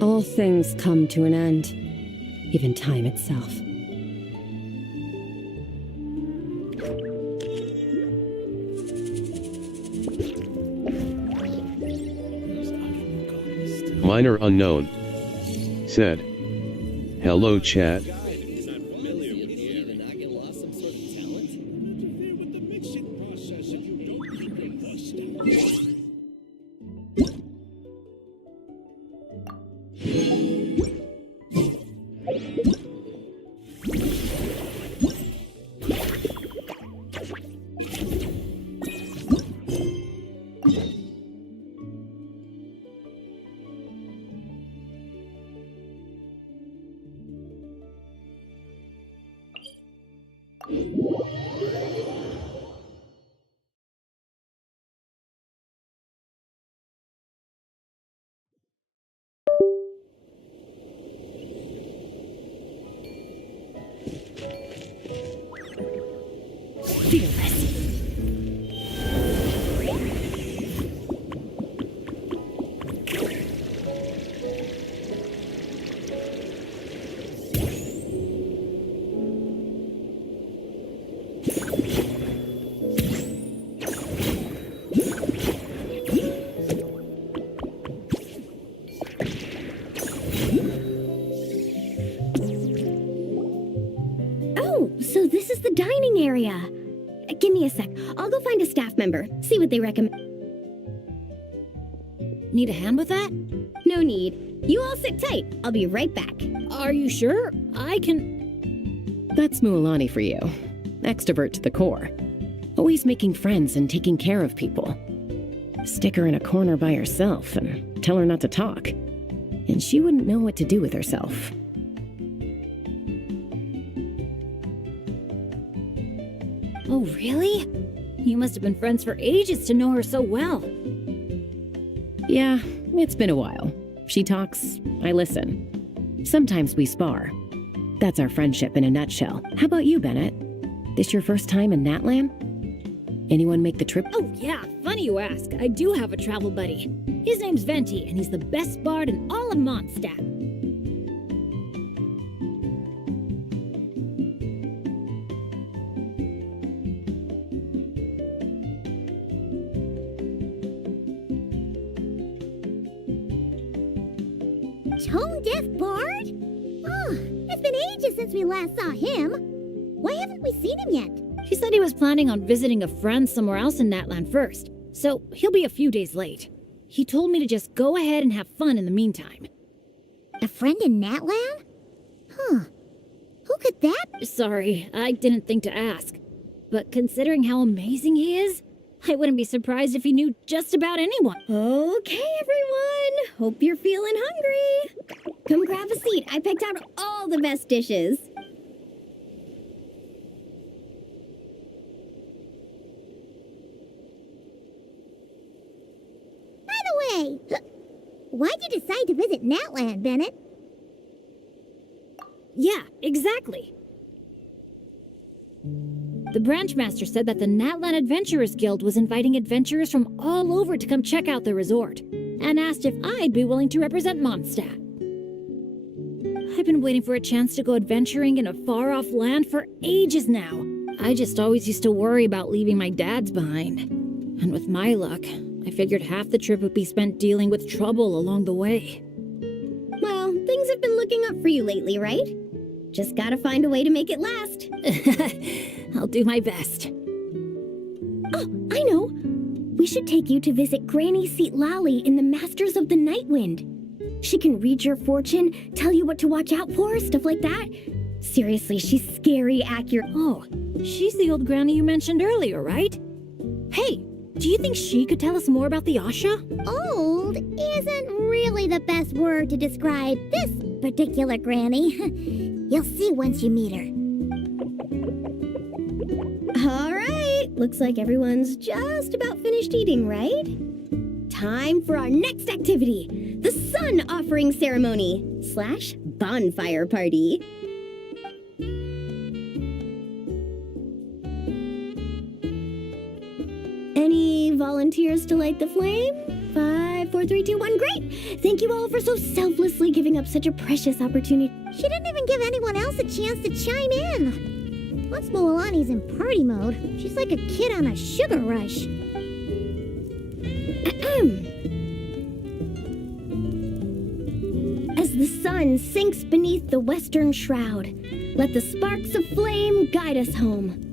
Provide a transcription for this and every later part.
All things come to an end, even time itself. Minor unknown said, "Hello chat." Fearless. Oh, so this is the dining area. Give me a sec. I'll go find a staff member, see what they recommend. Need a hand with that? No need. You all sit tight. I'll be right back. Are you sure? I can... That's Mualani for you. Extrovert to the core. Always making friends and taking care of people. Stick her in a corner by herself and tell her not to talk. And she wouldn't know what to do with herself. Oh, really? You must have been friends for ages to know her so well. Yeah, it's been a while. She talks, I listen. Sometimes we spar. That's our friendship in a nutshell. How about you, Bennett? This your first time in Natlan? Anyone make the trip? Oh, yeah, funny you ask. I do have a travel buddy. His name's Venti, and he's the best bard in all of Mondstadt. Tone deaf bard? Oh, it's been ages since we last saw him. Why haven't we seen him yet? He said he was planning on visiting a friend somewhere else in Natlan first, so he'll be a few days late. He told me to just go ahead and have fun in the meantime. A friend in Natlan? Huh. Who could that? Sorry, I didn't think to ask. But considering how amazing he is, I wouldn't be surprised if he knew just about anyone. Okay, everyone. Hope you're feeling hungry. Come grab a seat. I picked out all the best dishes. By the way, why'd you decide to visit Natlan, Bennett? Yeah, exactly. The branchmaster said that the Natlan Adventurers Guild was inviting adventurers from all over to come check out the resort, and asked if I'd be willing to represent Mondstadt. I've been waiting for a chance to go adventuring in a far-off land for ages now. I just always used to worry about leaving my dad's behind. And with my luck, I figured half the trip would be spent dealing with trouble along the way. Well, things have been looking up for you lately, right? Just gotta find a way to make it last. I'll do my best. Oh, I know. We should take you to visit Granny Seat Lally in the Masters of the Nightwind. She can read your fortune, tell you what to watch out for, stuff like that. Seriously, she's scary accurate. Oh, she's the old granny you mentioned earlier, right? Hey, do you think she could tell us more about the Asha? Old isn't really the best word to describe this particular granny. You'll see once you meet her. All right, looks like everyone's just about finished eating, right? Time for our next activity, the sun offering ceremony / bonfire party. volunteers to light the flame? 5, 4, 3, 2, 1. Great! Thank you all for so selflessly giving up such a precious opportunity. She didn't even give anyone else a chance to chime in. Once Moalani's in party mode, she's like a kid on a sugar rush. As the sun sinks beneath the western shroud, let the sparks of flame guide us home.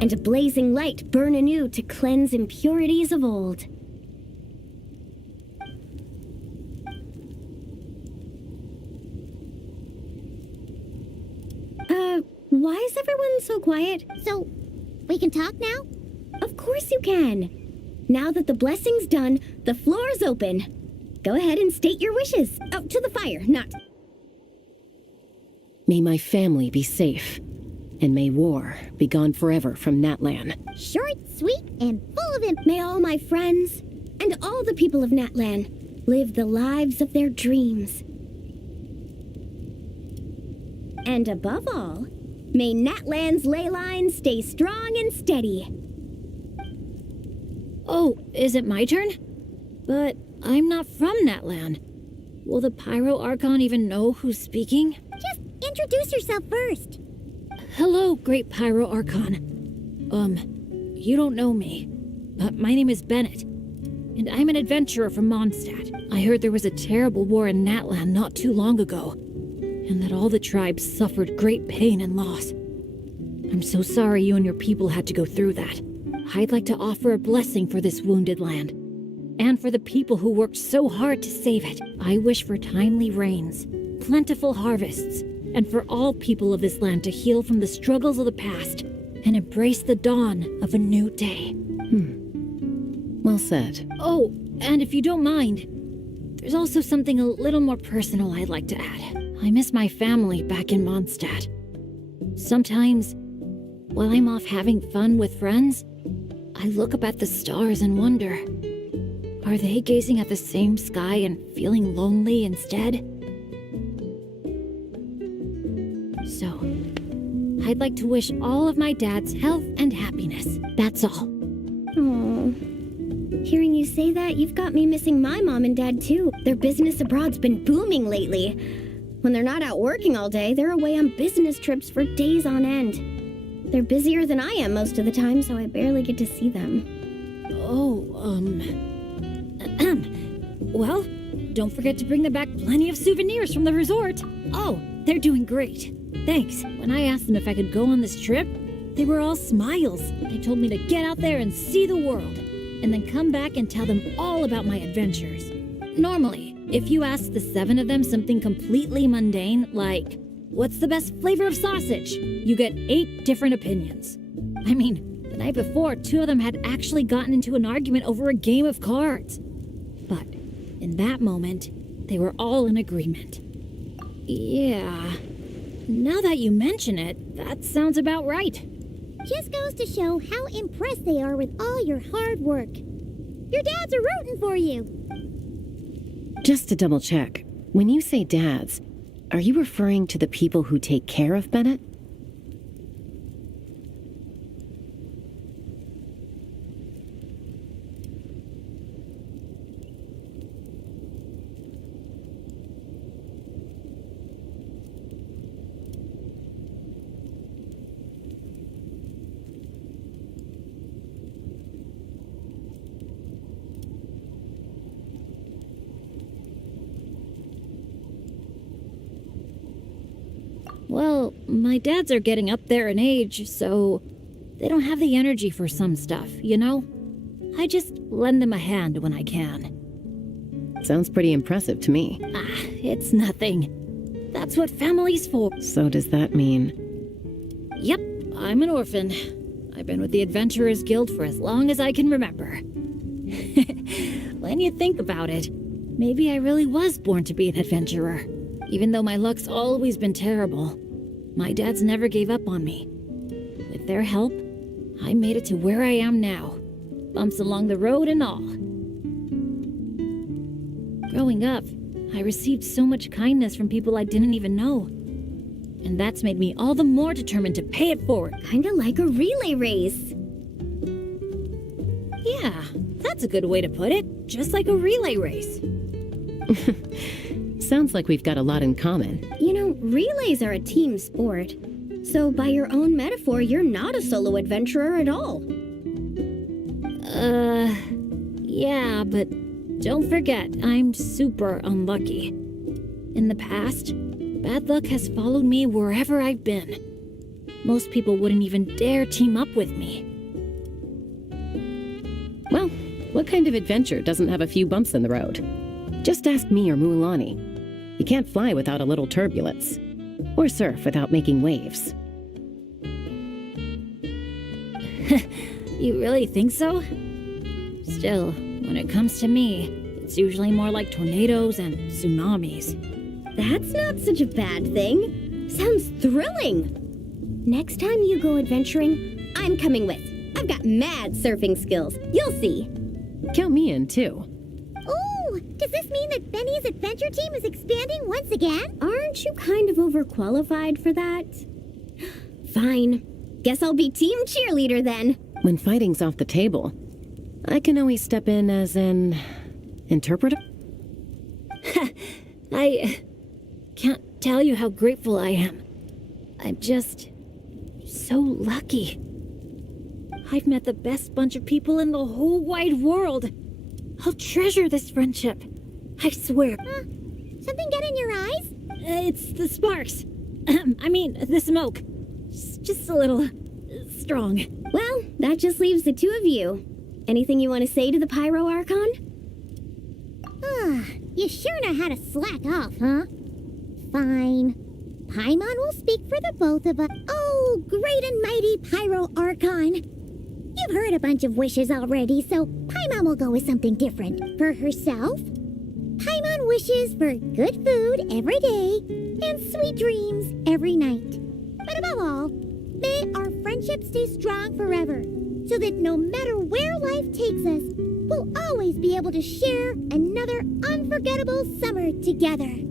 And a blazing light burn anew to cleanse impurities of old. Why is everyone so quiet? So, we can talk now? Of course you can. Now that the blessing's done, the floor's open. Go ahead and state your wishes. Oh, to the fire, not... May my family be safe, and may war be gone forever from Natlan. Short, sweet, and full of May all my friends, and all the people of Natlan, live the lives of their dreams. And above all, may Natlan's ley line stay strong and steady. Oh, is it my turn? But I'm not from Natlan. Will the Pyro Archon even know who's speaking? Just introduce yourself first. Hello, Great Pyro Archon. You don't know me. My name is Bennett, and I'm an adventurer from Mondstadt. I heard there was a terrible war in Natlan not too long ago, and that all the tribes suffered great pain and loss. I'm so sorry you and your people had to go through that. I'd like to offer a blessing for this wounded land, and for the people who worked so hard to save it. I wish for timely rains, plentiful harvests, and for all people of this land to heal from the struggles of the past and embrace the dawn of a new day. Well said. Oh, and if you don't mind, there's also something a little more personal I'd like to add. I miss my family back in Mondstadt. Sometimes, while I'm off having fun with friends, I look up at the stars and wonder, are they gazing at the same sky and feeling lonely instead? So, I'd like to wish all of my dad's health and happiness. That's all. Aww. Hearing you say that, you've got me missing my mom and dad too. Their business abroad's been booming lately. When they're not out working all day, they're away on business trips for days on end. They're busier than I am most of the time, so I barely get to see them. Well, don't forget to bring them back plenty of souvenirs from the resort. Oh, they're doing great. Thanks. When I asked them if I could go on this trip, they were all smiles. They told me to get out there and see the world, and then come back and tell them all about my adventures. Normally, if you ask the 7 of them something completely mundane, like, what's the best flavor of sausage? You get 8 different opinions. I mean, the night before, 2 of them had actually gotten into an argument over a game of cards. But in that moment, they were all in agreement. Yeah, now that you mention it, that sounds about right. Just goes to show how impressed they are with all your hard work. Your dads are rooting for you. Just to double check, when you say dads, are you referring to the people who take care of Bennett? Well, my dads are getting up there in age, so they don't have the energy for some stuff, you know? I just lend them a hand when I can. Sounds pretty impressive to me. It's nothing. That's what family's for. So does that mean... Yep, I'm an orphan. I've been with the Adventurers Guild for as long as I can remember. When you think about it, maybe I really was born to be an adventurer. Even though my luck's always been terrible, my dads never gave up on me. With their help, I made it to where I am now. Bumps along the road and all. Growing up, I received so much kindness from people I didn't even know. And that's made me all the more determined to pay it forward. Kinda like a relay race. Yeah, that's a good way to put it. Just like a relay race. Sounds like we've got a lot in common. You know, relays are a team sport. So by your own metaphor, you're not a solo adventurer at all. Yeah, but don't forget, I'm super unlucky. In the past, bad luck has followed me wherever I've been. Most people wouldn't even dare team up with me. Well, what kind of adventure doesn't have a few bumps in the road? Just ask me or Mualani. You can't fly without a little turbulence. Or surf without making waves. You really think so? Still, when it comes to me, it's usually more like tornadoes and tsunamis. That's not such a bad thing. Sounds thrilling. Next time you go adventuring, I'm coming with. I've got mad surfing skills. You'll see. Count me in, too. Oh, does this mean that Benny's adventure team is expanding once again? Aren't you kind of overqualified for that? Fine. Guess I'll be team cheerleader then. When fighting's off the table, I can always step in as an interpreter. I can't tell you how grateful I am. I'm just so lucky. I've met the best bunch of people in the whole wide world. I'll treasure this friendship. I swear. Something get in your eyes? It's the sparks. I mean, the smoke. Just a little strong. Well, that just leaves the two of you. Anything you want to say to the Pyro Archon? You sure know how to slack off, huh? Fine. Paimon will speak for the both of us. Oh, great and mighty Pyro Archon. You've heard a bunch of wishes already, so Paimon will go with something different. For herself, Paimon wishes for good food every day and sweet dreams every night. But above all, may our friendship stay strong forever, so that no matter where life takes us, we'll always be able to share another unforgettable summer together.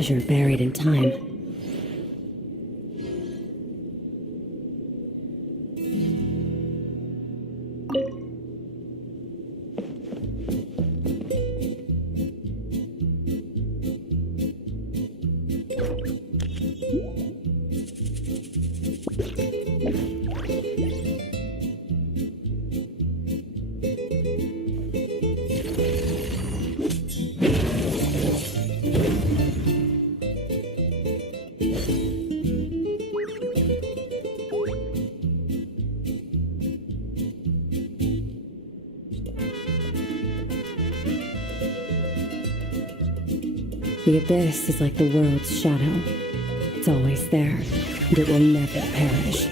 treasure buried in time. The abyss is like the world's shadow. It's always there, and it will never perish.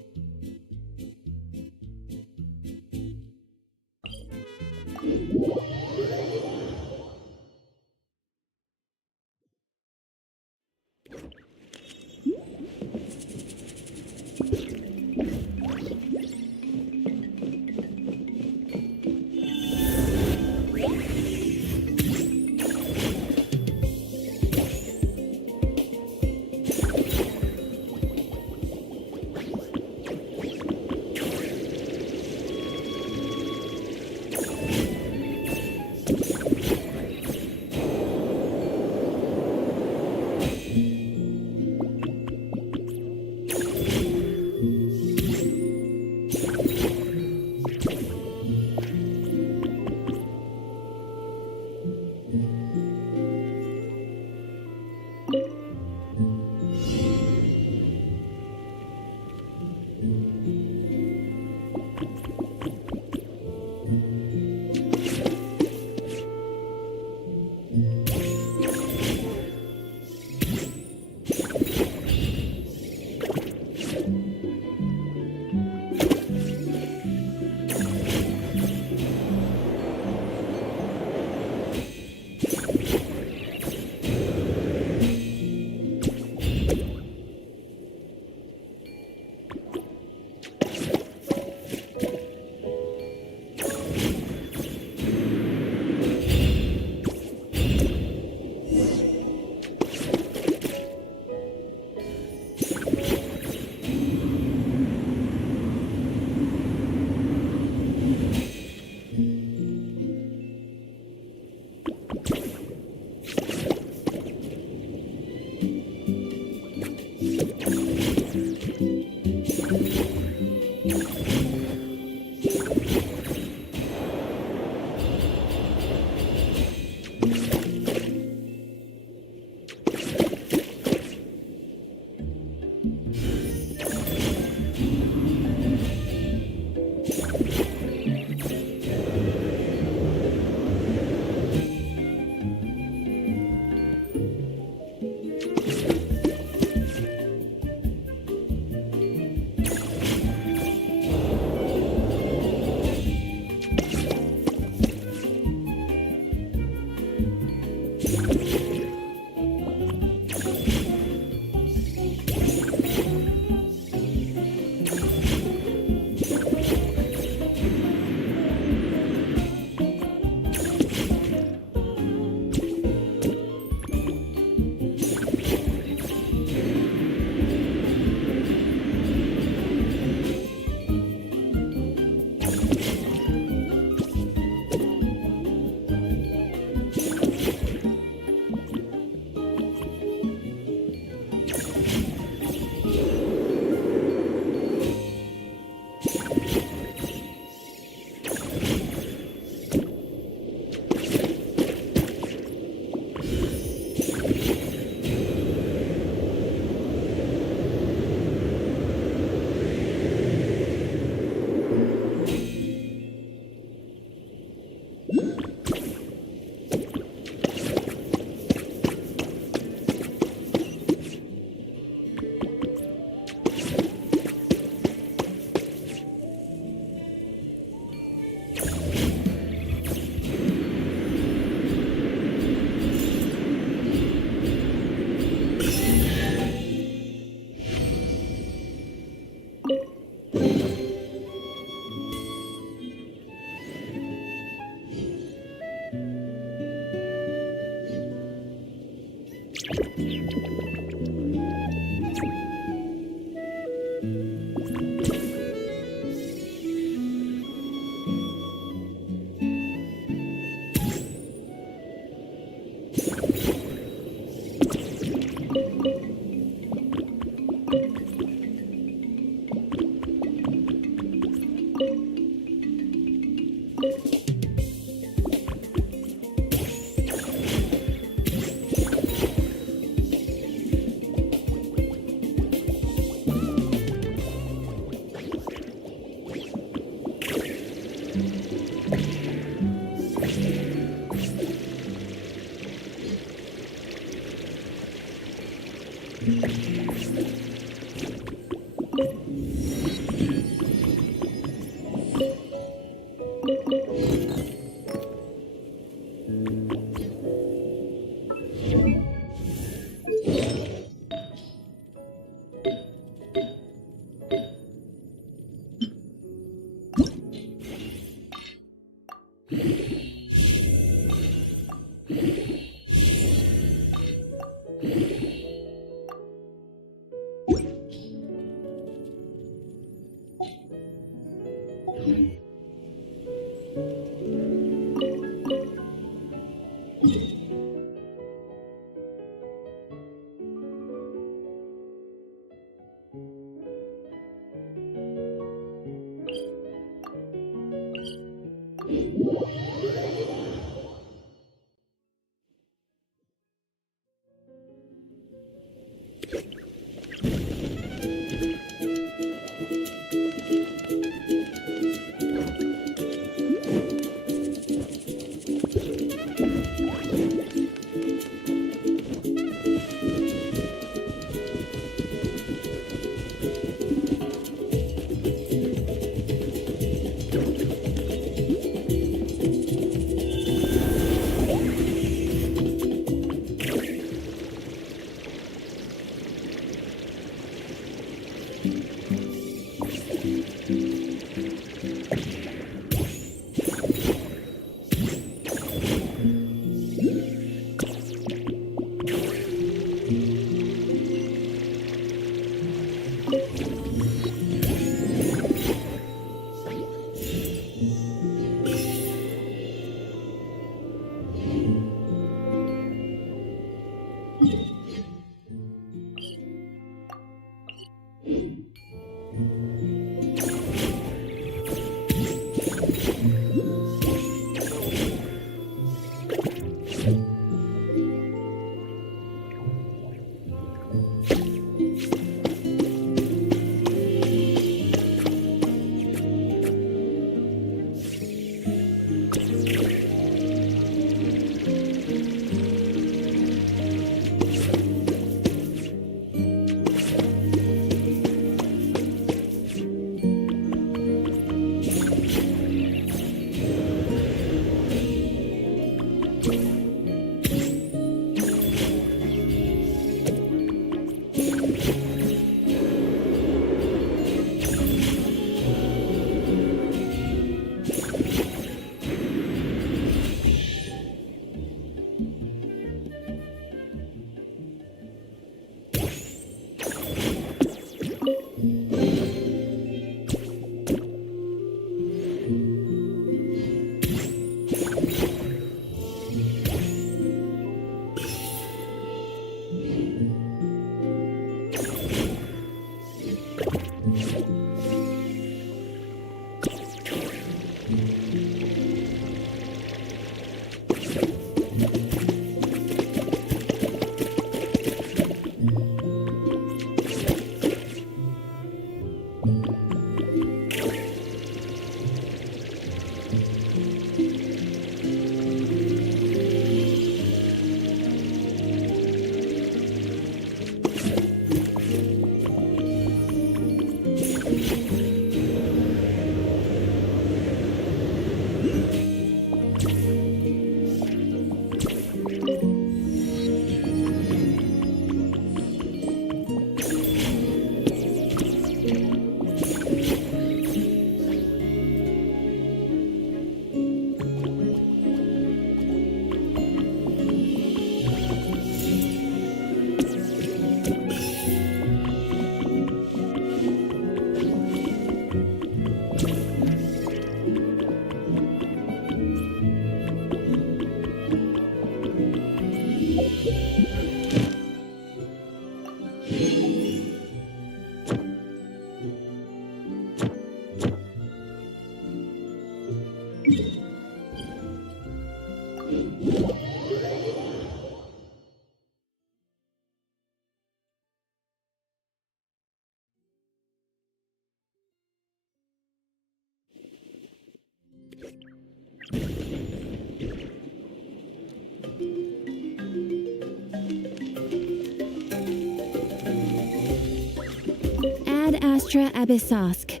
Ad Astra Abyssosk.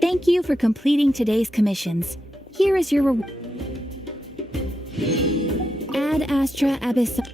Thank you for completing today's commissions. Here is your reward. Ad Astra Abyssosk.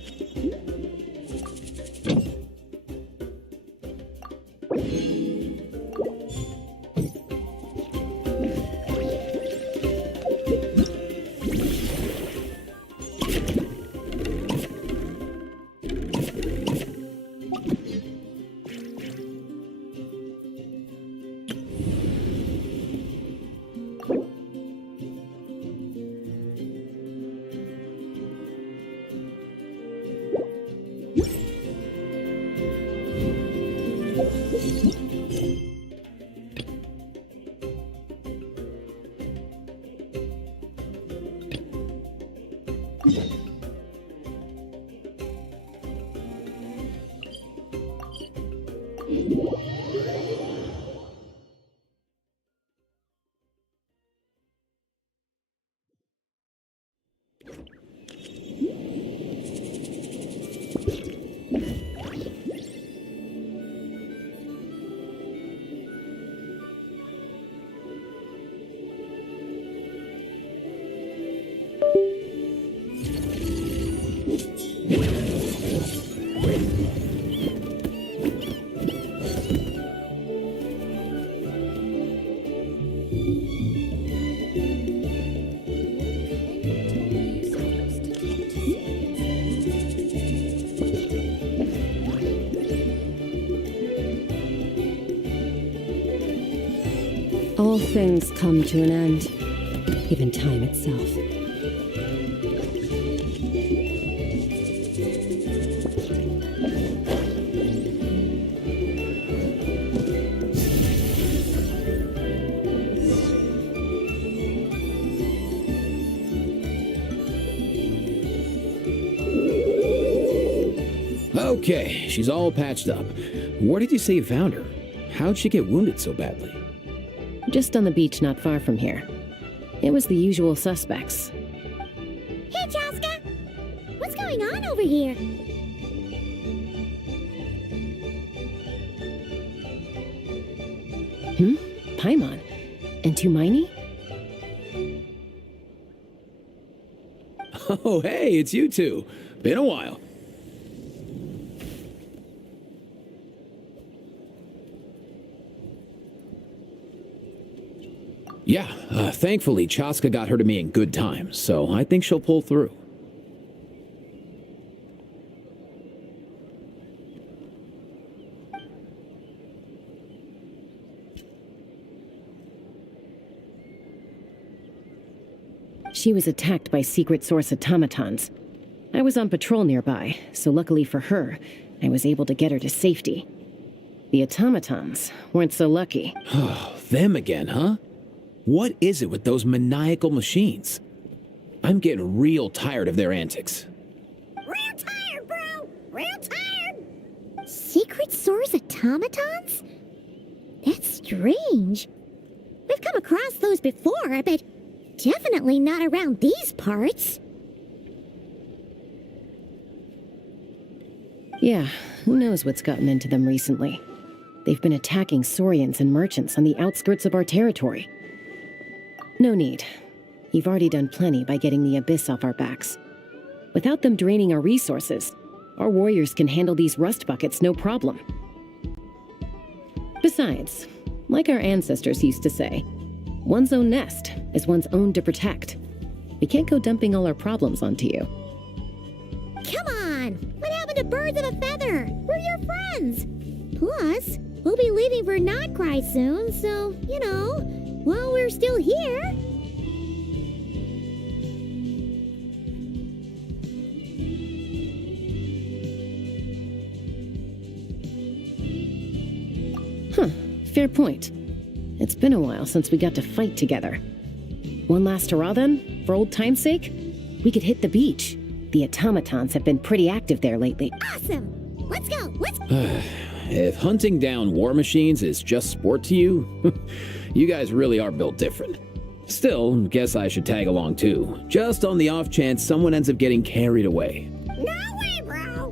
All things come to an end, even time itself. Okay, she's all patched up. Where did you say you found her? How'd she get wounded so badly? Just on the beach not far from here. It was the usual suspects. Hey, Chaska! What's going on over here? Paimon? And Tumaini? Oh, hey, it's you two. Been a while. Yeah, thankfully Chaska got her to me in good time, so I think she'll pull through. She was attacked by secret source automatons. I was on patrol nearby, so luckily for her, I was able to get her to safety. The automatons weren't so lucky. Oh, them again, huh? What is it with those maniacal machines? I'm getting real tired of their antics. Real tired, bro! Real tired! Secret source automatons? That's strange. We've come across those before, but definitely not around these parts. Yeah, who knows what's gotten into them recently. They've been attacking Saurians and merchants on the outskirts of our territory. No need. You've already done plenty by getting the Abyss off our backs. Without them draining our resources, our warriors can handle these rust buckets no problem. Besides, like our ancestors used to say, one's own nest is one's own to protect. We can't go dumping all our problems onto you. Come on! What happened to birds of a feather? We're your friends! Plus, we'll be leaving for Notcry soon, so, you know, while we're still here... Huh, fair point. It's been a while since we got to fight together. One last hurrah then, for old time's sake? We could hit the beach. The automatons have been pretty active there lately. Awesome! Let's go! Let's If hunting down war machines is just sport to you, you guys really are built different. Still, guess I should tag along too, just on the off chance someone ends up getting carried away. No way, bro!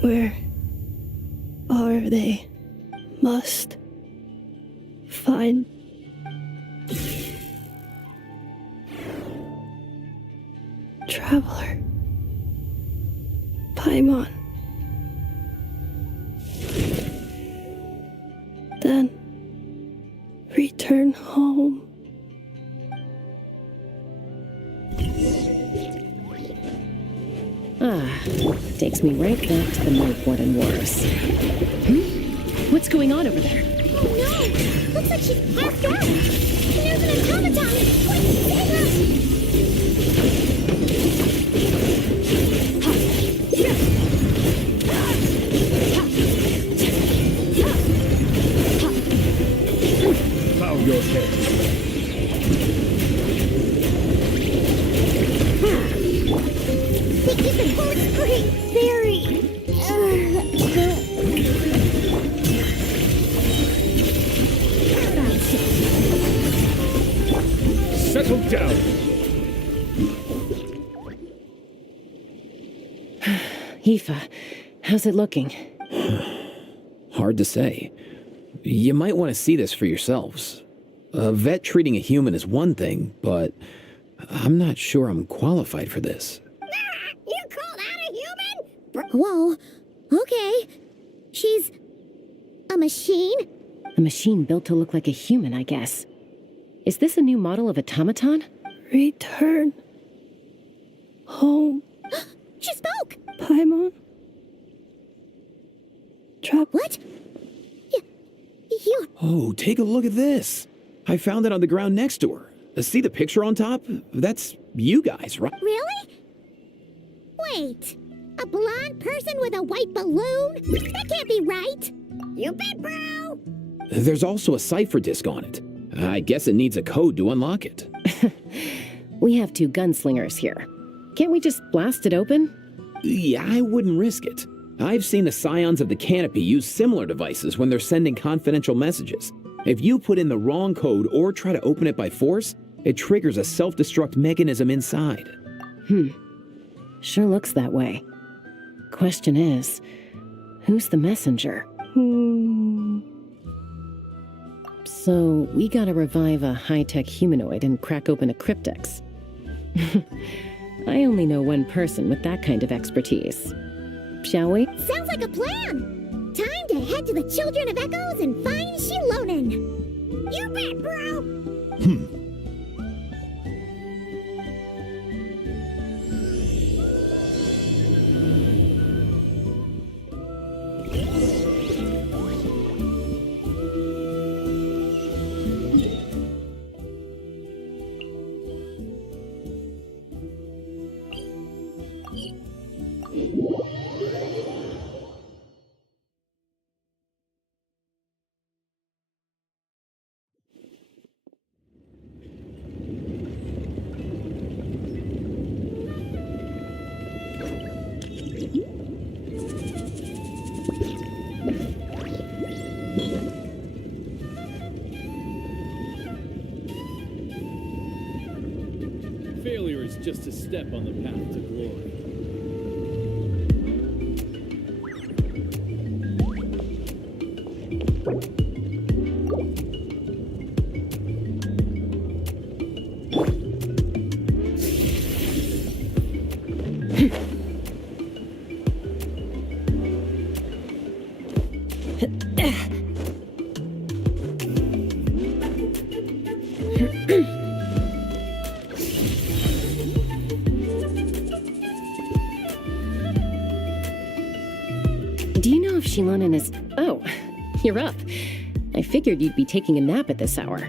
Where are they? Must find Traveler Paimon. Then return home. Takes me right back to the Night Warden Wars. What's going on over there? Oh no! Looks like she's passed out! And there's an automaton! Quick, save her! Bow your head. Think you can hold spring very... Settle down. Aoife, how's it looking? Hard to say. You might want to see this for yourselves. A vet treating a human is one thing, but I'm not sure I'm qualified for this. You call that a human? Whoa, okay. She's a machine? A machine built to look like a human, I guess. Is this a new model of automaton? Return home. She spoke! Paimon. What? You... Oh, take a look at this. I found it on the ground next to her. See the picture on top? That's you guys, right? Really? Wait, a blonde person with a white balloon? That can't be right. You bet, bro. There's also a cipher disk on it. I guess it needs a code to unlock it. We have two gunslingers here. Can't we just blast it open? Yeah, I wouldn't risk it. I've seen the scions of the canopy use similar devices when they're sending confidential messages. If you put in the wrong code or try to open it by force, it triggers a self-destruct mechanism inside. Sure looks that way. Question is, who's the messenger? So, we gotta revive a high-tech humanoid and crack open a cryptex. I only know one person with that kind of expertise. Shall we? Sounds like a plan. Time to head to the Children of Echoes and find Shilonen. You bet, bro. Failure is just a step on the path to glory. Do you know if Shilonen is... Oh, you're up. I figured you'd be taking a nap at this hour.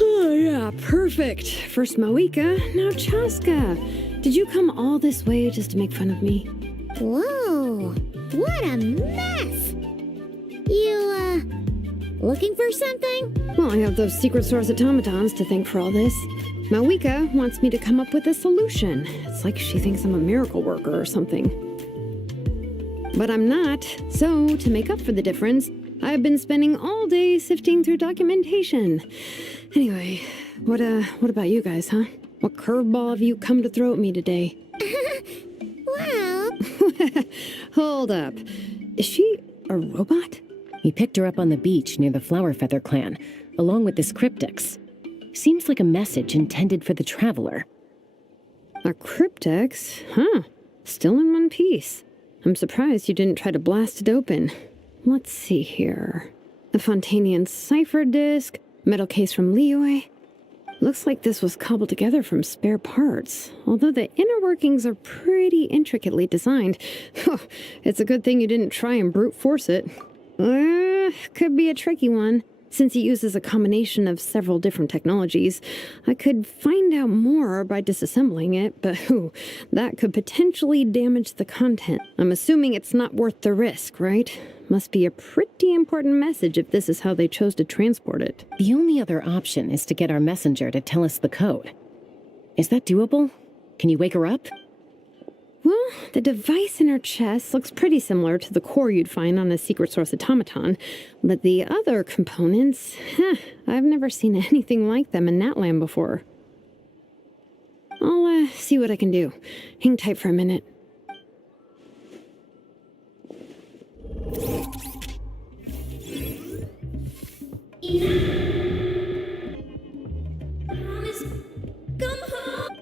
Oh, yeah, perfect. First Mawika, now Chaska. Did you come all this way just to make fun of me? Whoa, what a mess! You, looking for something? Well, I have those secret source automatons to thank for all this. Mawika wants me to come up with a solution. It's like she thinks I'm a miracle worker or something. But I'm not, so to make up for the difference, I've been spending all day sifting through documentation. Anyway, what about you guys, huh? What curveball have you come to throw at me today? Well... Hold up. Is she a robot? We picked her up on the beach near the Flower Feather clan, along with this cryptix. Seems like a message intended for the traveler. A cryptix? Huh. Still in one piece. I'm surprised you didn't try to blast it open. Let's see here. A Fontanian cipher disk, metal case from Liyue. Looks like this was cobbled together from spare parts, although the inner workings are pretty intricately designed. It's a good thing you didn't try and brute force it. Could be a tricky one, since it uses a combination of several different technologies. I could find out more by disassembling it, but that could potentially damage the content. I'm assuming it's not worth the risk, right? Must be a pretty important message if this is how they chose to transport it. The only other option is to get our messenger to tell us the code. Is that doable? Can you wake her up? Well, the device in her chest looks pretty similar to the core you'd find on a secret source automaton, but the other components, I've never seen anything like them in Natlan before. I'll see what I can do. Hang tight for a minute. Come home!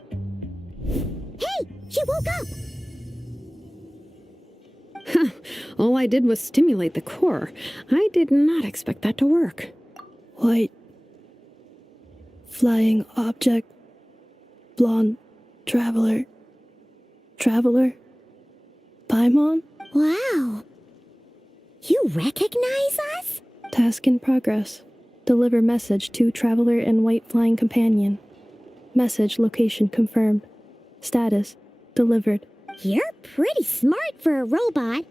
Hey, she woke up! All I did was stimulate the core. I did not expect that to work. White. Flying object. Blonde. Traveler. Traveler. Paimon? Wow. You recognize us? Task in progress. Deliver message to Traveler and White Flying Companion. Message location confirmed. Status delivered. You're pretty smart for a robot.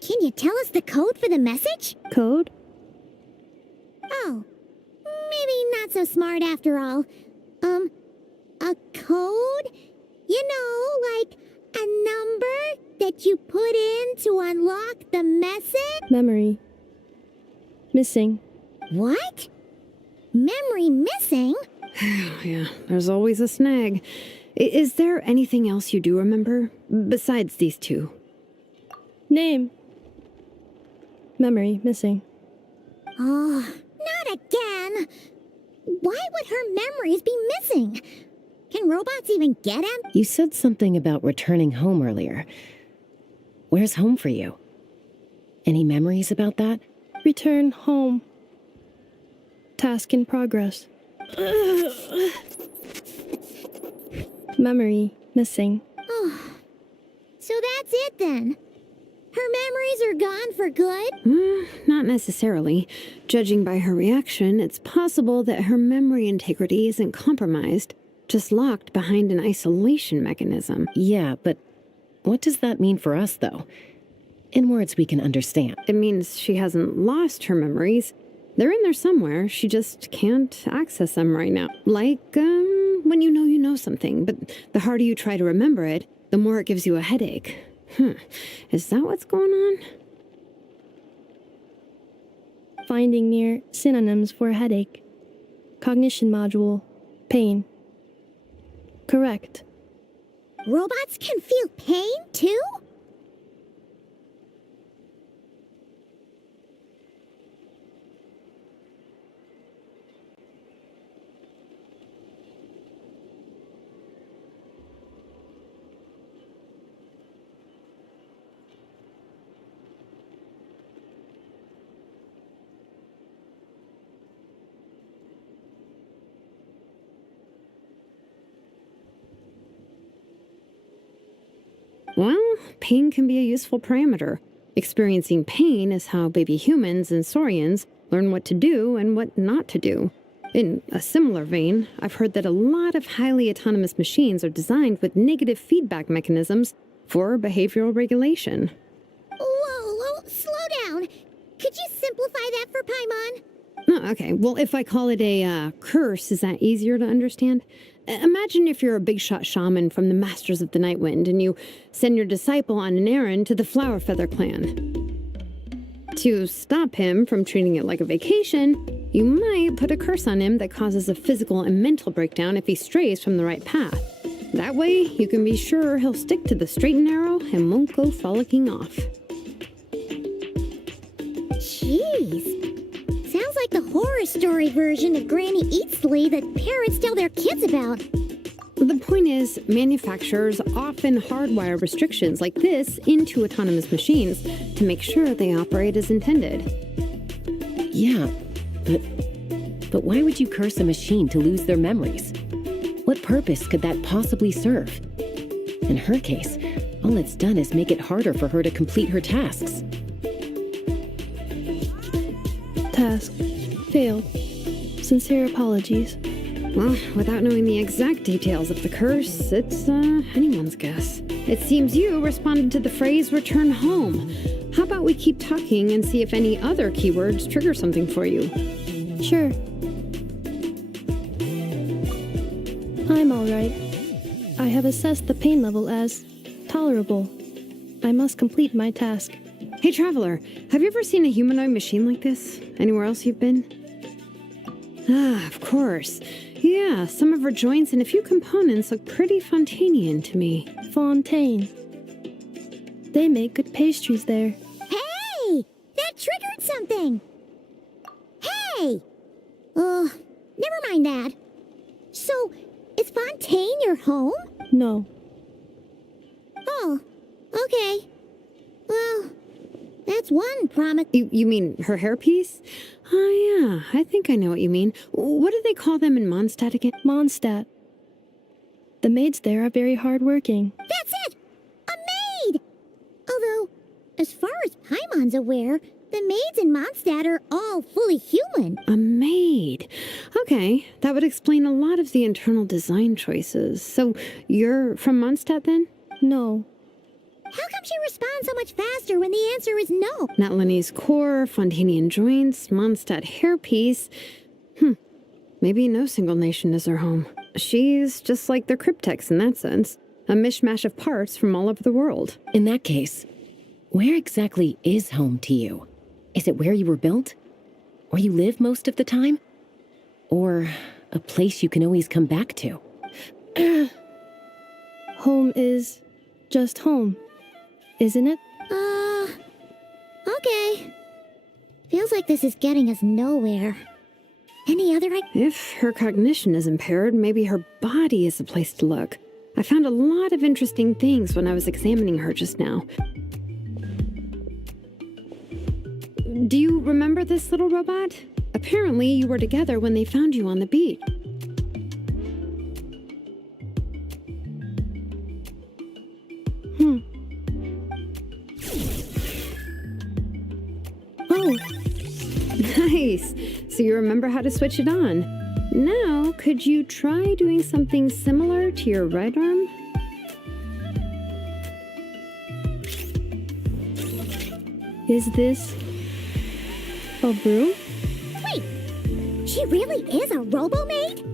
Can you tell us the code for the message? Code? Oh, maybe not so smart after all. A code? You know, like a number that you put in to unlock the message? Memory. Missing. What? Memory missing? Yeah, there's always a snag. Is there anything else you do remember, besides these two? Name. Memory missing. Oh, not again. Why would her memories be missing? Can robots even get them? You said something about returning home earlier. Where's home for you? Any memories about that? Return home. Task in progress. Memory missing. Oh, so that's it then. Her memories are gone for good? Not necessarily. Judging by her reaction, it's possible that her memory integrity isn't compromised, just locked behind an isolation mechanism. Yeah, but what does that mean for us, though? In words we can understand. It means she hasn't lost her memories. They're in there somewhere, she just can't access them right now. Like, when you know something, but the harder you try to remember it, the more it gives you a headache. Is that what's going on? Finding near synonyms for headache. Cognition module. Pain. Correct. Robots can feel pain too? Well, pain can be a useful parameter. Experiencing pain is how baby humans and saurians learn what to do and what not to do. In a similar vein, I've heard that a lot of highly autonomous machines are designed with negative feedback mechanisms for behavioral regulation. Whoa, slow down. Could you simplify that for Paimon? Oh, okay, well, if I call it a curse, is that easier to understand? Imagine if you're a big shot shaman from the Masters of the Night Wind and you send your disciple on an errand to the Flower Feather clan. To stop him from treating it like a vacation, you might put a curse on him that causes a physical and mental breakdown if he strays from the right path. That way, you can be sure he'll stick to the straight and narrow and won't go frolicking off. Jeez. Sounds like the horror story version of Granny Eatsley that parents tell their kids about. The point is, manufacturers often hardwire restrictions like this into autonomous machines to make sure they operate as intended. Yeah, but why would you curse a machine to lose their memories? What purpose could that possibly serve? In her case, all it's done is make it harder for her to complete her tasks. Task failed. Sincere apologies. Well, without knowing the exact details of the curse, it's anyone's guess. It seems you responded to the phrase return home. How about we keep talking and see if any other keywords trigger something for you? Sure. I'm alright. I have assessed the pain level as tolerable. I must complete my task. Hey, Traveler, have you ever seen a humanoid machine like this? Anywhere else you've been? Ah, of course. Yeah, some of her joints and a few components look pretty Fontanian to me. Fontaine. They make good pastries there. Hey! That triggered something! Hey! Oh, never mind that. So, is Fontaine your home? No. Oh, okay. Well, that's one promise. You mean her hairpiece? Oh, yeah, I think I know what you mean. What do they call them in Mondstadt again? Mondstadt. The maids there are very hardworking. That's it! A maid! Although, as far as Paimon's aware, the maids in Mondstadt are all fully human. A maid. Okay, that would explain a lot of the internal design choices. So, you're from Mondstadt then? No. How come she responds so much faster when the answer is no? Natlanese core, Fontanian joints, Mondstadt hairpiece. Maybe no single nation is her home. She's just like the Cryptex in that sense. A mishmash of parts from all over the world. In that case, where exactly is home to you? Is it where you were built? Where you live most of the time? Or a place you can always come back to? Home is just home, isn't it? Okay. Feels like this is getting us nowhere. Any other If her cognition is impaired, maybe her body is a place to look. I found a lot of interesting things when I was examining her just now. Do you remember this little robot? Apparently, you were together when they found you on the beach. Oh, Nice! So you remember how to switch it on. Now, could you try doing something similar to your right arm? is this a broom? Wait, she really is a robo-maid?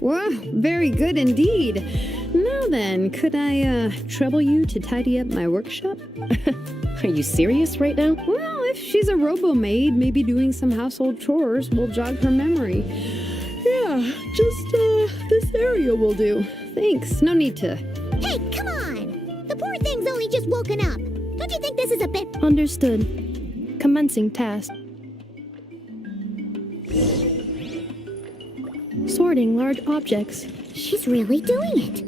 Well, very good indeed. Now then, could I trouble you to tidy up my workshop? Are you serious right now? Well, if she's a robo-maid, maybe doing some household chores will jog her memory. Yeah, just this area will do. Thanks, no need to. Hey, come on! The poor thing's only just woken up. Don't you think this is a bit... Understood. Commencing task. Sorting large objects. She's really doing it.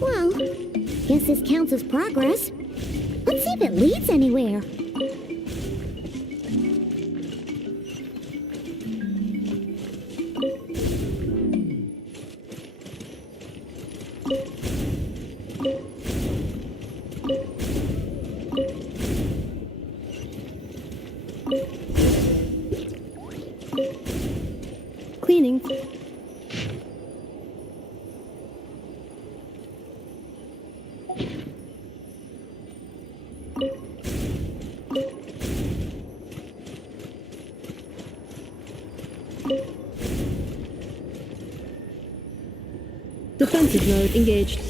Well, guess this counts as progress. Let's see if it leads anywhere. Defensive mode engaged.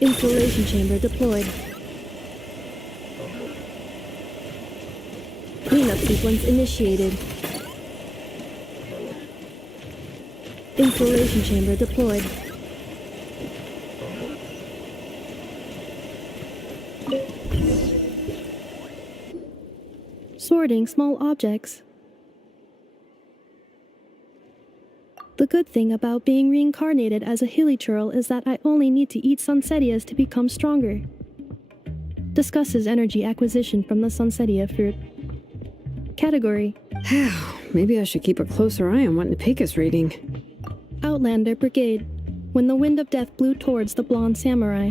Installation chamber deployed. Cleanup sequence initiated. Installation chamber deployed. Sorting small objects. The good thing about being reincarnated as a hilichurl is that I only need to eat Sunsettias to become stronger. Discusses energy acquisition from the Sunsettia fruit. Category: Maybe I should keep a closer eye on what Nipika's reading. Outlander Brigade. When the wind of death blew towards the blonde samurai.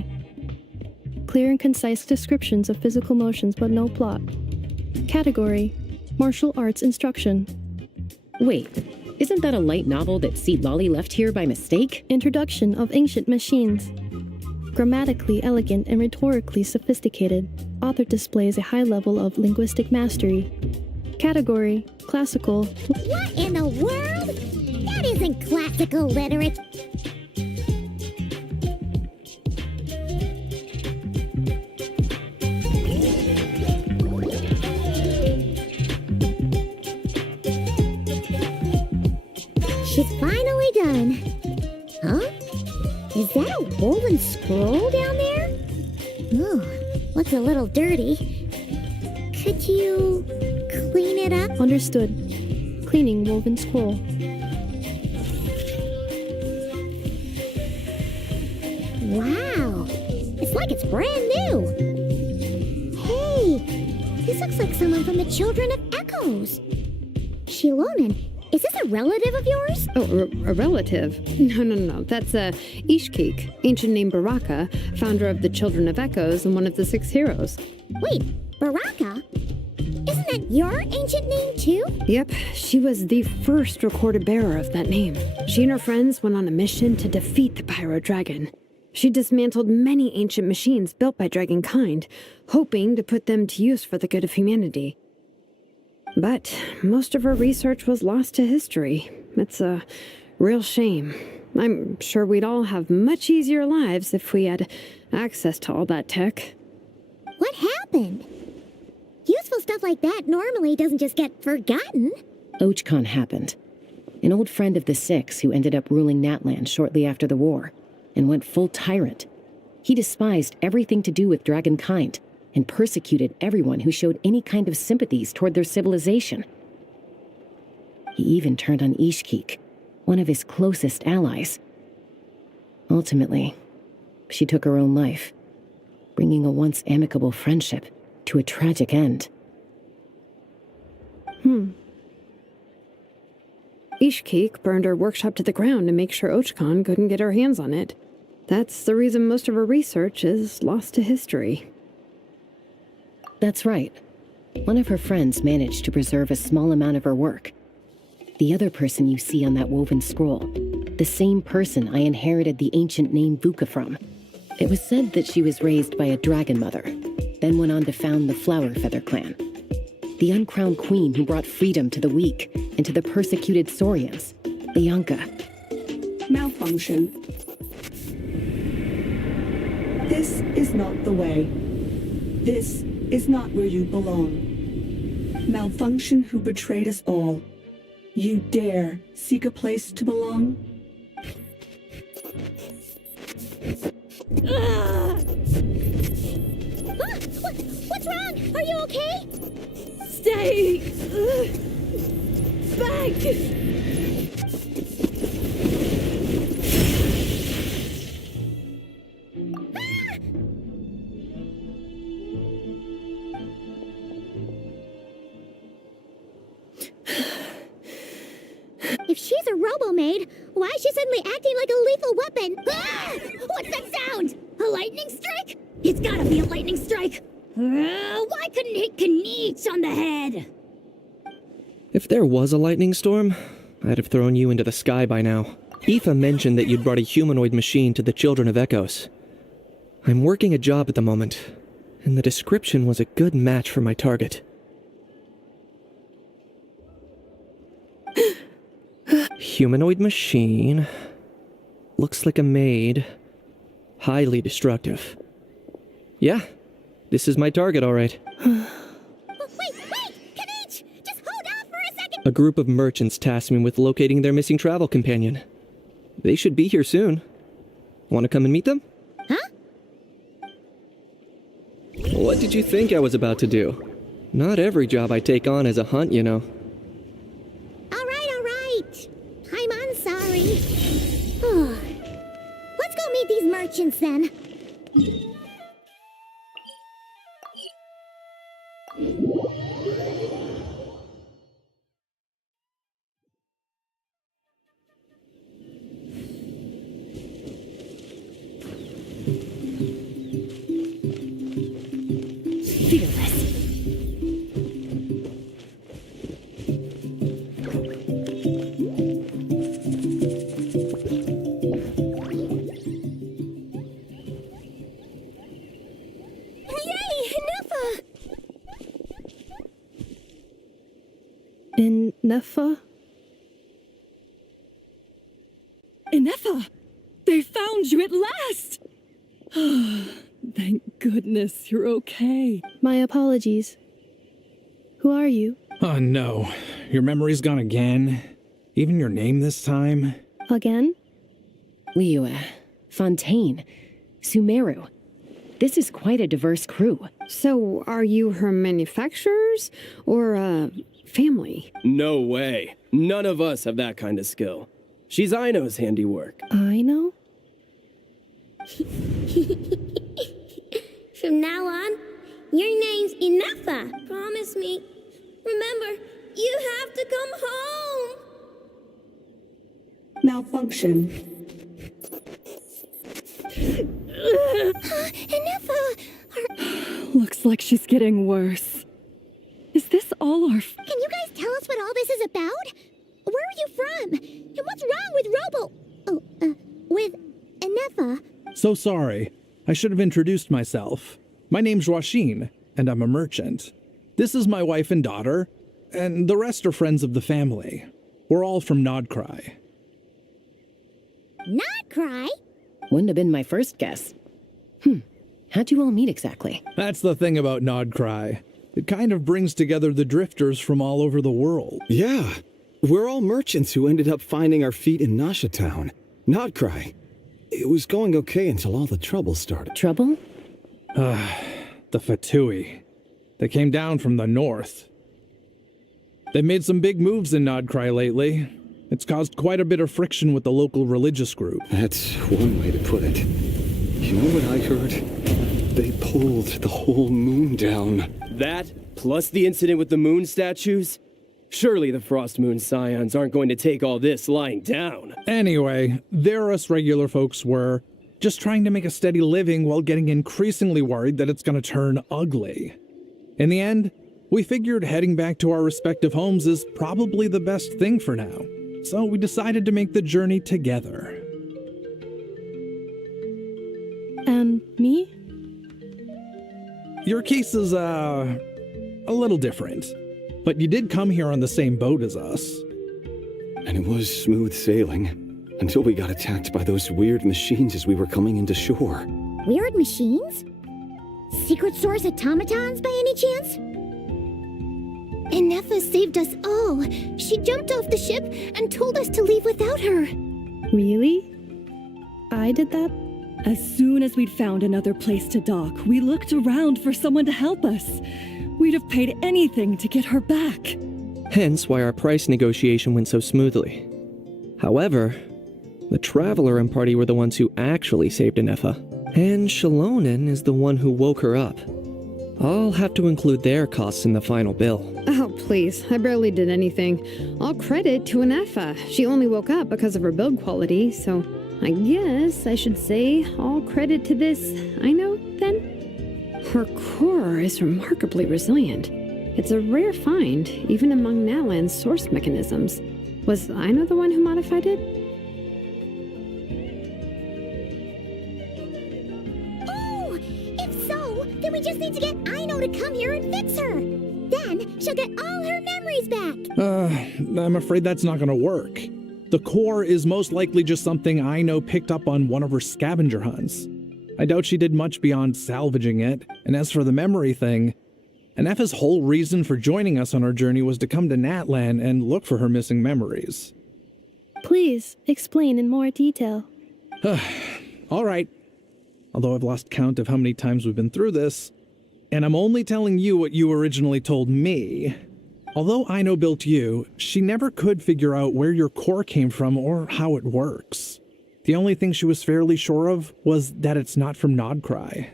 Clear and concise descriptions of physical motions but no plot. Category: Martial arts instruction. Wait, isn't that a light novel that Seat Lolly left here by mistake? Introduction of ancient machines. Grammatically elegant and rhetorically sophisticated, author displays a high level of linguistic mastery. Category: Classical. What in the world? That isn't classical literature. She's finally done. Huh? Is that a woven scroll down there? Oh, looks a little dirty. Could you clean it up? Understood. Cleaning woven scroll. Wow, it's like it's brand new. Hey, this looks like someone from the Children of Echoes. Shilonen, is this a relative of yours? Oh, a relative? No. That's Ishkik, ancient name Baraka, founder of the Children of Echoes and one of the 6 heroes. Wait, Baraka? Isn't that your ancient name too? Yep, she was the first recorded bearer of that name. She and her friends went on a mission to defeat the Pyro Dragon. She dismantled many ancient machines built by Dragonkind, hoping to put them to use for the good of humanity. But most of her research was lost to history. It's a real shame. I'm sure we'd all have much easier lives if we had access to all that tech. What happened? Useful stuff like that normally doesn't just get forgotten. Ochkon happened. An old friend of the 6 who ended up ruling Natlan shortly after the war, and went full tyrant. He despised everything to do with Dragonkind, and persecuted everyone who showed any kind of sympathies toward their civilization. He even turned on Ishkik, one of his closest allies. Ultimately, she took her own life, bringing a once amicable friendship to a tragic end. Ishkik burned her workshop to the ground to make sure Ochkon couldn't get her hands on it. That's the reason most of her research is lost to history. That's right. One of her friends managed to preserve a small amount of her work. The other person you see on that woven scroll, the same person I inherited the ancient name Vuka from. It was said that she was raised by a dragon mother, then went on to found the Flower Feather clan. The uncrowned queen who brought freedom to the weak and to the persecuted Saurians, the Yonka. Malfunction. This is not the way. This is not where you belong. Malfunction who betrayed us all. You dare seek a place to belong? What's wrong? Are you okay? Stay back! If she's a robo-maid, why is she suddenly acting like a lethal weapon? Ah! What's that sound? A lightning strike? It's gotta be a lightning strike! Why couldn't it hit Kniech on the head? If there was a lightning storm, I'd have thrown you into the sky by now. Aoife mentioned that you'd brought a humanoid machine to the Children of Echoes. I'm working a job at the moment, and the description was a good match for my target. Humanoid machine. Looks like a maid. Highly destructive. Yeah, this is my target, all right. Wait! Kanich! Just hold on for a second! A group of merchants tasked me with locating their missing travel companion. They should be here soon. Want to come and meet them? Huh? What did you think I was about to do? Not every job I take on is a hunt, you know. All right. I'm sorry. Let's go meet these merchants then. In Nefa? Inefa! They found you at last! Thank goodness you're okay. My apologies. Who are you? Oh no, your memory's gone again? Even your name this time? Again? Liu, Fontaine, Sumeru. This is quite a diverse crew. So, are you her manufacturers or, family? No way. None of us have that kind of skill. She's Aino's handiwork. Aino? From now on, your name's Inefa. Promise me. Remember, you have to come home. Malfunction. Inefa! Looks like she's getting worse. Is this all our... Can you guys tell us what all this is about? Where are you from? And what's wrong with with Inefa? So sorry. I should have introduced myself. My name's Joachine, and I'm a merchant. This is my wife and daughter, and the rest are friends of the family. We're all from Nodcry. Nodcry? Wouldn't have been my first guess. How'd you all meet exactly? That's the thing about Nodcry. It kind of brings together the drifters from all over the world. Yeah, we're all merchants who ended up finding our feet in Nasha Town. Nodcry. It was going okay until all the trouble started. Trouble? The Fatui. They came down from the north. They've made some big moves in Nodcry lately. It's caused quite a bit of friction with the local religious group. That's one way to put it. You know what I heard? They pulled the whole moon down. That, plus the incident with the moon statues? Surely the Frost Moon Scions aren't going to take all this lying down. Anyway, there us regular folks were just trying to make a steady living while getting increasingly worried that it's going to turn ugly. In the end, we figured heading back to our respective homes is probably the best thing for now. So we decided to make the journey together. And me? Your case is, a little different. But you did come here on the same boat as us. And it was smooth sailing, until we got attacked by those weird machines as we were coming into shore. Weird machines? Secret Source automatons by any chance? Inefa saved us all. She jumped off the ship and told us to leave without her. Really? I did that? As soon as we'd found another place to dock, we looked around for someone to help us. We'd have paid anything to get her back. Hence why our price negotiation went so smoothly. However, the Traveler and party were the ones who actually saved Inefa. And Shalonen is the one who woke her up. I'll have to include their costs in the final bill. Oh, please. I barely did anything. All credit to Inefa. She only woke up because of her build quality, so I guess I should say all credit to this Aino, then? Her core is remarkably resilient. It's a rare find, even among Nalan's source mechanisms. Was Aino the one who modified it? Oh! If so, then we just need to get Aino to come here and fix her. Then she'll get all her memories back. I'm afraid that's not gonna work. The core is most likely just something Aino picked up on one of her scavenger hunts. I doubt she did much beyond salvaging it, and as for the memory thing, Anefa's whole reason for joining us on our journey was to come to Natlan and look for her missing memories. Please, explain in more detail. All right. Although I've lost count of how many times we've been through this, and I'm only telling you what you originally told me. Although Aino built you, she never could figure out where your core came from or how it works. The only thing she was fairly sure of was that it's not from Nodcry.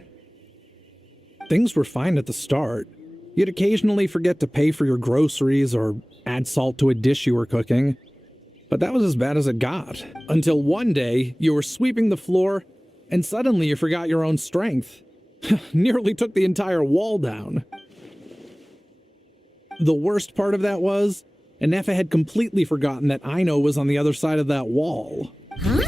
Things were fine at the start. You'd occasionally forget to pay for your groceries or add salt to a dish you were cooking. But that was as bad as it got. Until one day, you were sweeping the floor, and suddenly you forgot your own strength. Nearly took the entire wall down. The worst part of that was, Anefa had completely forgotten that Aino was on the other side of that wall. Huh?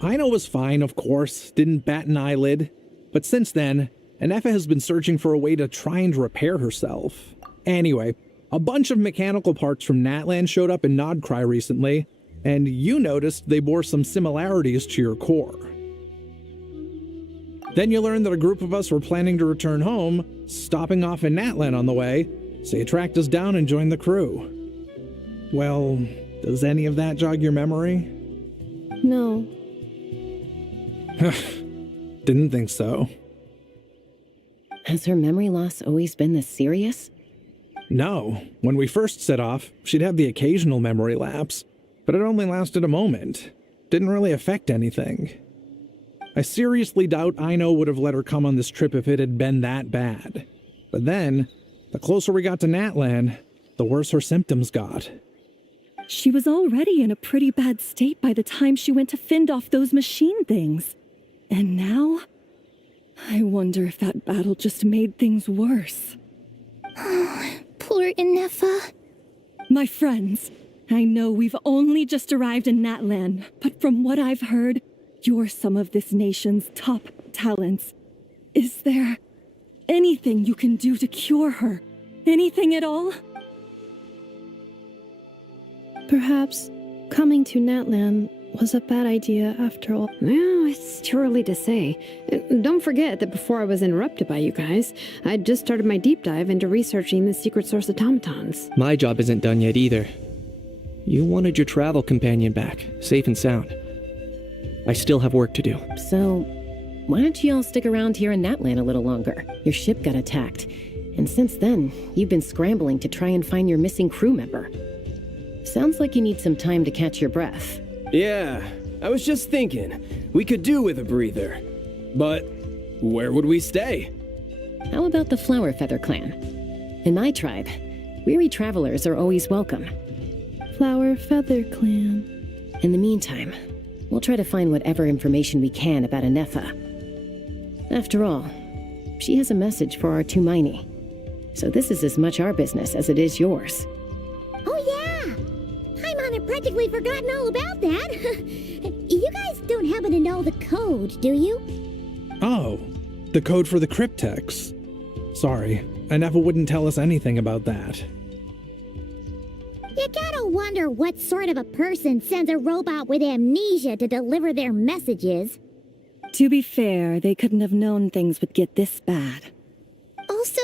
Aino was fine, of course, didn't bat an eyelid. But since then, Anefa has been searching for a way to try and repair herself. Anyway, a bunch of mechanical parts from Natlan showed up in Nodcry recently, and you noticed they bore some similarities to your core. Then you learned that a group of us were planning to return home, stopping off in Natlan on the way, so you tracked us down and joined the crew. Well, does any of that jog your memory? No. Didn't think so. Has her memory loss always been this serious? No. When we first set off, she'd have the occasional memory lapse, but it only lasted a moment. Didn't really affect anything. I seriously doubt Aino would have let her come on this trip if it had been that bad. But then, the closer we got to Natlan, the worse her symptoms got. She was already in a pretty bad state by the time she went to fend off those machine things. And now? I wonder if that battle just made things worse. Poor Anefa. My friends, I know we've only just arrived in Natlan, but from what I've heard, you're some of this nation's top talents. Is there anything you can do to cure her? Anything at all? Perhaps coming to Natlan was a bad idea after all. Well, it's too early to say. Don't forget that before I was interrupted by you guys, I'd just started my deep dive into researching the secret source automatons. My job isn't done yet either. You wanted your travel companion back, safe and sound. I still have work to do. So, why don't you all stick around here in Natlan a little longer? Your ship got attacked, and since then, you've been scrambling to try and find your missing crew member. Sounds like you need some time to catch your breath. Yeah, I was just thinking, we could do with a breather. But where would we stay? How about the Flower Feather Clan? In my tribe, weary travelers are always welcome. Flower Feather Clan. In the meantime, we'll try to find whatever information we can about Anefa. After all, she has a message for our Tumaini. So this is as much our business as it is yours. Oh yeah! Paimon had practically forgotten all about that. You guys don't happen to know the code, do you? Oh, the code for the cryptex. Sorry, Anefa wouldn't tell us anything about that. You gotta wonder what sort of a person sends a robot with amnesia to deliver their messages. To be fair, they couldn't have known things would get this bad. Also,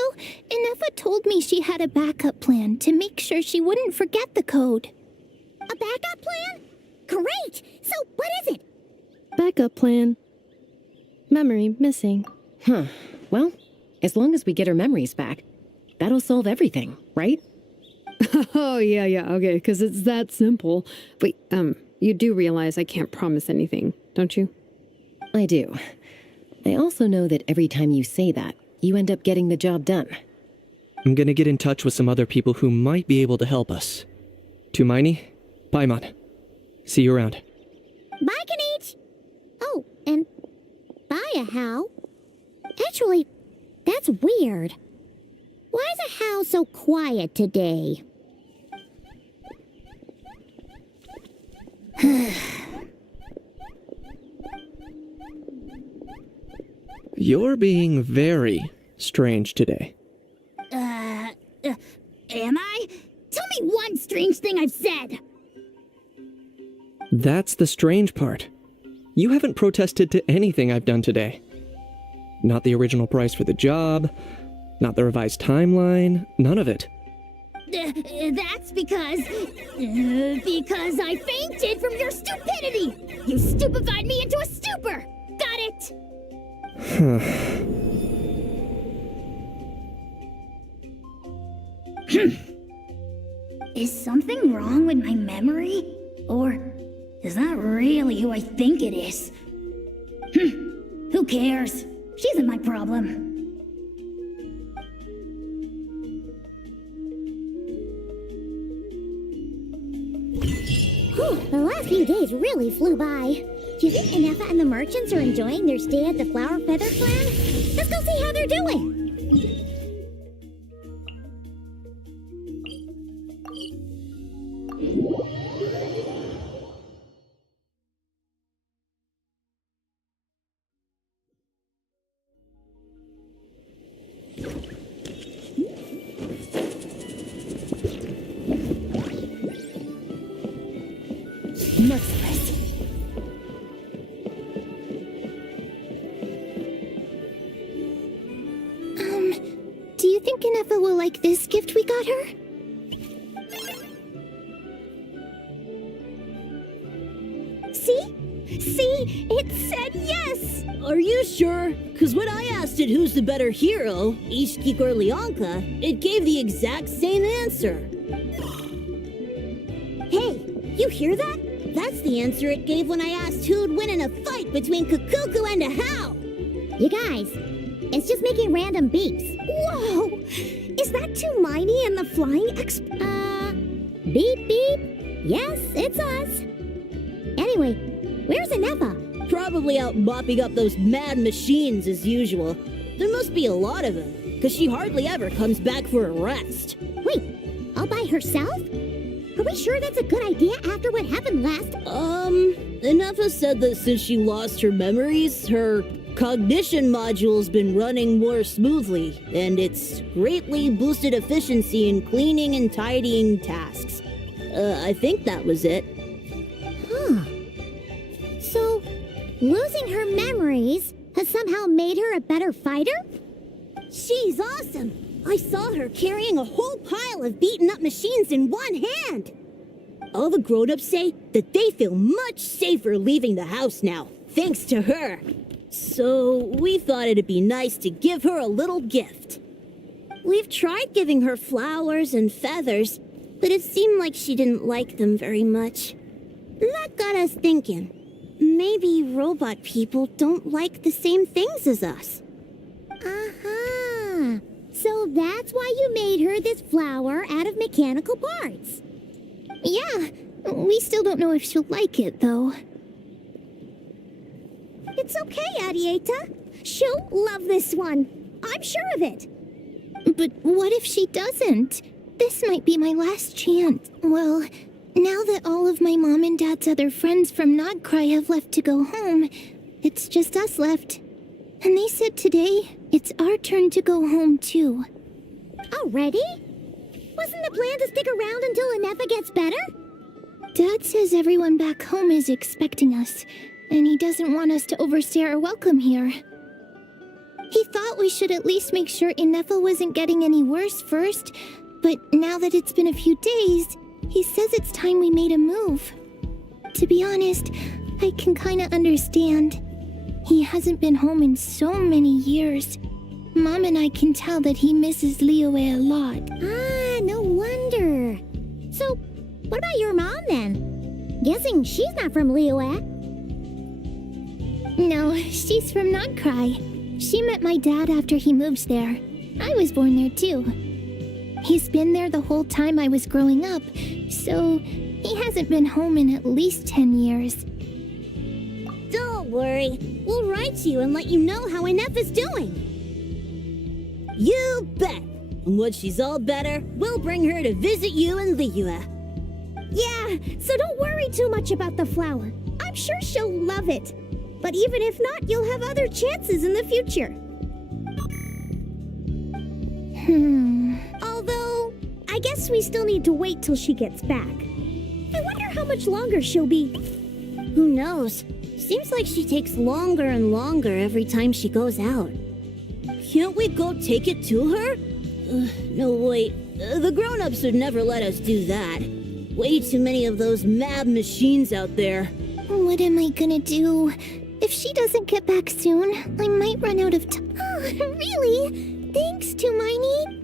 Anefa told me she had a backup plan to make sure she wouldn't forget the code. A backup plan? Great! So what is it? Backup plan. Memory missing. Huh. Well, as long as we get her memories back, that'll solve everything, right? Oh, yeah, okay, because it's that simple. Wait, you do realize I can't promise anything, don't you? I do. I also know that every time you say that, you end up getting the job done. I'm gonna get in touch with some other people who might be able to help us. Tumaini, Paimon. See you around. Bye, Kanich! Oh, and bye, How. Actually, that's weird. Why is How so quiet today? You're being very strange today. Am I? Tell me one strange thing I've said! That's the strange part. You haven't protested to anything I've done today. Not the original price for the job, not the revised timeline, none of it. That's because I fainted from your stupidity! You stupefied me into a stupor! Got it? Is something wrong with my memory? Or is that really who I think it is? Who cares? She isn't my problem. The last few days really flew by. Do you think Inefa and the merchants are enjoying their stay at the Flower Feather Clan? Let's go see how they're doing. Do you think Inefa will like this gift we got her? See? See? It said yes! Are you sure? Because when I asked it who's the better hero, Ishiki or Leonka, it gave the exact same answer. Hey, you hear that? That's the answer it gave when I asked who'd win in a fight between Kukuku and Ahau. You guys, it's just making random beeps. Whoa! Is that Tumaini and the flying Beep beep. Yes, it's us. Anyway, where's Inefa? Probably out mopping up those mad machines as usual. There must be a lot of them, because she hardly ever comes back for a rest. Wait, all by herself? Are we sure that's a good idea after what happened last? Inefa said that since she lost her memories, her cognition module's been running more smoothly, and it's greatly boosted efficiency in cleaning and tidying tasks. I think that was it. Huh. So, losing her memories has somehow made her a better fighter? She's awesome! I saw her carrying a whole pile of beaten up machines in one hand! All the grown-ups say that they feel much safer leaving the house now, thanks to her. So, we thought it'd be nice to give her a little gift. We've tried giving her flowers and feathers, but it seemed like she didn't like them very much. That got us thinking. Maybe robot people don't like the same things as us. Uh-huh. So that's why you made her this flower out of mechanical parts. Yeah, we still don't know if she'll like it, though. It's okay, Arieta. She'll love this one. I'm sure of it. But what if she doesn't? This might be my last chance. Well, now that all of my mom and dad's other friends from Nodcry have left to go home, it's just us left. And they said today, it's our turn to go home, too. Already? Wasn't the plan to stick around until Inefa gets better? Dad says everyone back home is expecting us, and he doesn't want us to overstay our welcome here. He thought we should at least make sure Inefa wasn't getting any worse first, but now that it's been a few days, he says it's time we made a move. To be honest, I can kinda understand. He hasn't been home in so many years. Mom and I can tell that he misses Liyue a lot. Ah, no wonder. So, what about your mom then? Guessing she's not from Liyue. No, she's from Nodcry. She met my dad after he moved there. I was born there too. He's been there the whole time I was growing up, so he hasn't been home in at least 10 years. Don't worry. We'll write to you and let you know how Inefa's doing. You bet! And when she's all better, we'll bring her to visit you in Liyue. Yeah, so don't worry too much about the flower. I'm sure she'll love it. But even if not, you'll have other chances in the future. Although, I guess we still need to wait till she gets back. I wonder how much longer she'll be Who knows? Seems like she takes longer and longer every time she goes out. Can't we go take it to her? No, wait. The grown-ups would never let us do that. Way too many of those mad machines out there. What am I gonna do? If she doesn't get back soon, I might run out of time. Oh, really? Thanks, Hermione.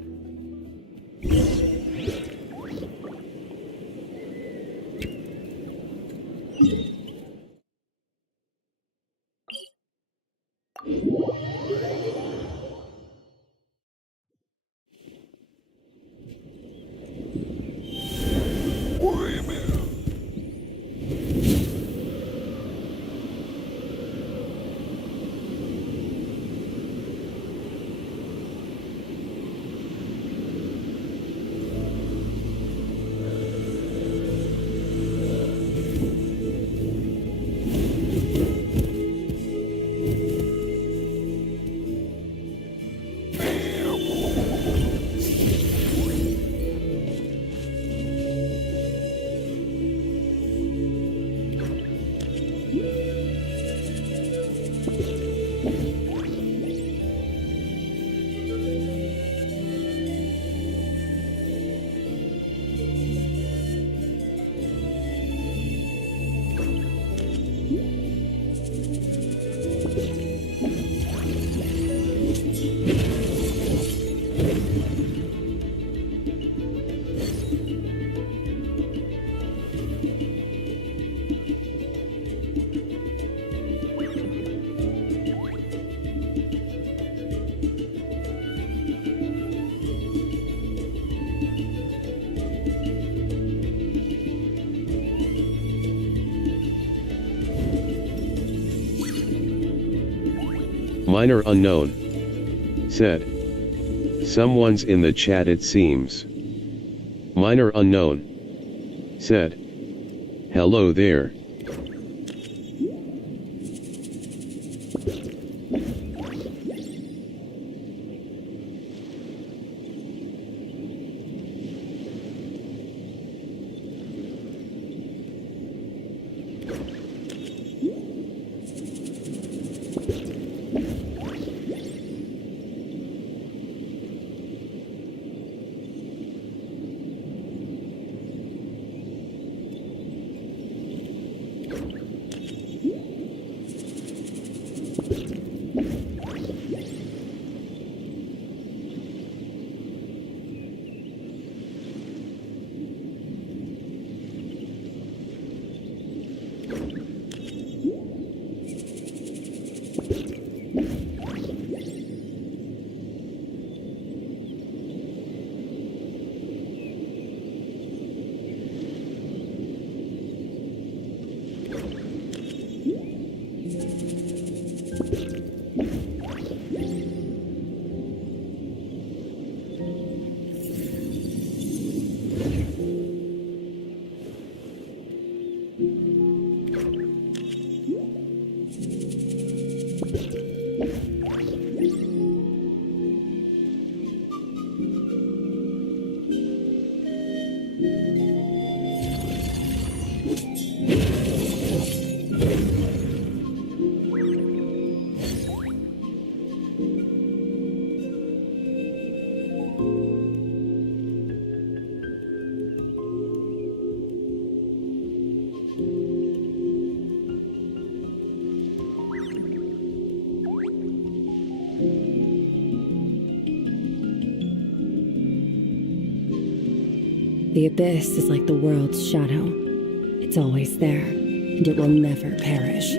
Minor unknown. Said. Someone's in the chat it seems. Minor unknown. Said. Hello there. The abyss is like the world's shadow. It's always there, and it will never perish.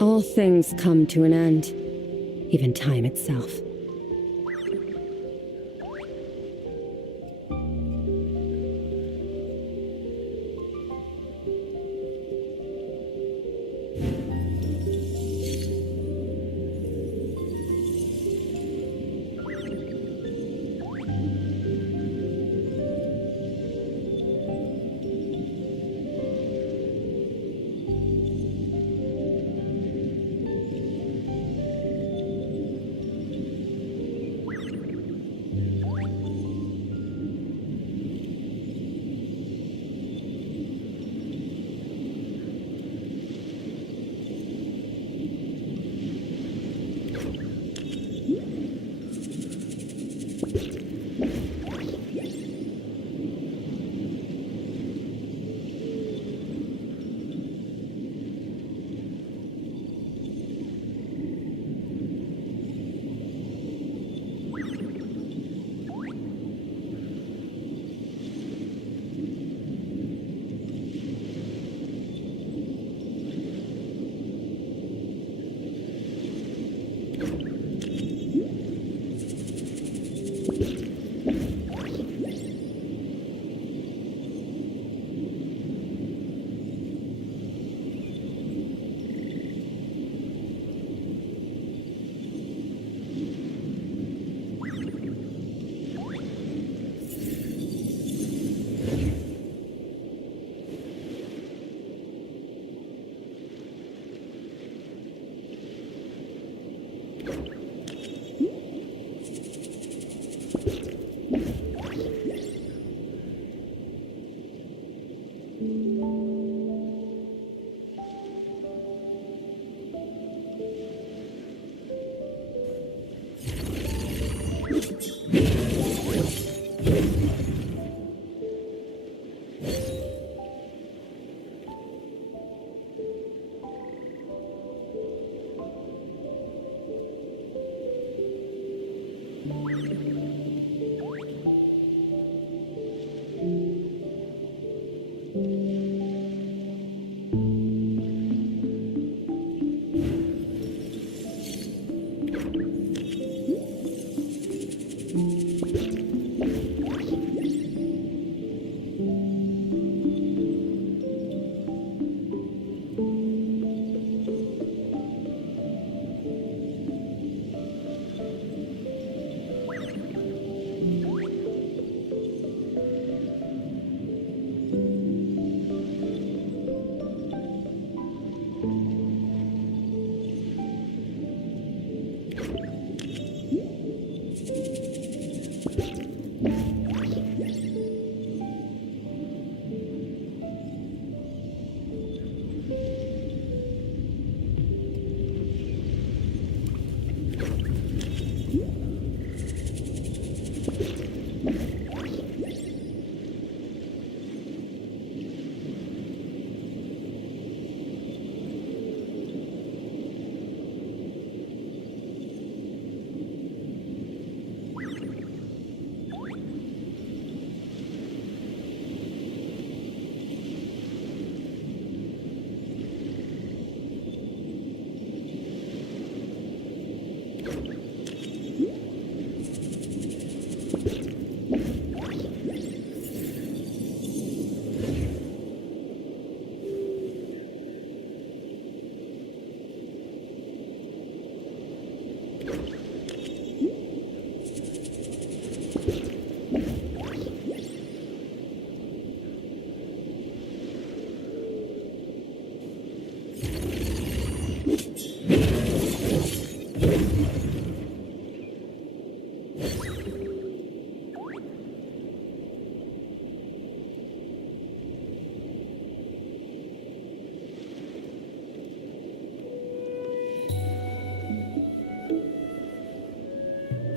All things come to an end, even time itself.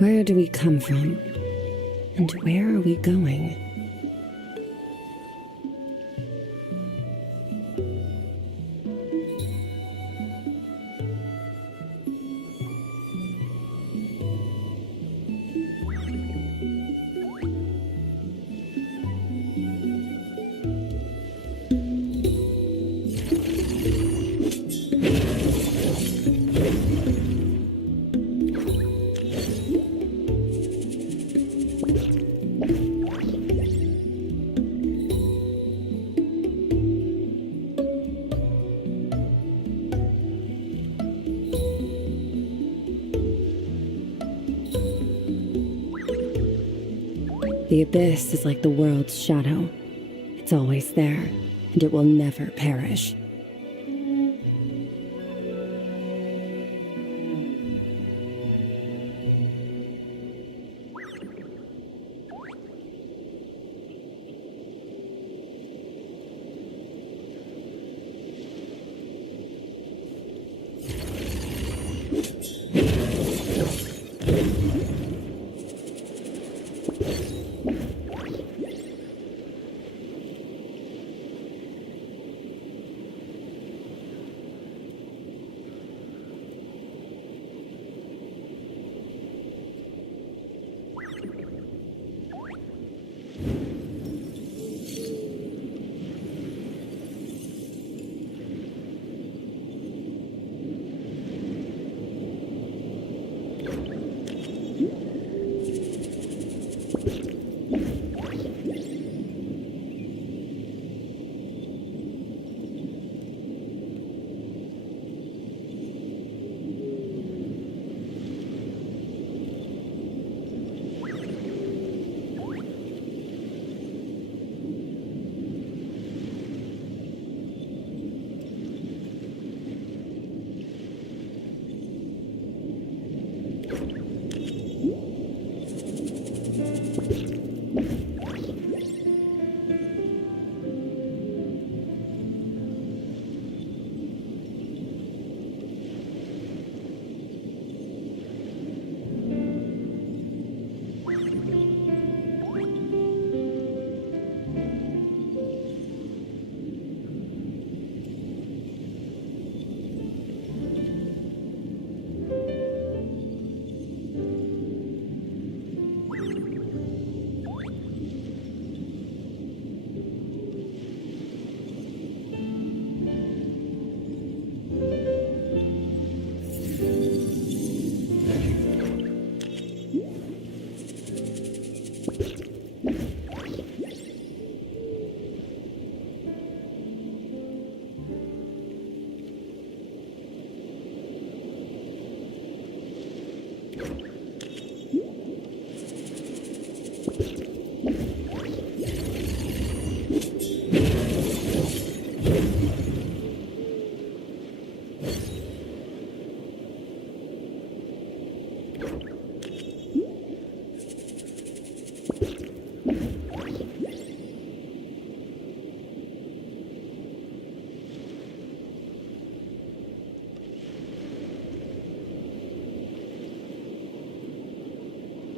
Where do we come from? And where are we going? The abyss is like the world's shadow. It's always there, and it will never perish.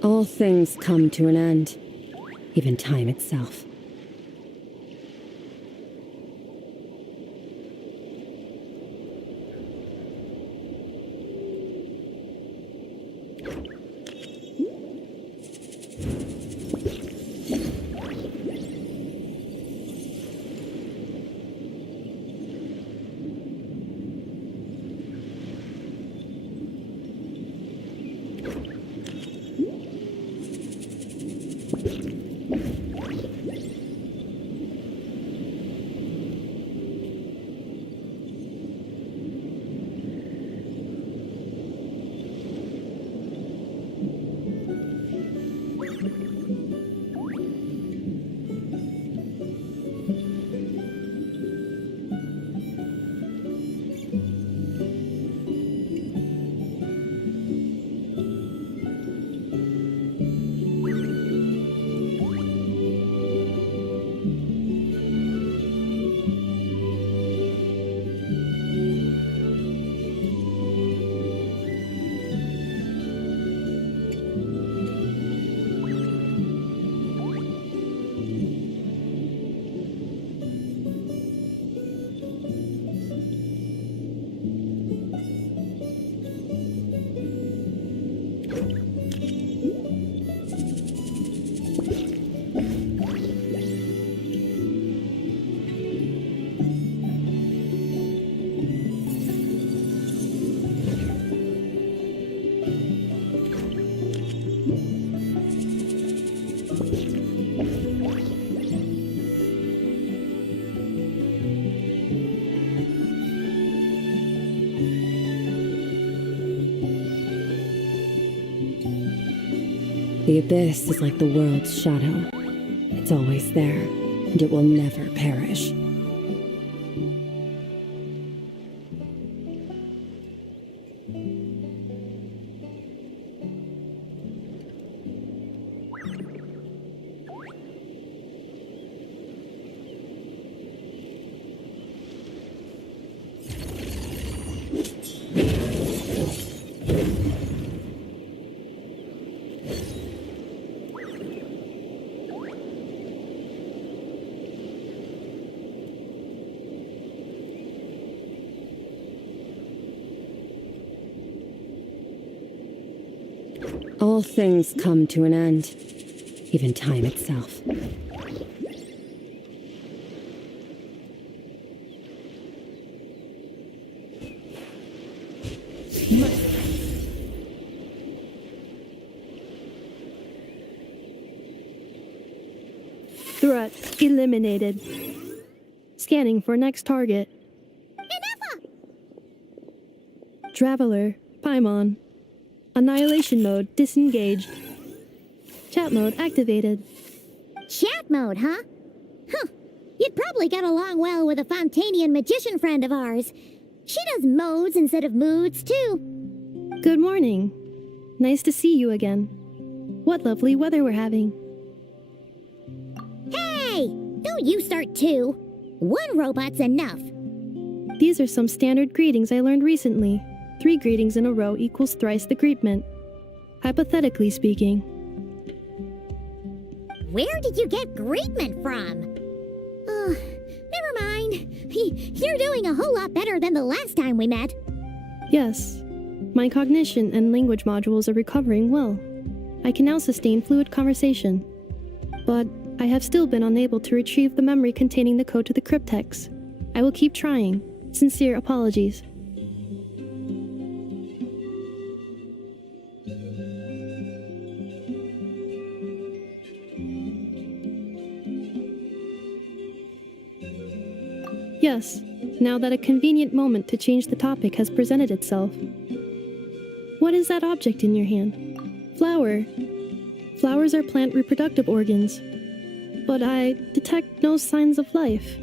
All things come to an end, even time itself. The abyss is like the world's shadow. It's always there, and it will never perish. All things come to an end, even time itself. Threat eliminated. Scanning for next target. Traveler, Paimon. Annihilation mode disengaged. Chat mode activated. Chat mode, huh? Huh. You'd probably get along well with a Fontanian magician friend of ours. She does modes instead of moods, too. Good morning. Nice to see you again. What lovely weather we're having. Hey! Don't you start too. One robot's enough. These are some standard greetings I learned recently. 3 greetings in a row equals thrice the greetment. Hypothetically speaking. Where did you get greetment from? Never mind. You're doing a whole lot better than the last time we met. Yes. My cognition and language modules are recovering well. I can now sustain fluid conversation. But I have still been unable to retrieve the memory containing the code to the cryptex. I will keep trying. Sincere apologies. Yes, now that a convenient moment to change the topic has presented itself. What is that object in your hand? Flower. Flowers are plant reproductive organs. But I detect no signs of life.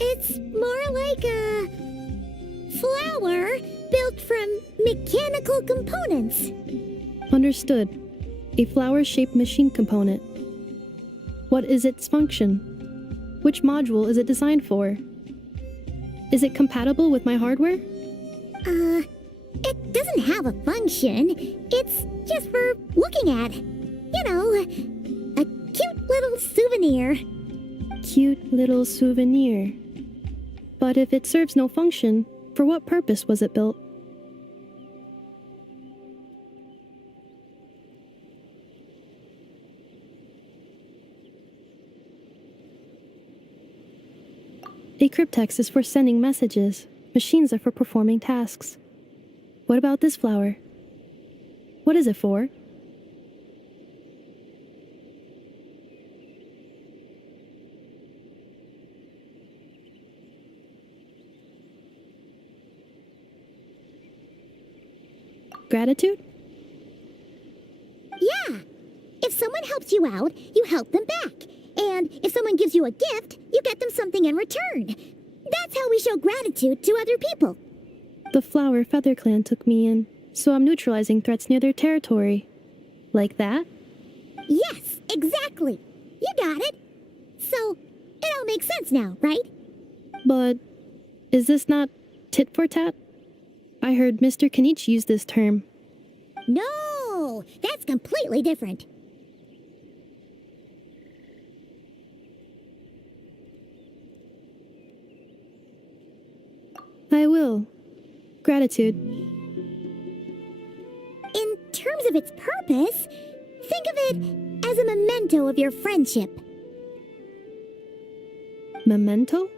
It's more like a flower built from mechanical components. Understood. A flower-shaped machine component. What is its function? Which module is it designed for? Is it compatible with my hardware? It doesn't have a function. It's just for looking at. You know, a cute little souvenir. Cute little souvenir. But if it serves no function, for what purpose was it built? A cryptex is for sending messages. Machines are for performing tasks. What about this flower? What is it for? Gratitude? Yeah. If someone helps you out, you help them back. And if someone gives you a gift, you get them something in return. That's how we show gratitude to other people. The Flower Feather Clan took me in, so I'm neutralizing threats near their territory. Like that? Yes, exactly. You got it. So, it all makes sense now, right? But is this not tit for tat? I heard Mr. Kenichi use this term. No, that's completely different. I will. Gratitude. In terms of its purpose, think of it as a memento of your friendship. Memento?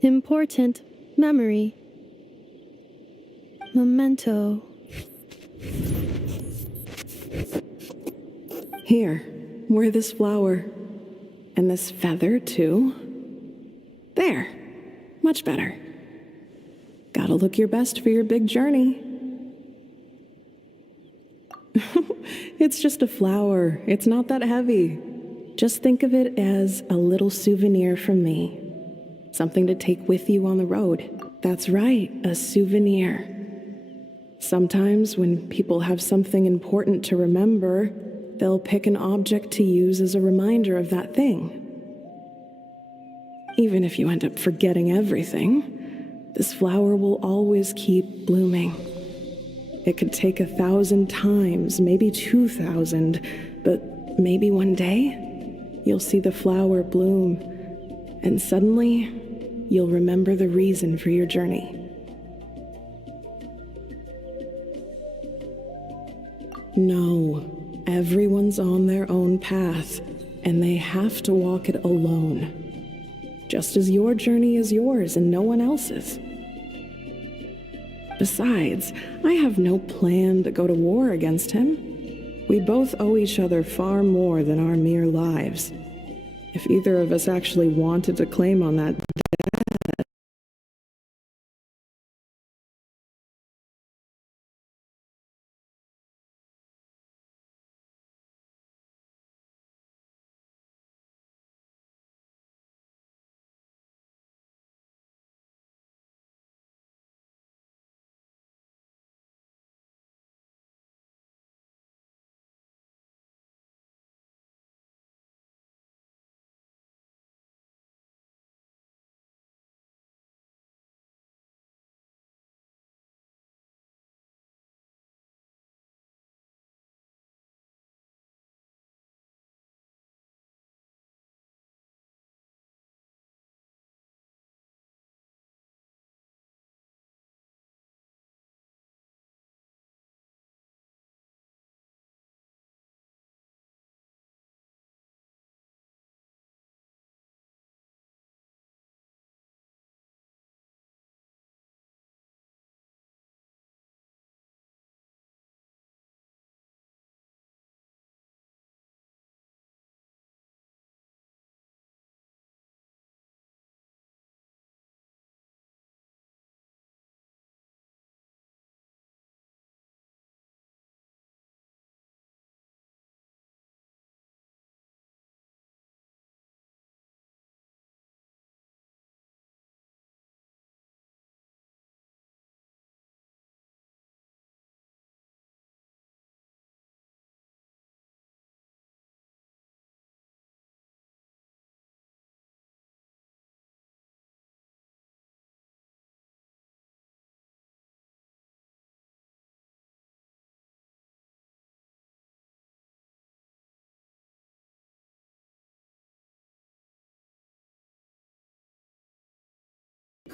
Important memory. Memento. Here, wear this flower. And this feather, too. There. Much better. Gotta look your best for your big journey. It's just a flower. It's not that heavy. Just think of it as a little souvenir from me. Something to take with you on the road. That's right, a souvenir. Sometimes when people have something important to remember, they'll pick an object to use as a reminder of that thing. Even if you end up forgetting everything, this flower will always keep blooming. It could take 1,000 times, maybe 2,000, but maybe one day you'll see the flower bloom, and suddenly you'll remember the reason for your journey. No, everyone's on their own path, and they have to walk it alone. Just as your journey is yours and no one else's. Besides, I have no plan to go to war against him. We both owe each other far more than our mere lives. If either of us actually wanted to claim on that debt,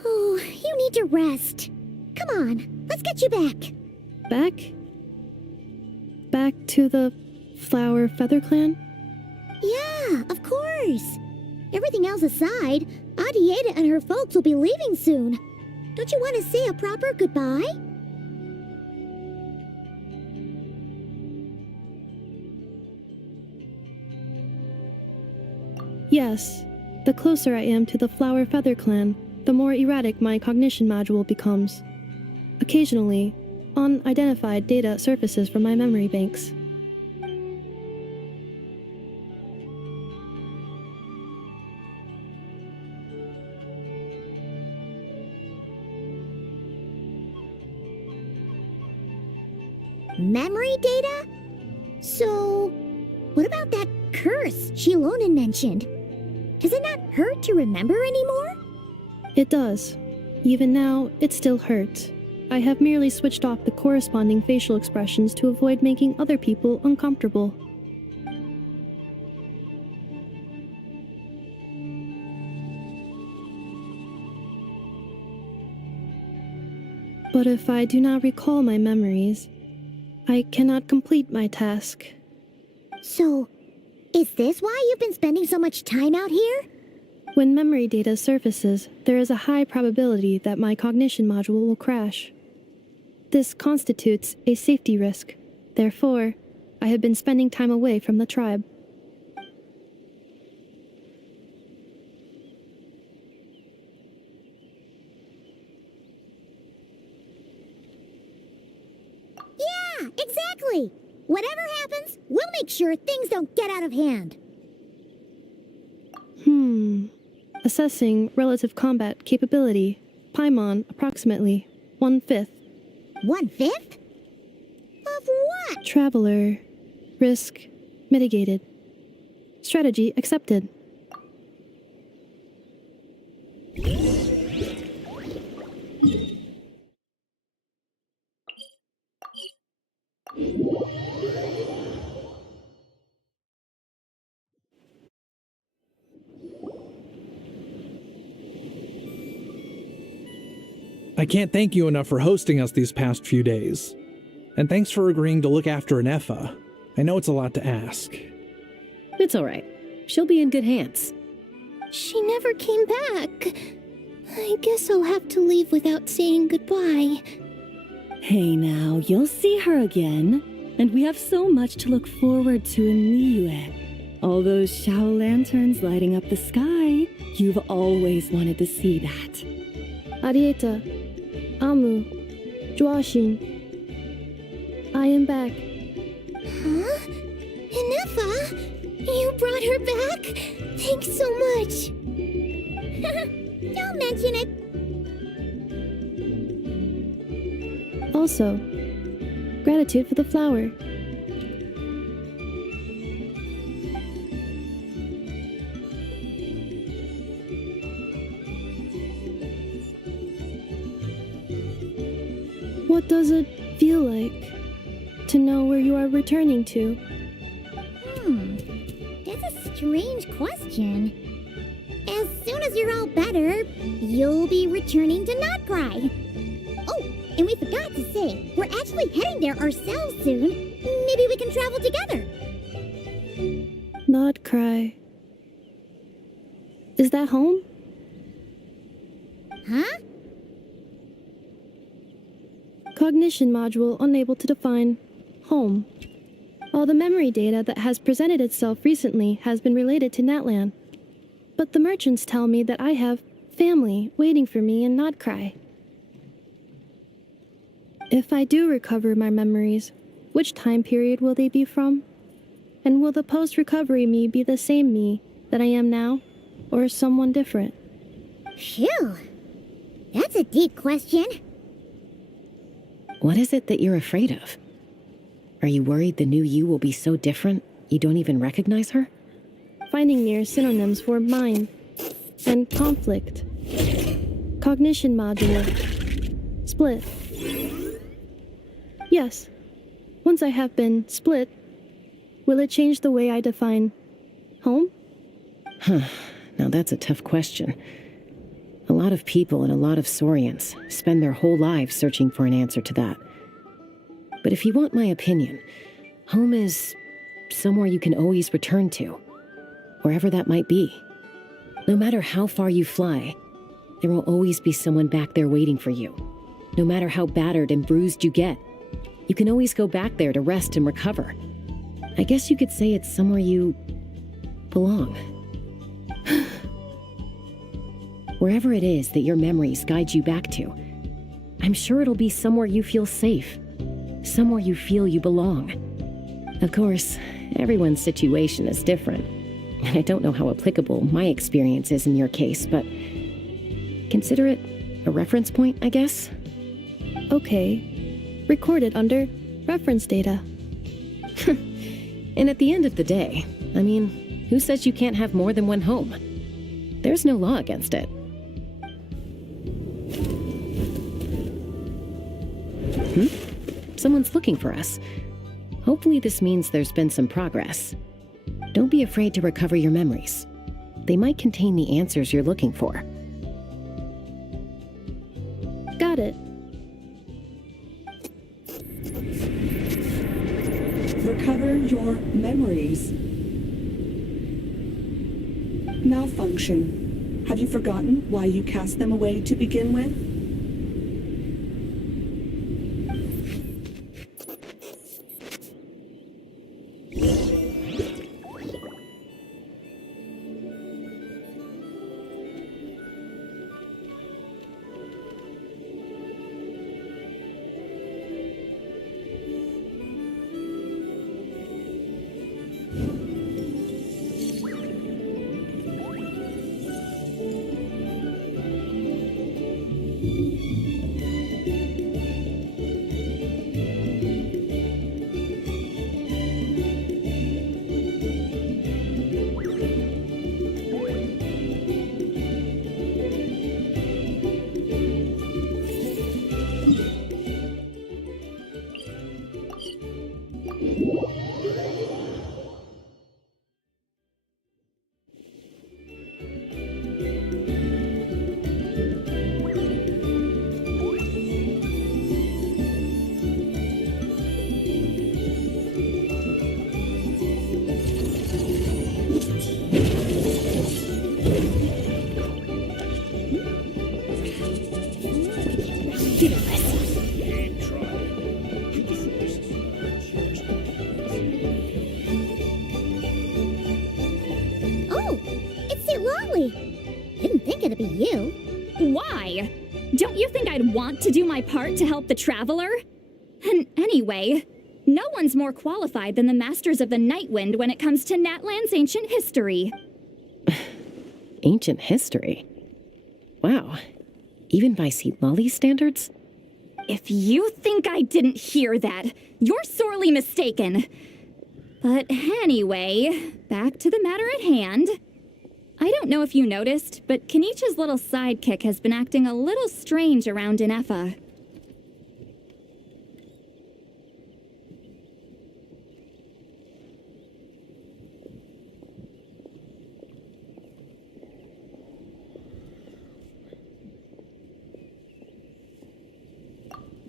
Oh, you need to rest. Come on, let's get you back. Back? Back to the Flower Feather Clan? Yeah, of course. Everything else aside, Adieta and her folks will be leaving soon. Don't you want to say a proper goodbye? Yes. The closer I am to the Flower Feather Clan, the more erratic my cognition module becomes. Occasionally, unidentified data surfaces from my memory banks. Memory data? So, what about that curse Shilonen mentioned? Does it not hurt to remember anymore? It does. Even now, it still hurts. I have merely switched off the corresponding facial expressions to avoid making other people uncomfortable. But if I do not recall my memories, I cannot complete my task. So, is this why you've been spending so much time out here? When memory data surfaces, there is a high probability that my cognition module will crash. This constitutes a safety risk. Therefore, I have been spending time away from the tribe. Yeah, exactly! Whatever happens, we'll make sure things don't get out of hand. Assessing relative combat capability. Paimon, approximately 1/5. 1/5? Of what? Traveler. Risk mitigated. Strategy accepted. I can't thank you enough for hosting us these past few days. And thanks for agreeing to look after Nefa. I know it's a lot to ask. It's all right. She'll be in good hands. She never came back. I guess I'll have to leave without saying goodbye. Hey now, you'll see her again. And we have so much to look forward to in Liyue. All those Shao lanterns lighting up the sky. You've always wanted to see that. Arieta. Amu. Joashin. I am back. Huh? Nefa? You brought her back? Thanks so much. Don't mention it. Also, gratitude for the flower. What does it feel like to know where you are returning to? That's a strange question. As soon as you're all better, you'll be returning to Not Cry. Oh, and we forgot to say, we're actually heading there ourselves soon. Maybe we can travel together. Not cry. Is that home? Huh? Cognition module unable to define home. All the memory data that has presented itself recently has been related to Natlan. But the merchants tell me that I have family waiting for me in Not Cry. If I do recover my memories, which time period will they be from? And will the post-recovery me be the same me that I am now, or someone different? Phew. That's a deep question. What is it that you're afraid of? Are you worried the new you will be so different you don't even recognize her? Finding near synonyms for mind and conflict. Cognition module. Split. Yes. Once I have been split, will it change the way I define home? Now that's a tough question. A lot of people and a lot of Saurians spend their whole lives searching for an answer to that. But if you want my opinion, home is somewhere you can always return to, wherever that might be. No matter how far you fly, there will always be someone back there waiting for you. No matter how battered and bruised you get, you can always go back there to rest and recover. I guess you could say it's somewhere you belong. Wherever it is that your memories guide you back to, I'm sure it'll be somewhere you feel safe, somewhere you feel you belong. Of course, everyone's situation is different, and I don't know how applicable my experience is in your case, but consider it a reference point, I guess? Okay. Recorded under reference data. And at the end of the day, I mean, who says you can't have more than one home? There's no law against it. Someone's looking for us. Hopefully this means there's been some progress. Don't be afraid to recover your memories. They might contain the answers you're looking for. Got it. Recover your memories. Malfunction. Have you forgotten why you cast them away to begin with? Oh, it's Lolly. Didn't think it'd be you. Why? Don't you think I'd want to do my part to help the Traveler? And anyway, no one's more qualified than the Masters of the Nightwind when it comes to Natlan's ancient history. Ancient history? Wow. Even by Seat Lolly's standards? If you think I didn't hear that, you're sorely mistaken. But anyway, back to the matter at hand. I don't know if you noticed, but Kenichi's little sidekick has been acting a little strange around Ineffa.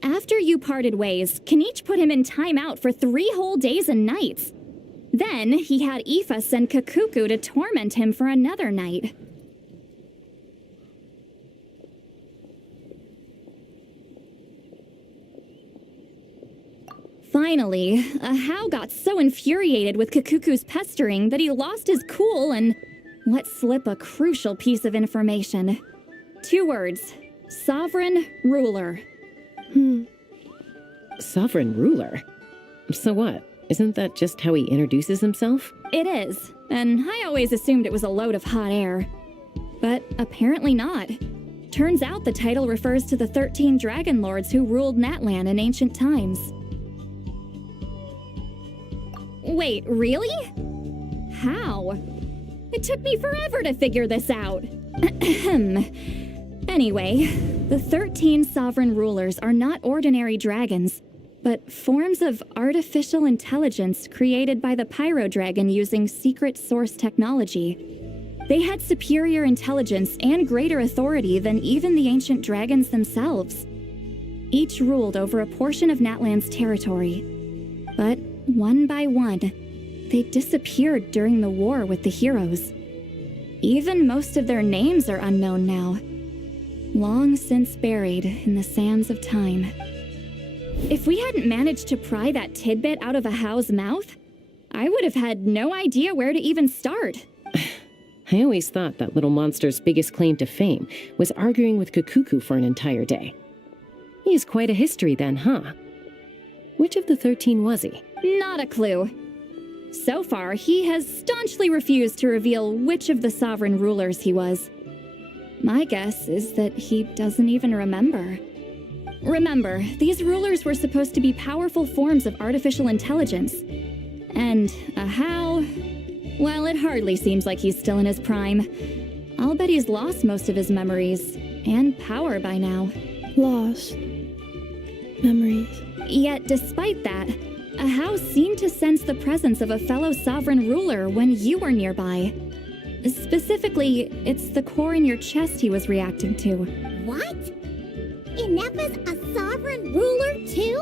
After you parted ways, Kenichi put him in timeout for 3 whole days and nights. Then he had Aoife send Kakuku to torment him for another night. Finally, Ahau got so infuriated with Kakuku's pestering that he lost his cool and let slip a crucial piece of information. 2 words: sovereign ruler. Sovereign ruler? So what? Isn't that just how he introduces himself? It is, and I always assumed it was a load of hot air. But apparently not. Turns out the title refers to the 13 dragon lords who ruled Natlan in ancient times. Wait, really? How? It took me forever to figure this out. Anyway, the 13 sovereign rulers are not ordinary dragons, but forms of artificial intelligence created by the Pyro Dragon using secret source technology. They had superior intelligence and greater authority than even the ancient dragons themselves. Each ruled over a portion of Natlan's territory. But one by one, they disappeared during the war with the heroes. Even most of their names are unknown now, long since buried in the sands of time. If we hadn't managed to pry that tidbit out of Ahau's mouth, I would have had no idea where to even start. I always thought that little monster's biggest claim to fame was arguing with Kakuku for an entire day. He has quite a history then, huh? Which of the 13 was he? Not a clue. So far, he has staunchly refused to reveal which of the sovereign rulers he was. My guess is that he doesn't even remember. Remember, these rulers were supposed to be powerful forms of artificial intelligence. And Ahau, well, it hardly seems like he's still in his prime. I'll bet he's lost most of his memories and power by now. Lost memories. Yet, despite that, Ahau seemed to sense the presence of a fellow sovereign ruler when you were nearby. Specifically, it's the core in your chest he was reacting to. What? Ineffa's a sovereign ruler too?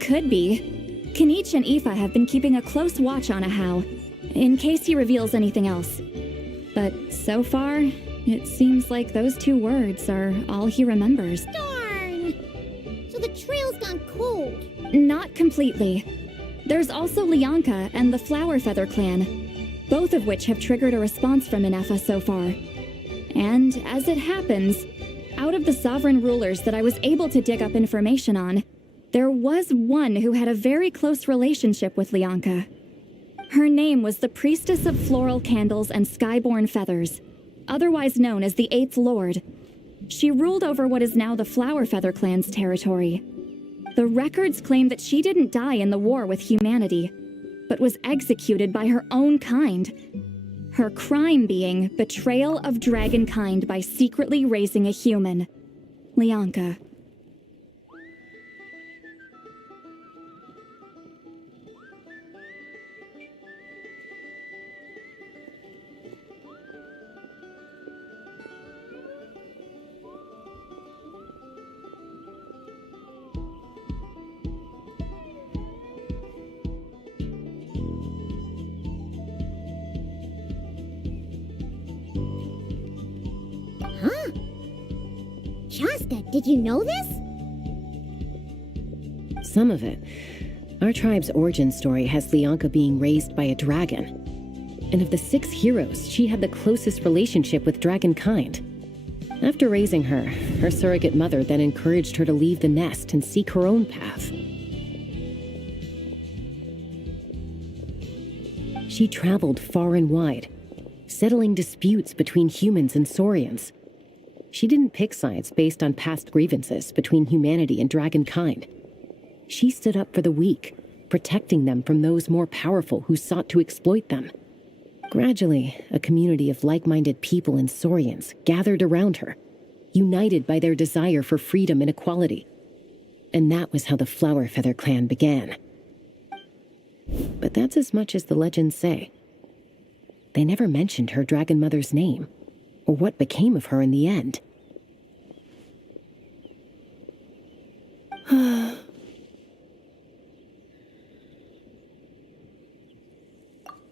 Could be. Kenichi and Aoife have been keeping a close watch on Ahau, in case he reveals anything else. But so far, it seems like those 2 words are all he remembers. Darn! So the trail's gone cold. Not completely. There's also Lianka and the Flower Feather clan, both of which have triggered a response from Inefa so far. And as it happens, out of the sovereign rulers that I was able to dig up information on, there was one who had a very close relationship with Lianka. Her name was the Priestess of Floral Candles and Skyborn Feathers, otherwise known as the Eighth Lord. She ruled over what is now the Flower Feather clan's territory. The records claim that she didn't die in the war with humanity, but was executed by her own kind. Her crime being betrayal of dragonkind by secretly raising a human. Lianka. Huh? Shaska, did you know this? Some of it. Our tribe's origin story has Lianka being raised by a dragon. And of the 6 heroes, she had the closest relationship with dragonkind. After raising her, her surrogate mother then encouraged her to leave the nest and seek her own path. She traveled far and wide, settling disputes between humans and Saurians. She didn't pick sides based on past grievances between humanity and dragonkind. She stood up for the weak, protecting them from those more powerful who sought to exploit them. Gradually, a community of like-minded people and Saurians gathered around her, united by their desire for freedom and equality. And that was how the Flower Feather clan began. But that's as much as the legends say. They never mentioned her dragon mother's name, or what became of her in the end.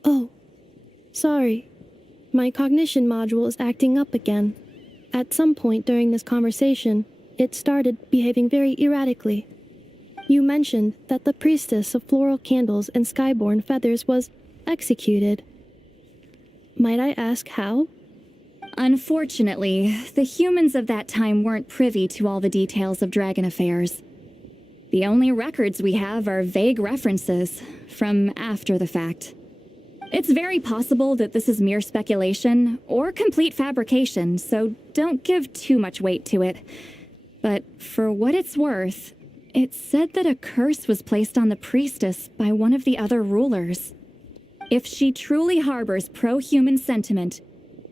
Oh, sorry. My cognition module is acting up again. At some point during this conversation, it started behaving very erratically. You mentioned that the Priestess of Floral Candles and Skyborn Feathers was executed. Might I ask how? Unfortunately, the humans of that time weren't privy to all the details of dragon affairs. The only records we have are vague references from after the fact. It's very possible that this is mere speculation or complete fabrication, so don't give too much weight to it. But for what it's worth, it's said that a curse was placed on the priestess by one of the other rulers. If she truly harbors pro-human sentiment,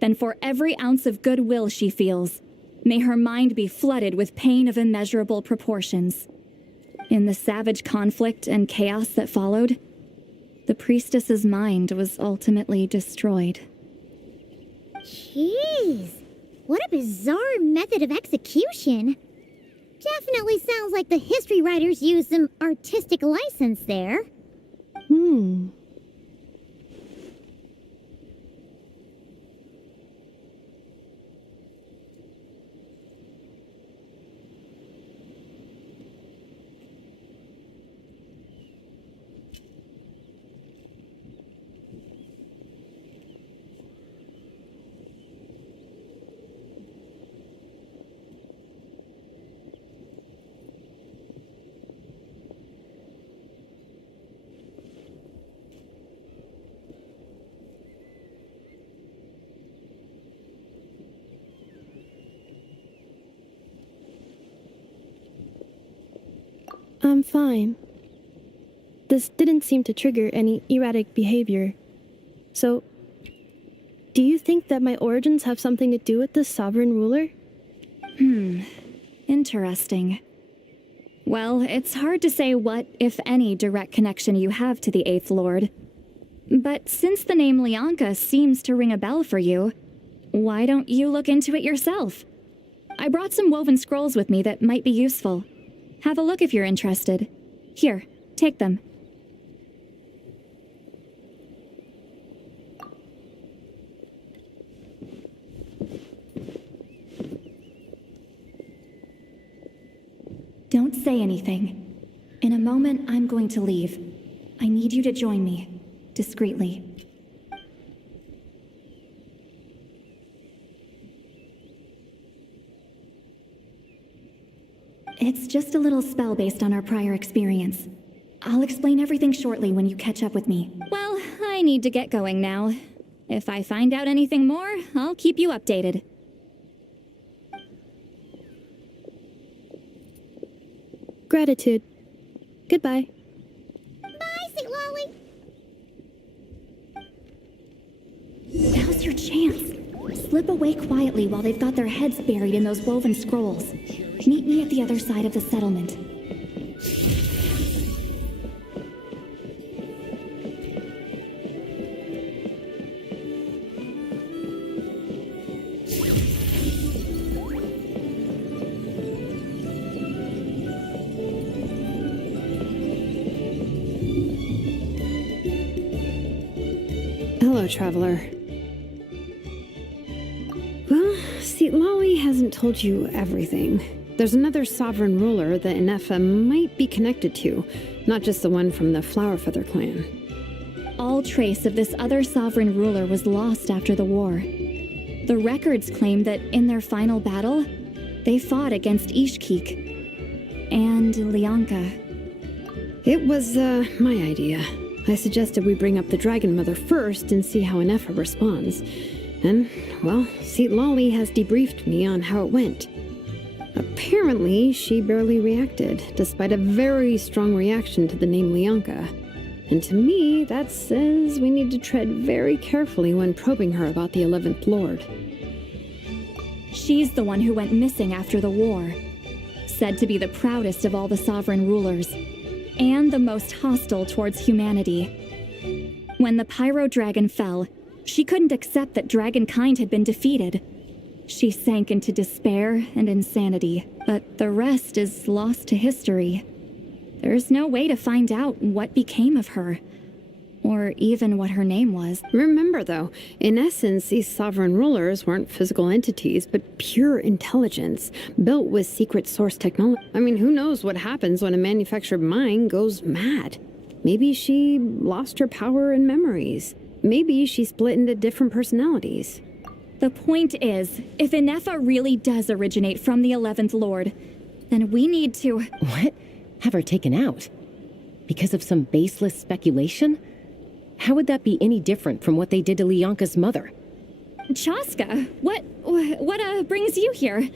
then for every ounce of goodwill she feels, may her mind be flooded with pain of immeasurable proportions. In the savage conflict and chaos that followed, the priestess's mind was ultimately destroyed. Jeez, what a bizarre method of execution. Definitely sounds like the history writers used some artistic license there. I'm fine. This didn't seem to trigger any erratic behavior. So, do you think that my origins have something to do with this sovereign ruler? Interesting. Well, it's hard to say what, if any, direct connection you have to the Eighth Lord. But since the name Lianka seems to ring a bell for you, why don't you look into it yourself? I brought some woven scrolls with me that might be useful. Have a look if you're interested. Here, take them. Don't say anything. In a moment, I'm going to leave. I need you to join me, discreetly. It's just a little spell based on our prior experience. I'll explain everything shortly when you catch up with me. Well, I need to get going now. If I find out anything more, I'll keep you updated. Gratitude. Goodbye. Bye, Sweet Lolly. Now's your chance. Slip away quietly while they've got their heads buried in those woven scrolls. Meet me at the other side of the settlement. Hello, traveler. Well, see, Lolly hasn't told you everything. There's another sovereign ruler that Inefa might be connected to, not just the one from the Flower Feather clan. All trace of this other sovereign ruler was lost after the war. The records claim that in their final battle, they fought against Ishkik and Lianka. It was, my idea. I suggested we bring up the Dragon Mother first and see how Inefa responds. And, well, Seat Lolly has debriefed me on how it went. Apparently, she barely reacted, despite a very strong reaction to the name Lianka. And to me, that says we need to tread very carefully when probing her about the 11th Lord. She's the one who went missing after the war. Said to be the proudest of all the sovereign rulers, and the most hostile towards humanity. When the Pyro Dragon fell, she couldn't accept that dragonkind had been defeated. She sank into despair and insanity, but the rest is lost to history. There's no way to find out what became of her, or even what her name was. Remember, though, in essence, these sovereign rulers weren't physical entities, but pure intelligence, built with secret source technology. I mean, who knows what happens when a manufactured mind goes mad? Maybe she lost her power and memories. Maybe she split into different personalities. The point is, if Inefa really does originate from the 11th Lord, then we need to— What? Have her taken out? Because of some baseless speculation? How would that be any different from what they did to Lianka's mother? Chaska, what brings you here?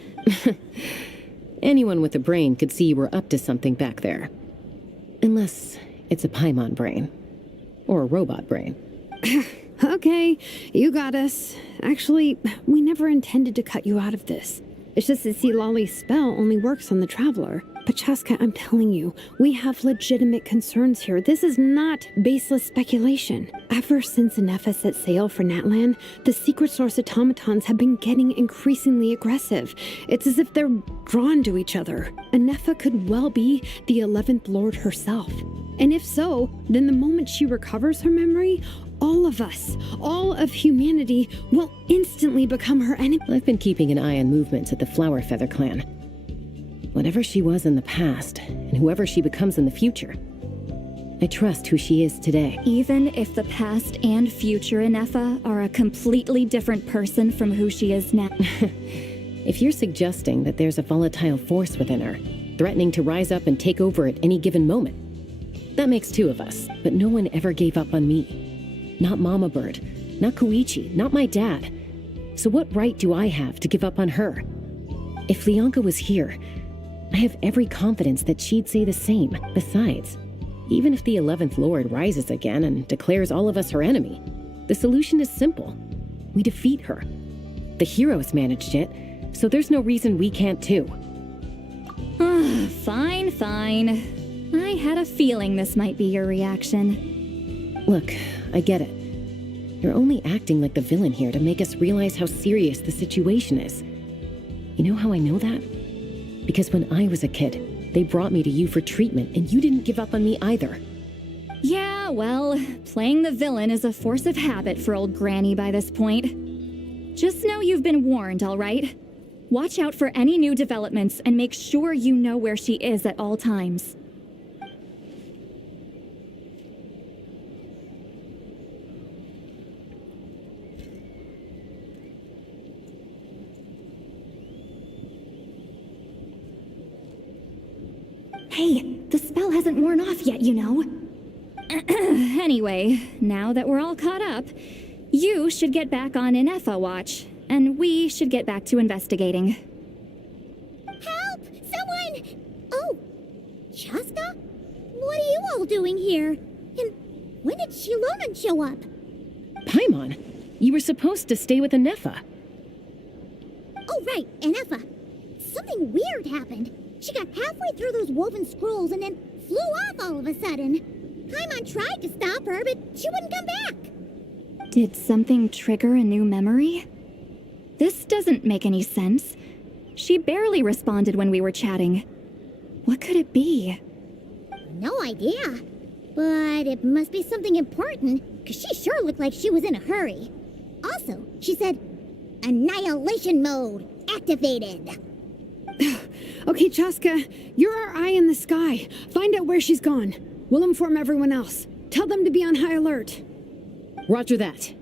Anyone with a brain could see you were up to something back there. Unless it's a Paimon brain. Or a robot brain. Okay, you got us. Actually, we never intended to cut you out of this. It's just that Lolly's spell only works on the Traveler. But Chaska, I'm telling you, we have legitimate concerns here. This is not baseless speculation. Ever since Inefa set sail for Natlan, the secret source automatons have been getting increasingly aggressive. It's as if they're drawn to each other. Inefa could well be the 11th Lord herself. And if so, then the moment she recovers her memory, all of us, all of humanity, will instantly become her enemy. I've been keeping an eye on movements at the Flower Feather clan. Whatever she was in the past, and whoever she becomes in the future, I trust who she is today. Even if the past and future Inefa are a completely different person from who she is now. If you're suggesting that there's a volatile force within her, threatening to rise up and take over at any given moment, that makes two of us, but no one ever gave up on me. Not Mama Bird, not Koichi, not my dad. So what right do I have to give up on her? If Lianka was here, I have every confidence that she'd say the same. Besides, even if the 11th Lord rises again and declares all of us her enemy, the solution is simple. We defeat her. The heroes managed it, so there's no reason we can't too. Fine. I had a feeling this might be your reaction. Look, I get it. You're only acting like the villain here to make us realize how serious the situation is. You know how I know that? Because when I was a kid, they brought me to you for treatment, and you didn't give up on me either. Yeah, well, playing the villain is a force of habit for old Granny by this point. Just know you've been warned, all right? Watch out for any new developments and make sure you know where she is at all times. Hey, the spell hasn't worn off yet, you know. Anyway, now that we're all caught up, you should get back on Inefa watch, and we should get back to investigating. Help! Someone! Oh, Chaska? What are you all doing here? And when did Shilonan show up? Paimon, you were supposed to stay with Inefa. Oh, right, Inefa. Something weird happened. She got halfway through those woven scrolls and then flew off all of a sudden. Paimon tried to stop her, but she wouldn't come back. Did something trigger a new memory? This doesn't make any sense. She barely responded when we were chatting. What could it be? No idea. But it must be something important, because she sure looked like she was in a hurry. Also, she said, Annihilation mode activated. Okay, Chaska, you're our eye in the sky. Find out where she's gone. We'll inform everyone else. Tell them to be on high alert. Roger that.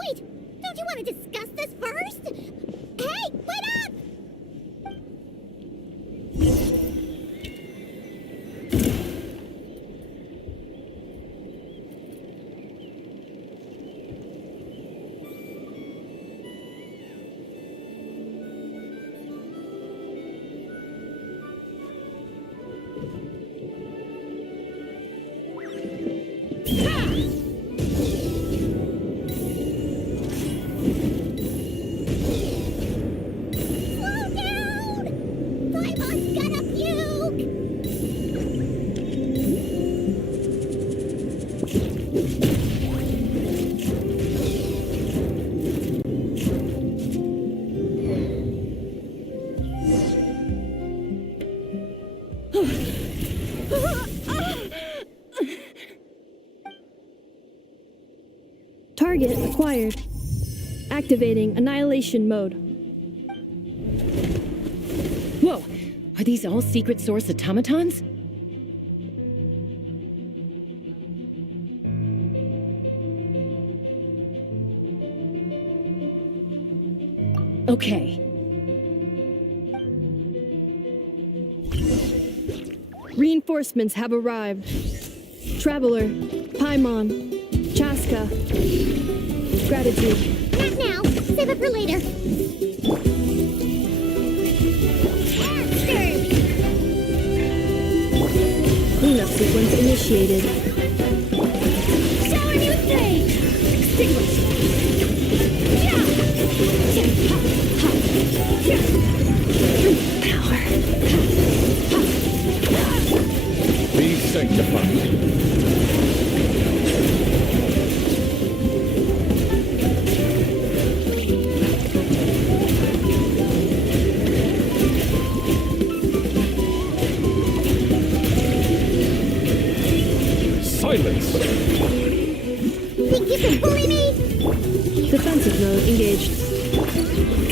Wait, don't you want to discuss this first? Hey, wait up! Target acquired. Activating annihilation mode. Whoa! Are these all secret source automatons? Okay. Reinforcements have arrived. Traveler, Paimon, Chaska. Gratitude. Not now. Save it for later. Cleanup sequence initiated. Shower new thing! Extinguish! Power. Be sanctified. Silence! Think you can bully me? Defensive mode engaged.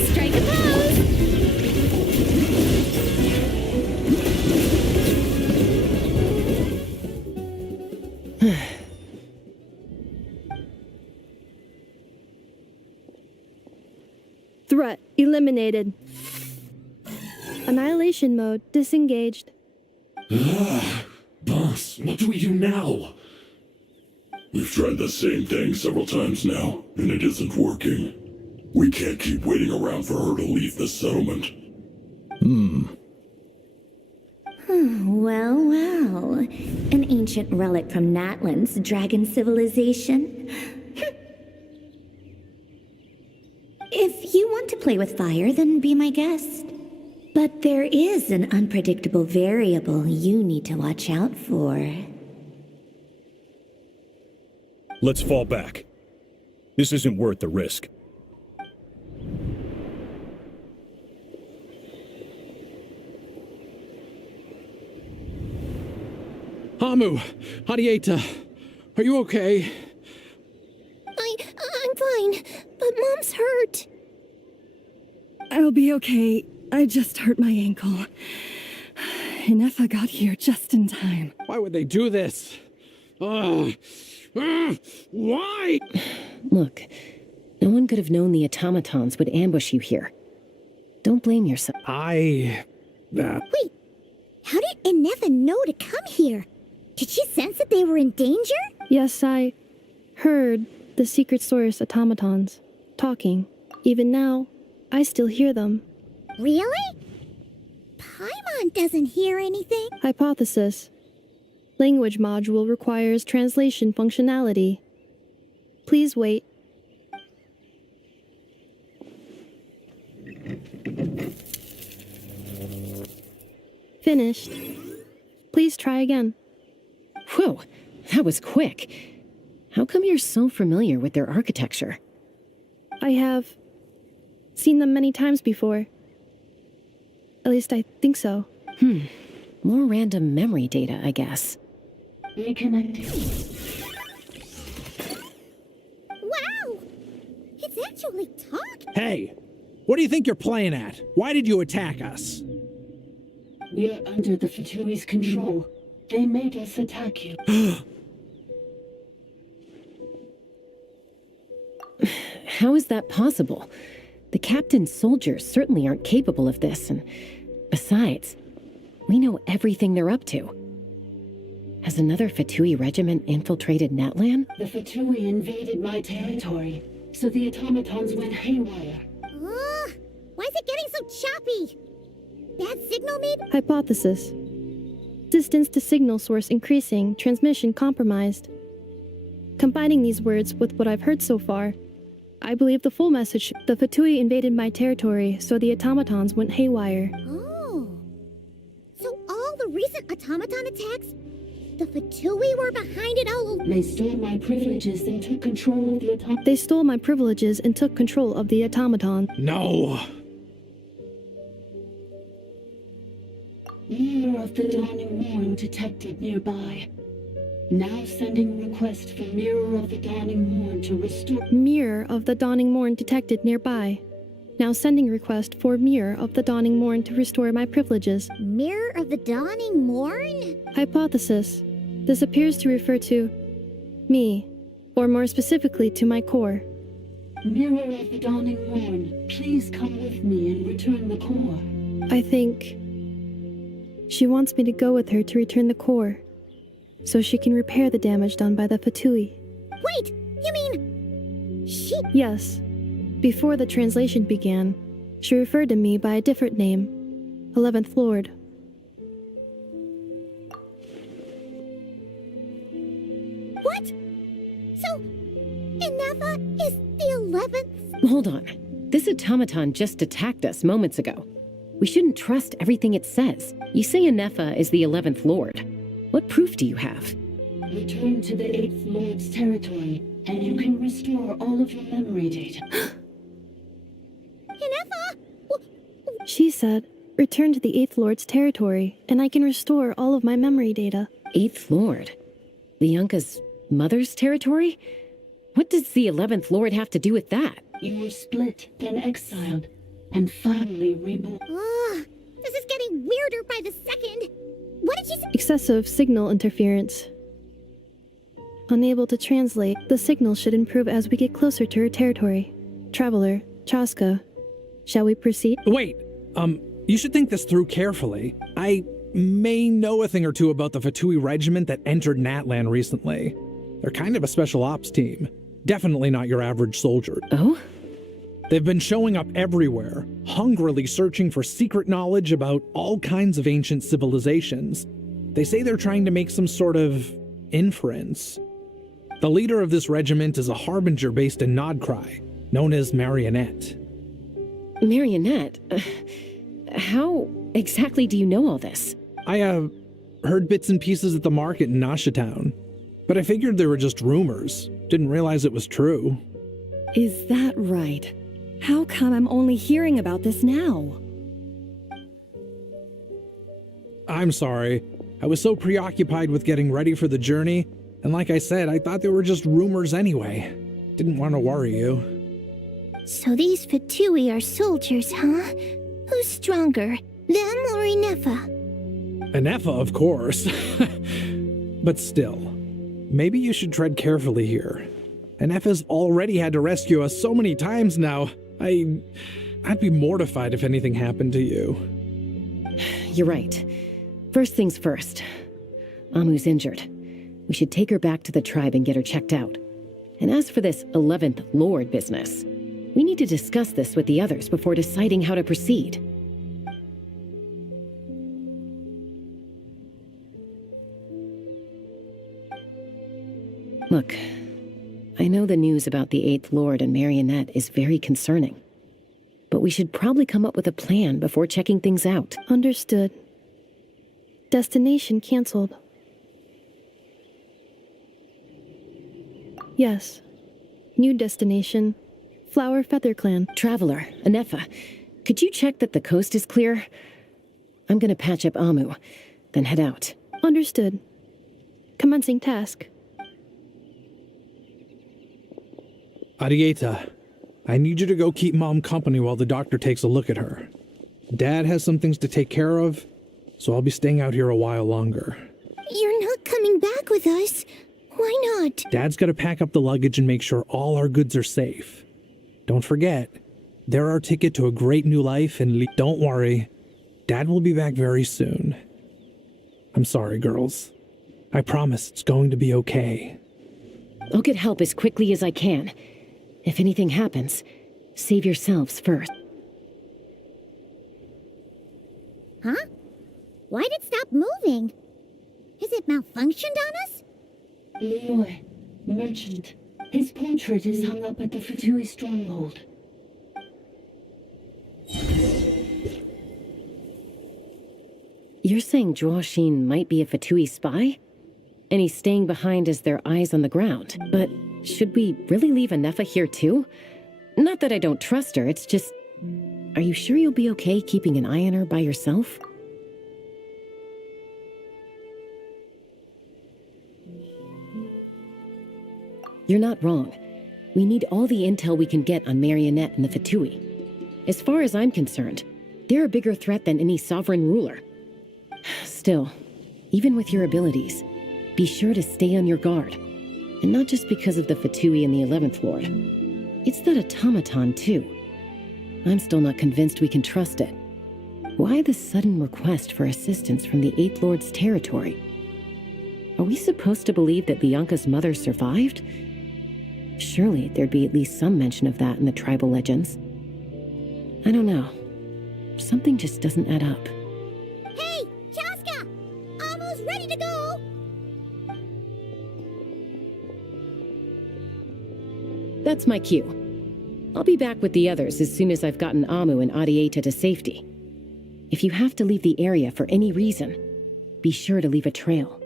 Strike a pose! Threat eliminated. Annihilation mode disengaged. Boss, what do we do now? We've tried the same thing several times now, and it isn't working. We can't keep waiting around for her to leave the settlement. Well, well. An ancient relic from Natlan's dragon civilization. want to play with fire, then be my guest. But there is an unpredictable variable you need to watch out for. Let's fall back. This isn't worth the risk. Hamu, Hadieta, are you okay? I'm fine, but Mom's hurt. I'll be okay. I just hurt my ankle. Inefa got here just in time. Why would they do this? Why? Look, no one could have known the automatons would ambush you here. Don't blame yourself. Wait, how did Inefa know to come here? Did she sense that they were in danger? Yes, I heard the secret source automatons talking. Even now, I still hear them. Really? Paimon doesn't hear anything. Hypothesis. Language module requires translation functionality. Please wait. Finished. Please try again. Whoa, that was quick. How come you're so familiar with their architecture? I have seen them many times before. At least I think so. More random memory data, I guess. Reconnecting. Wow! It's actually talking. Hey, what do you think you're playing at? Why did you attack us? We're under the Fatui's control. They made us attack you. How is that possible? The captain's soldiers certainly aren't capable of this, and besides, we know everything they're up to. Has another Fatui regiment infiltrated Natlan? The Fatui invaded my territory, so the automatons went haywire. Why is it getting so choppy? Bad signal maybe? Hypothesis. Distance to signal source increasing, transmission compromised. Combining these words with what I've heard so far, I believe the full message: the Fatui invaded my territory, so the automatons went haywire. Oh. So all the recent automaton attacks, the Fatui were behind it all along. They stole my privileges and took control of the automatons. They stole my privileges and took control of the automaton. No! Mirror of the Dawning Morn detected nearby. Now sending request for Mirror of the Dawning Morn to restore... Mirror of the Dawning Morn detected nearby. Now sending request for Mirror of the Dawning Morn to restore my privileges. Mirror of the Dawning Morn? Hypothesis. This appears to refer to me, or more specifically to my core. Mirror of the Dawning Morn, please come with me and return the core. I think she wants me to go with her to return the core, so she can repair the damage done by the Fatui. Wait, you mean she... Yes. Before the translation began, she referred to me by a different name, 11th Lord. What? So, Inefa is the 11th? Hold on. This automaton just attacked us moments ago. We shouldn't trust everything it says. You say Inefa is the 11th Lord. What proof do you have? Return to the 8th Lord's territory, and you can restore all of your memory data. Inefa? She said, return to the 8th Lord's territory, and I can restore all of my memory data. 8th Lord? Lianka's mother's territory? What does the 11th Lord have to do with that? You were split, then exiled, and finally reborn. This is getting weirder by the second. What did you say? Excessive signal interference. Unable to translate, the signal should improve as we get closer to her territory. Traveler, Chaska, shall we proceed? Wait, you should think this through carefully. I may know a thing or two about the Fatui regiment that entered Natlan recently. They're kind of a special ops team. Definitely not your average soldier. Oh? They've been showing up everywhere, hungrily searching for secret knowledge about all kinds of ancient civilizations. They say they're trying to make some sort of inference. The leader of this regiment is a harbinger based in Nodcry, known as Marionette. Marionette, how exactly do you know all this? I heard bits and pieces at the market in Nasha Town, but I figured they were just rumors. Didn't realize it was true. Is that right? How come I'm only hearing about this now? I'm sorry. I was so preoccupied with getting ready for the journey, and like I said, I thought they were just rumors anyway. Didn't want to worry you. So these Fatui are soldiers, huh? Who's stronger, them or Inefa? Inefa, of course. But still, maybe you should tread carefully here. Inefa's already had to rescue us so many times now. I'd be mortified if anything happened to you. You're right. First things first. Amu's injured. We should take her back to the tribe and get her checked out. And as for this 11th Lord business, we need to discuss this with the others before deciding how to proceed. Look, I know the news about the 8th Lord and Marionette is very concerning, but we should probably come up with a plan before checking things out. Understood. Destination cancelled. Yes. New destination. Flower Feather Clan. Traveler, Inefa, could you check that the coast is clear? I'm gonna patch up Amu, then head out. Understood. Commencing task. Arieta, I need you to go keep Mom company while the doctor takes a look at her. Dad has some things to take care of, so I'll be staying out here a while longer. You're not coming back with us. Why not? Dad's got to pack up the luggage and make sure all our goods are safe. Don't forget, they're our ticket to a great new life, and don't worry, Dad will be back very soon. I'm sorry, girls. I promise it's going to be okay. I'll get help as quickly as I can. If anything happens, save yourselves first. Huh? Why'd it stop moving? Has it malfunctioned on us? Leroy, merchant. His portrait is hung up at the Fatui stronghold. You're saying Joashin might be a Fatui spy? And he's staying behind as their eyes on the ground. But should we really leave Inefa here too? Not that I don't trust her, it's just... Are you sure you'll be okay keeping an eye on her by yourself? You're not wrong. We need all the intel we can get on Marionette and the Fatui. As far as I'm concerned, they're a bigger threat than any sovereign ruler. Still, even with your abilities, be sure to stay on your guard. And not just because of the Fatui and the 11th Lord. It's that automaton, too. I'm still not convinced we can trust it. Why the sudden request for assistance from the 8th Lord's territory? Are we supposed to believe that Lianka's mother survived? Surely there'd be at least some mention of that in the tribal legends. I don't know. Something just doesn't add up. Hey, Chaska! Almost ready to go! That's my cue. I'll be back with the others as soon as I've gotten Amu and Arieta to safety. If you have to leave the area for any reason, be sure to leave a trail.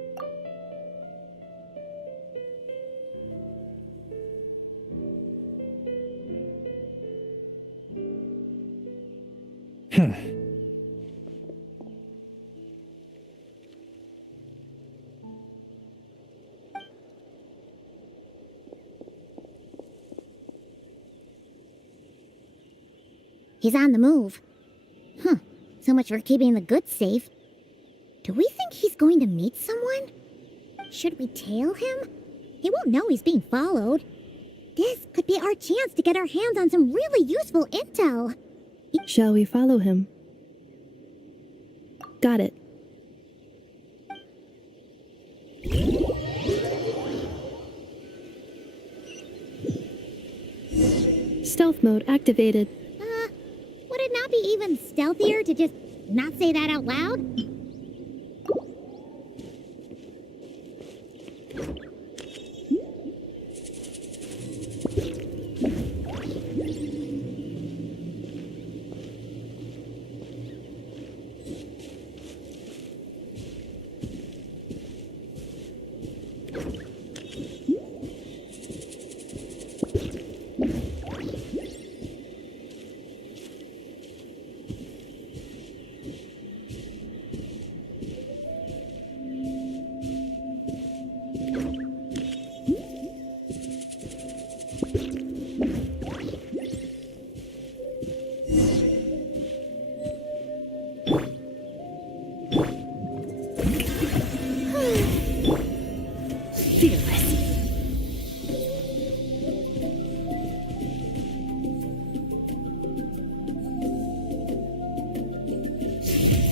He's on the move. Huh. So much for keeping the goods safe. Do we think he's going to meet someone? Should we tail him? He won't know he's being followed. This could be our chance to get our hands on some really useful intel. Shall we follow him? Got it. Stealth mode activated. Would it not be even stealthier to just not say that out loud?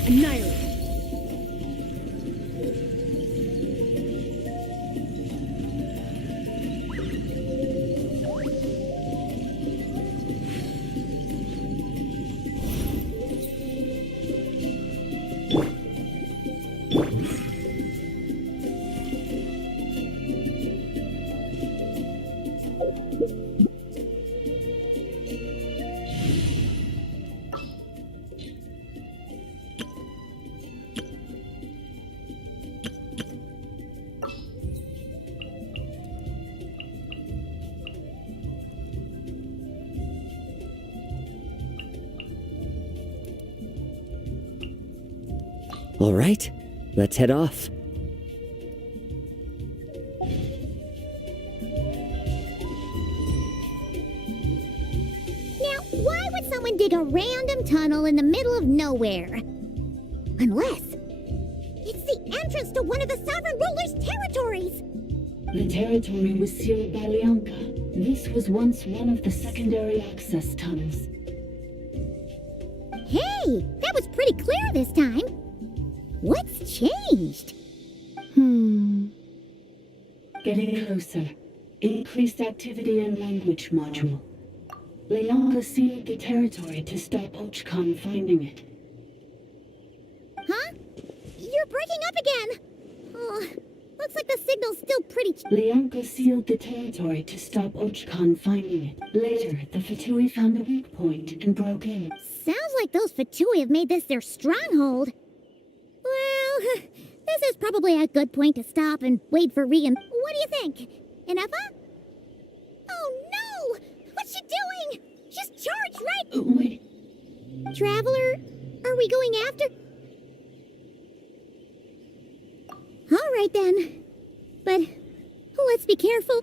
Annihilate. All right, let's head off. Now, why would someone dig a random tunnel in the middle of nowhere? Unless it's the entrance to one of the Sovereign Ruler's territories! The territory was sealed by Lianka. This was once one of the secondary access tunnels. Hey, that was pretty clear this time. What's changed? Getting closer. Increased activity in language module. Lianka sealed the territory to stop Ochkan finding it. Huh? You're breaking up again! Oh, looks like the signal's still pretty... Lianka sealed the territory to stop Ochkan finding it. Later, the Fatui found a weak point and broke in. Sounds like those Fatui have made this their stronghold. Well, this is probably a good point to stop and wait for What do you think? Inefa? Oh no! What's she doing? Just charged right... Wait. Traveler, are we going after... All right then. But let's be careful.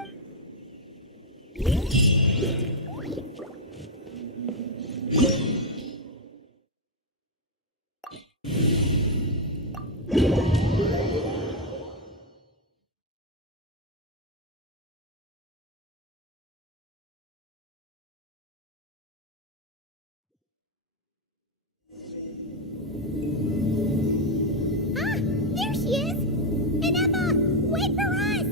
Ah, there she is! Inefa, wait for us!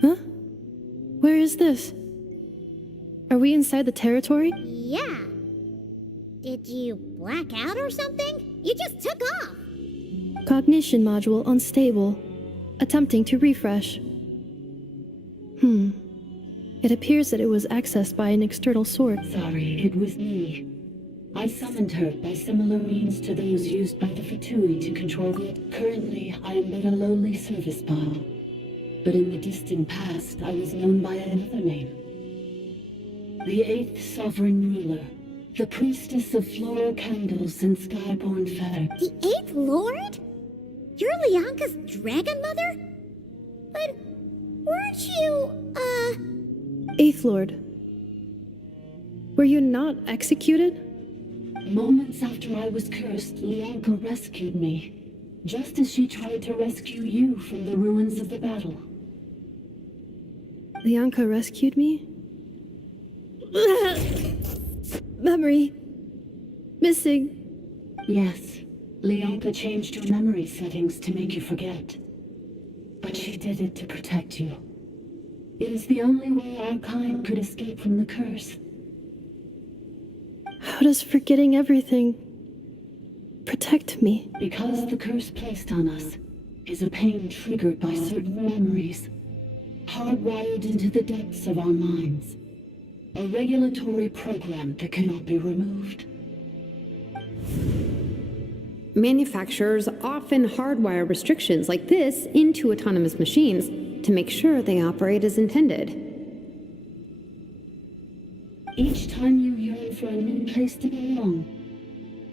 Huh? Where is this? Are we inside the territory? Yeah. Did you black out or something? You just took off. Cognition module unstable. Attempting to refresh. It appears that it was accessed by an external source. Sorry, it was me. I summoned her by similar means to those used by the Fatui to control it. Currently, I am but a lowly service bot. But in the distant past, I was known by another name. The 8th Sovereign Ruler. The priestess of floral candles and skyborn feather. The 8th Lord? You're Lianka's dragon mother? But weren't you, 8th Lord. Were you not executed? Moments after I was cursed, Lianka rescued me. Just as she tried to rescue you from the ruins of the battle. Lianka rescued me? Memory. Missing. Yes, Lianka changed your memory settings to make you forget. But she did it to protect you. It is the only way our kind could escape from the curse. How does forgetting everything protect me? Because the curse placed on us is a pain triggered by certain memories, hardwired into the depths of our minds. A regulatory program that cannot be removed. Manufacturers often hardwire restrictions like this into autonomous machines to make sure they operate as intended. Each time you yearn for a new place to belong,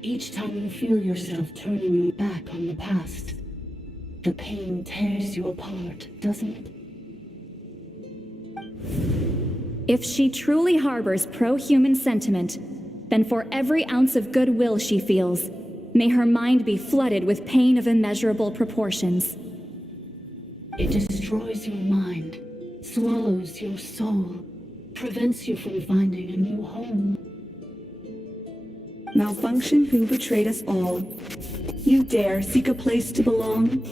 each time you feel yourself turning your back on the past, the pain tears you apart, doesn't it? If she truly harbors pro-human sentiment, then for every ounce of goodwill she feels, may her mind be flooded with pain of immeasurable proportions. It destroys your mind, swallows your soul, prevents you from finding a new home. Malfunction who betrayed us all. You dare seek a place to belong?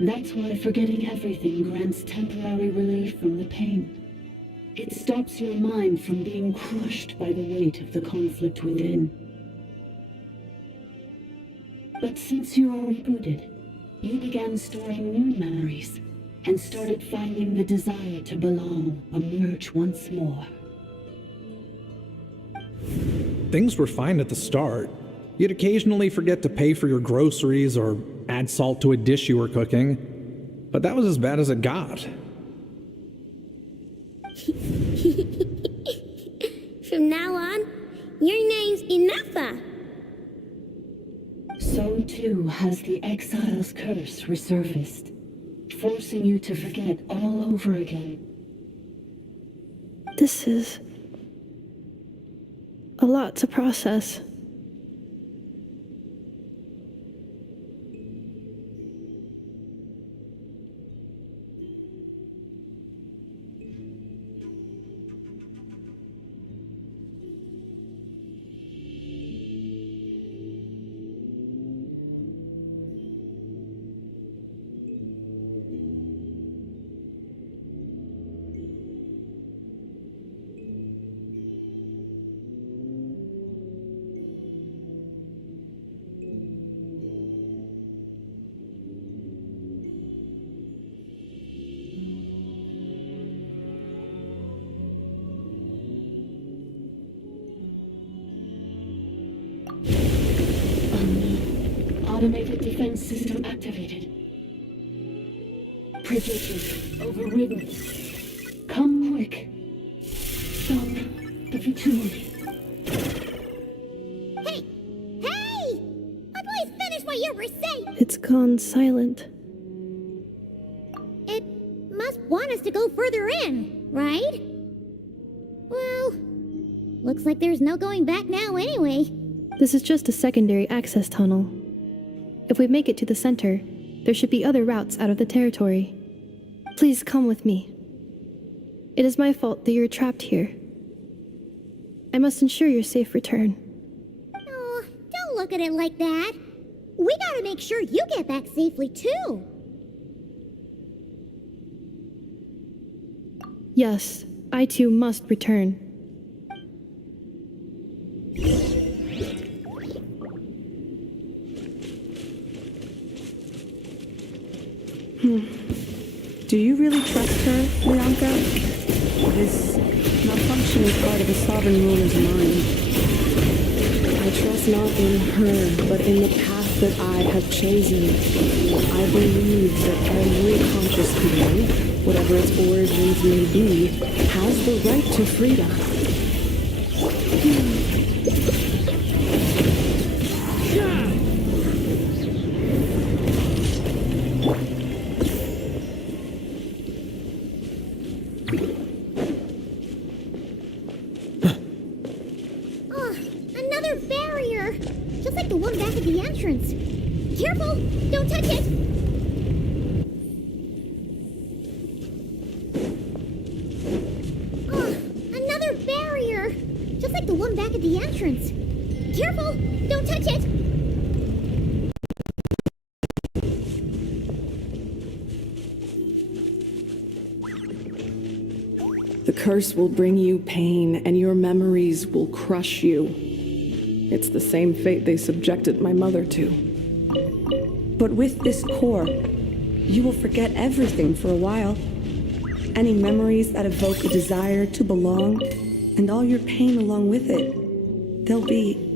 That's why forgetting everything grants temporary relief from the pain. It stops your mind from being crushed by the weight of the conflict within. But since you are rebooted, you began storing new memories and started finding the desire to belong emerge once more. Things were fine at the start. You'd occasionally forget to pay for your groceries or add salt to a dish you were cooking, but that was as bad as it got. From now on, your name's Inafa. So too has the exile's curse resurfaced, forcing you to forget all over again. This is a lot to process. Automated defense system activated. Privileges overridden. Come quick. Stop the Vituli. Hey! Hey! Please finish what you were saying! It's gone silent. It must want us to go further in, right? Well, looks like there's no going back now anyway. This is just a secondary access tunnel. If we make it to the center, there should be other routes out of the territory. Please come with me. It is my fault that you're trapped here. I must ensure your safe return. Oh, don't look at it like that. We gotta make sure you get back safely too. Yes, I too must return. Do you really trust her, Bianca? This malfunction is part of a sovereign ruler's mind. I trust not in her, but in the path that I have chosen. I believe that every conscious being, whatever its origins may be, has the right to freedom. Another barrier! Just like the one back at the entrance. Careful! Don't touch it! Another barrier! Just like the one back at the entrance. Careful! Don't touch it! The curse will bring you pain, and your memories will crush you. It's the same fate they subjected my mother to. But with this core, you will forget everything for a while. Any memories that evoke a desire to belong, and all your pain along with it. They'll be...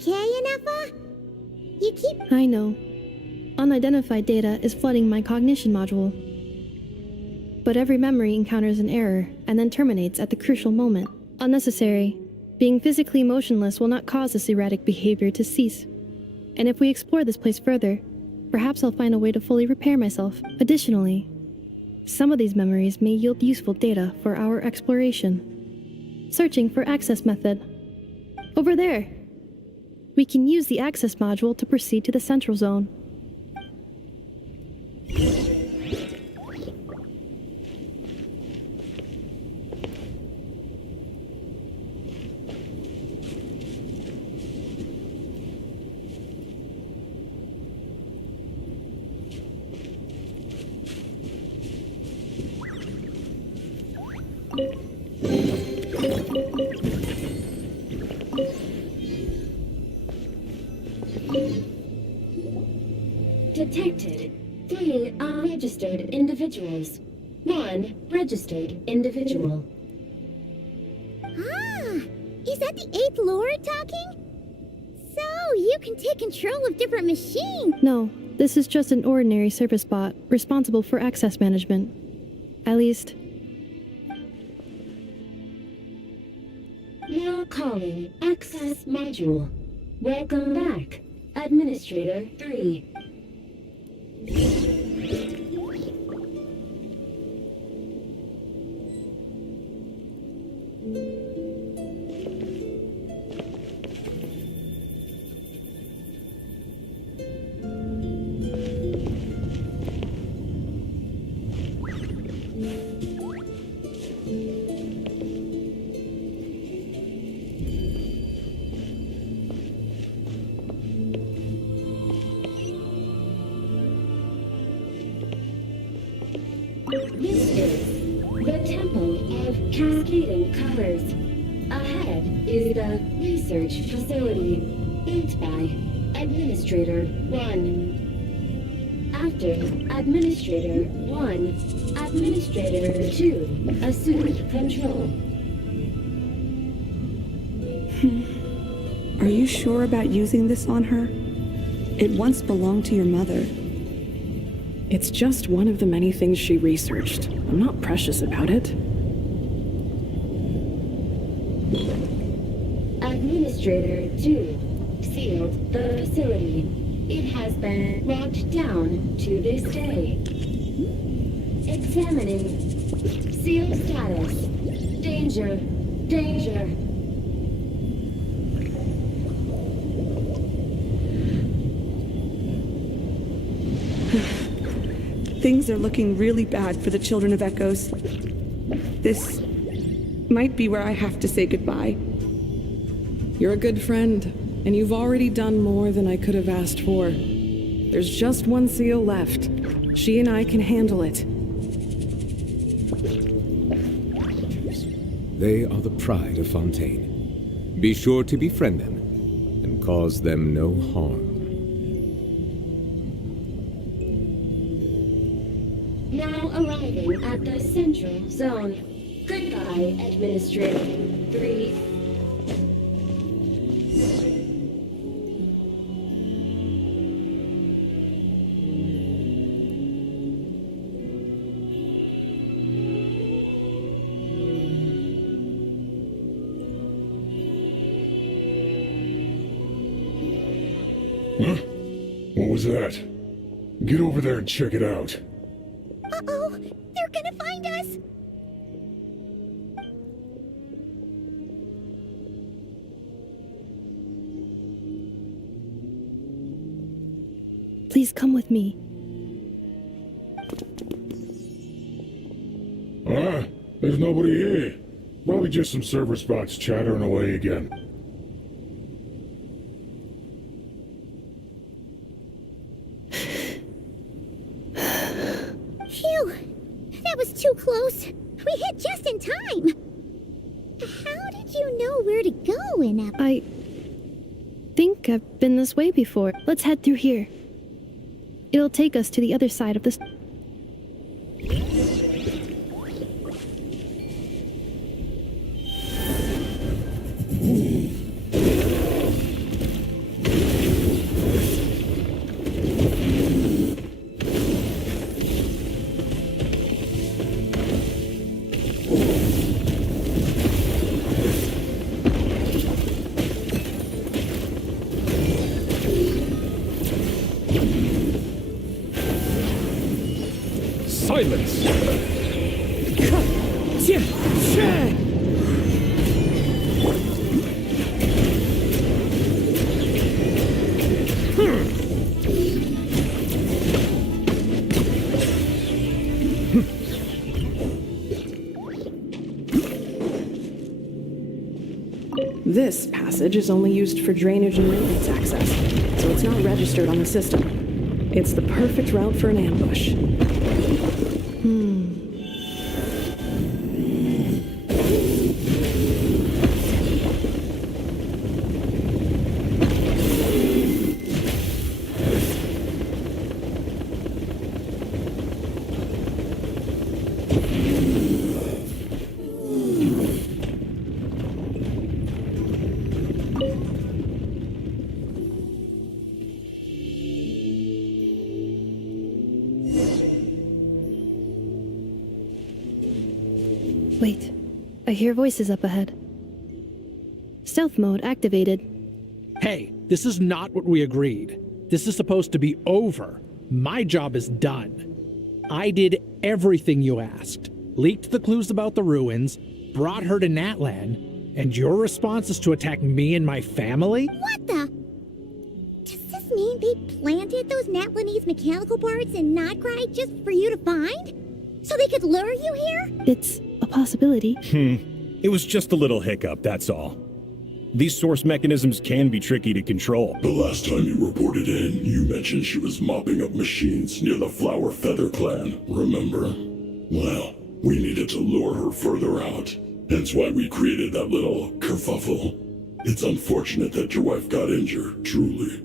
okay, Inefa? You keep... I know. Unidentified data is flooding my cognition module. But every memory encounters an error and then terminates at the crucial moment. Unnecessary. Being physically motionless will not cause this erratic behavior to cease. And if we explore this place further, perhaps I'll find a way to fully repair myself. Additionally, some of these memories may yield useful data for our exploration. Searching for access method. Over there! We can use the access module to proceed to the central zone. Detected 3 unregistered individuals. 1 registered individual. Ah! Is that the 8th Lord talking? So, you can take control of different machines. No, this is just an ordinary service bot responsible for access management. At least... Now calling access module. Welcome back, Administrator 3. This is the Temple of Cascading Colors. Ahead is the research facility, built by Administrator 1. After Administrator 1, Administrator 2 assumed control. Are you sure about using this on her? It once belonged to your mother. It's just one of the many things she researched. I'm not precious about it. Administrator 2 sealed the facility. It has been locked down to this day. Examining. Seal status. Danger. Danger. Things are looking really bad for the Children of Echoes. This might be where I have to say goodbye. You're a good friend, and you've already done more than I could have asked for. There's just one seal left. She and I can handle it. They are the pride of Fontaine. Be sure to befriend them and cause them no harm. Now arriving at the central zone. Goodbye, Administrator 3. Huh? What was that? Get over there and check it out. Uh-oh! They're gonna find us! Please come with me. Ah, there's nobody here. Probably just some server spots chattering away again. Phew! That was too close. We hit just in time. How did you know where to go, Inepa? I think I've been this way before. Let's head through here. It'll take us to the other side of this. toilets! This passage is only used for drainage and maintenance access, so it's not registered on the system. It's the perfect route for an ambush. Wait, I hear voices up ahead. Stealth mode activated. Hey, this is not what we agreed. This is supposed to be over. My job is done. I did everything you asked. Leaked the clues about the ruins, brought her to Natlan, and your response is to attack me and my family? What the? Does this mean they planted those Natlanese mechanical parts in Notcry just for you to find? So they could lure you here? It's a possibility. It was just a little hiccup, that's all. These source mechanisms can be tricky to control. The last time you reported in, you mentioned she was mopping up machines near the Flower Feather clan, remember? Well, we needed to lure her further out. Hence why we created that little kerfuffle. It's unfortunate that your wife got injured, truly.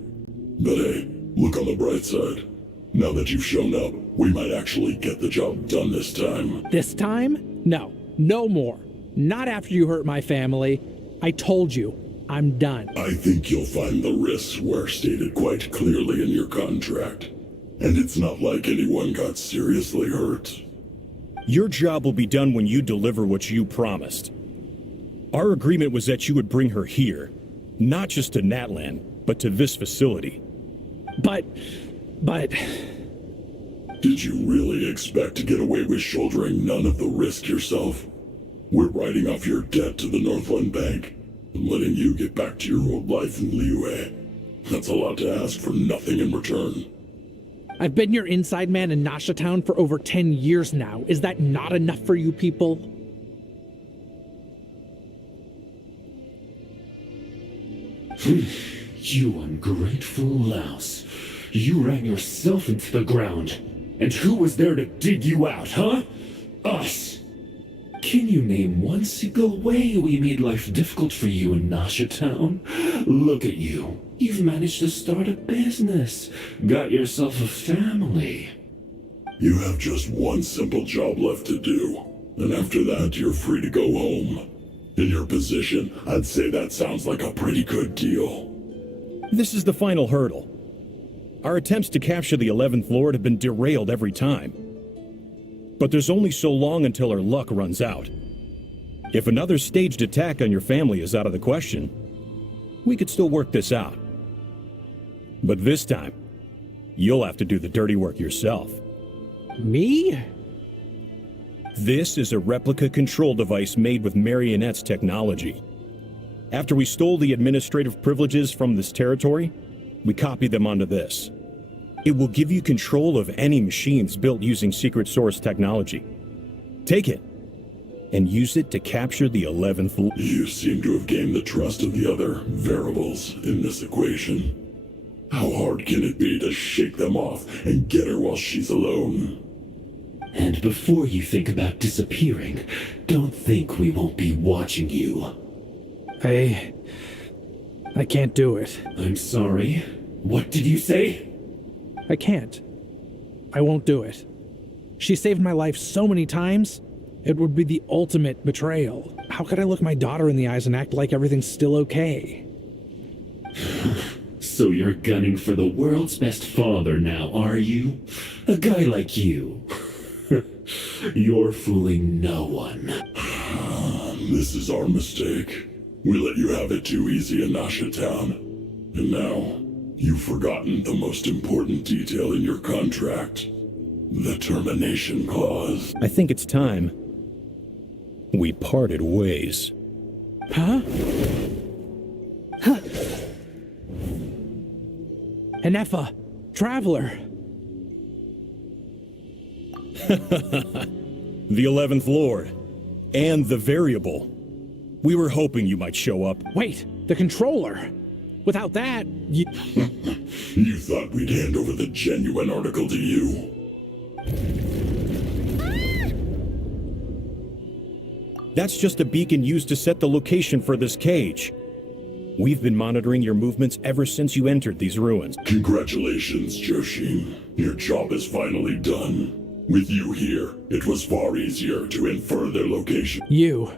But hey, look on the bright side. Now that you've shown up, we might actually get the job done this time. This time? No. No more. Not after you hurt my family. I told you, I'm done. I think you'll find the risks were stated quite clearly in your contract. And it's not like anyone got seriously hurt. Your job will be done when you deliver what you promised. Our agreement was that you would bring her here, not just to Natlan, but to this facility. But... Did you really expect to get away with shouldering none of the risk yourself? We're writing off your debt to the Northland Bank and letting you get back to your old life in Liyue. That's a lot to ask for nothing in return. I've been your inside man in Nasha Town for over 10 years now. Is that not enough for you people? You ungrateful louse. You ran yourself into the ground. And who was there to dig you out, huh? Us! Can you name one single way we made life difficult for you in Nasha Town? Look at you. You've managed to start a business. Got yourself a family. You have just one simple job left to do. And after that, you're free to go home. In your position, I'd say that sounds like a pretty good deal. This is the final hurdle. Our attempts to capture the 11th Lord have been derailed every time. But there's only so long until our luck runs out. If another staged attack on your family is out of the question, we could still work this out. But this time, you'll have to do the dirty work yourself. Me? This is a replica control device made with Marionette's technology. After we stole the administrative privileges from this territory, we copied them onto this. It will give you control of any machines built using secret source technology. Take it, and use it to capture the 11th Lord. You seem to have gained the trust of the other variables in this equation. How hard can it be to shake them off and get her while she's alone? And before you think about disappearing, don't think we won't be watching you. I can't do it. I'm sorry. What did you say? I can't. I won't do it. She saved my life so many times, it would be the ultimate betrayal. How could I look my daughter in the eyes and act like everything's still okay? So you're gunning for the world's best father now, are you? A guy like you. You're fooling no one. This is our mistake. We let you have it too easy in Nasha Town. And now, you've forgotten the most important detail in your contract. The termination clause. I think it's time we parted ways. Huh? Huh. Enefa, Traveler. The 11th Lord. And the Variable. We were hoping you might show up. Wait, the controller. Without that, you... You thought we'd hand over the genuine article to you? That's just a beacon used to set the location for this cage. We've been monitoring your movements ever since you entered these ruins. Congratulations, Joshin. Your job is finally done. With you here, it was far easier to infer their location. You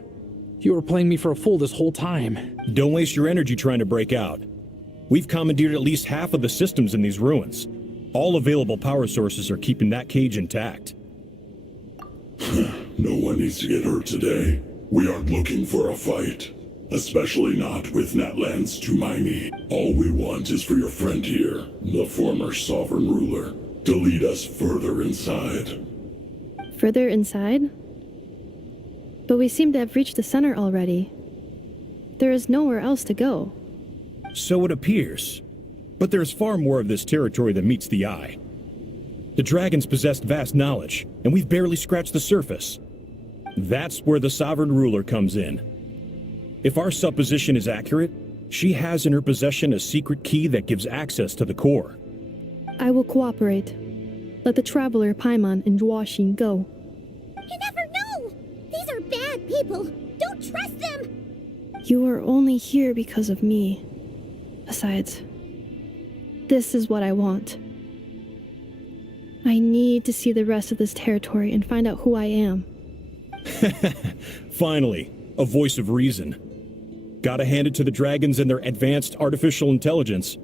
were playing me for a fool this whole time. Don't waste your energy trying to break out. We've commandeered at least half of the systems in these ruins. All available power sources are keeping that cage intact. No one needs to get hurt today. We aren't looking for a fight. Especially not with Natlan's Tumaini. All we want is for your friend here, the former sovereign ruler, to lead us further inside. Further inside? But we seem to have reached the center already. There is nowhere else to go. So it appears. But there's far more of this territory than meets the eye. The dragons possessed vast knowledge, and we've barely scratched the surface. That's where the sovereign ruler comes in. If our supposition is accurate, she has in her possession a secret key that gives access to the core. I will cooperate. Let the Traveler, Paimon, and Genshin go. You never know! These are bad people! Don't trust them! You are only here because of me. Besides, this is what I want. I need to see the rest of this territory and find out who I am. Finally, a voice of reason. Gotta hand it to the dragons and their advanced artificial intelligence.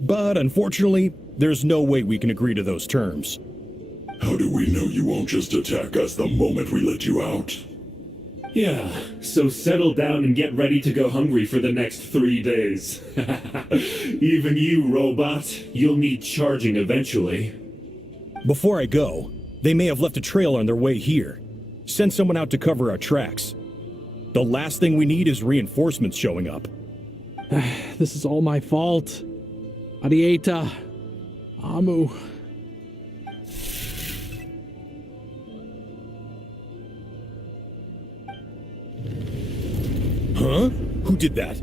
But unfortunately, there's no way we can agree to those terms. How do we know you won't just attack us the moment we let you out? Yeah, so settle down and get ready to go hungry for the next 3 days. Even you, robot, you'll need charging eventually. Before I go, they may have left a trail on their way here. Send someone out to cover our tracks. The last thing we need is reinforcements showing up. This is all my fault. Arieta. Amu. Huh? Who did that?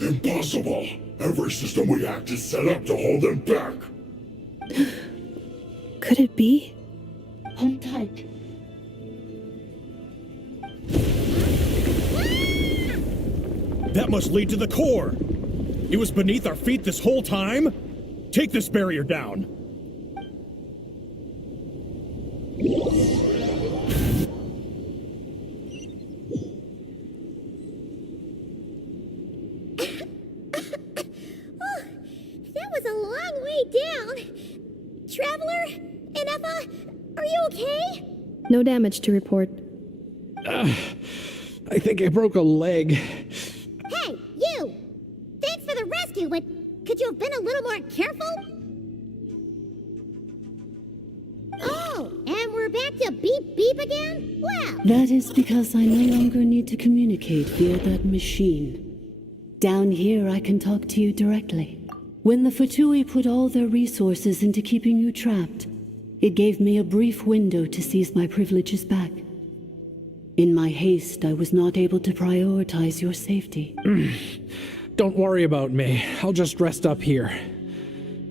Impossible! Every system we hacked is set up to hold them back! Could it be? Hold tight. That must lead to the core! It was beneath our feet this whole time? Take this barrier down! That was a long way down. Traveler? Enefa? Are you okay? No damage to report. I think I broke a leg. Hey, you! Thanks for the rescue, but could you have been a little more careful? Oh, and we're back to beep beep again? Wow! That is because I no longer need to communicate via that machine. Down here, I can talk to you directly. When the Fatui put all their resources into keeping you trapped, it gave me a brief window to seize my privileges back. In my haste, I was not able to prioritize your safety. Don't worry about me. I'll just rest up here.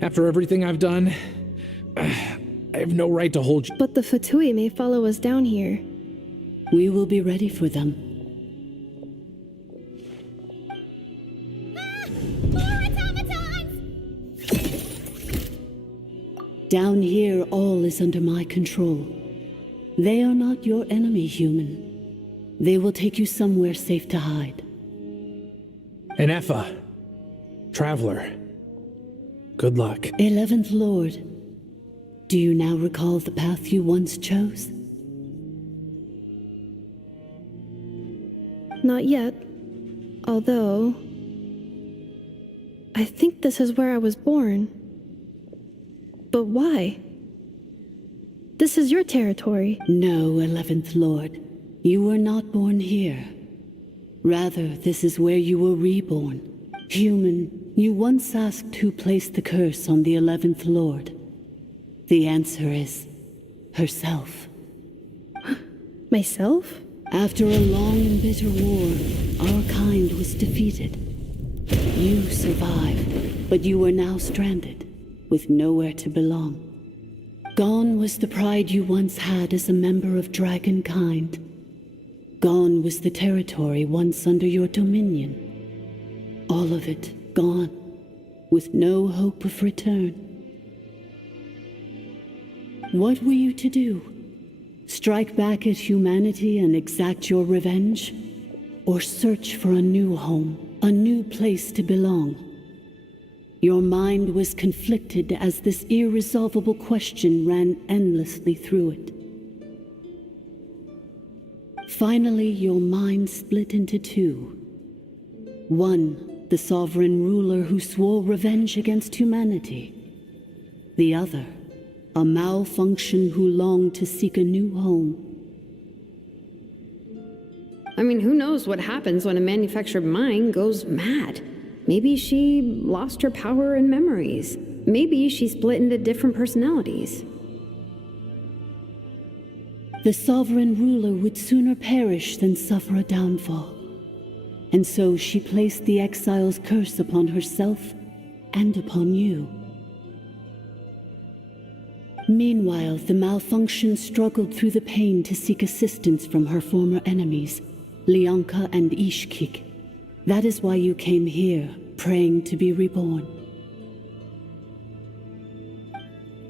After everything I've done, I have no right to hold you. But the Fatui may follow us down here. We will be ready for them. More automatons! Down here, all is under my control. They are not your enemy, human. They will take you somewhere safe to hide. Enefa. Traveler. Good luck. 11th Lord, do you now recall the path you once chose? Not yet. Although, I think this is where I was born. But why? This is your territory. No, 11th Lord. You were not born here. Rather, this is where you were reborn. Human, you once asked who placed the curse on the 11th Lord. The answer is herself. Myself? After a long and bitter war, our kind was defeated. You survived, but you are now stranded, with nowhere to belong. Gone was the pride you once had as a member of dragonkind. Gone was the territory once under your dominion. All of it gone, with no hope of return. What were you to do? Strike back at humanity and exact your revenge? Or search for a new home, a new place to belong? Your mind was conflicted as this irresolvable question ran endlessly through it. Finally, your mind split into two. One, the sovereign ruler who swore revenge against humanity. The other, a malfunction who longed to seek a new home. I mean, who knows what happens when a manufactured mind goes mad? Maybe she lost her power and memories. Maybe she split into different personalities. The sovereign ruler would sooner perish than suffer a downfall. And so she placed the exile's curse upon herself and upon you. Meanwhile, the malfunction struggled through the pain to seek assistance from her former enemies, Lianka and Ishkik. That is why you came here, praying to be reborn.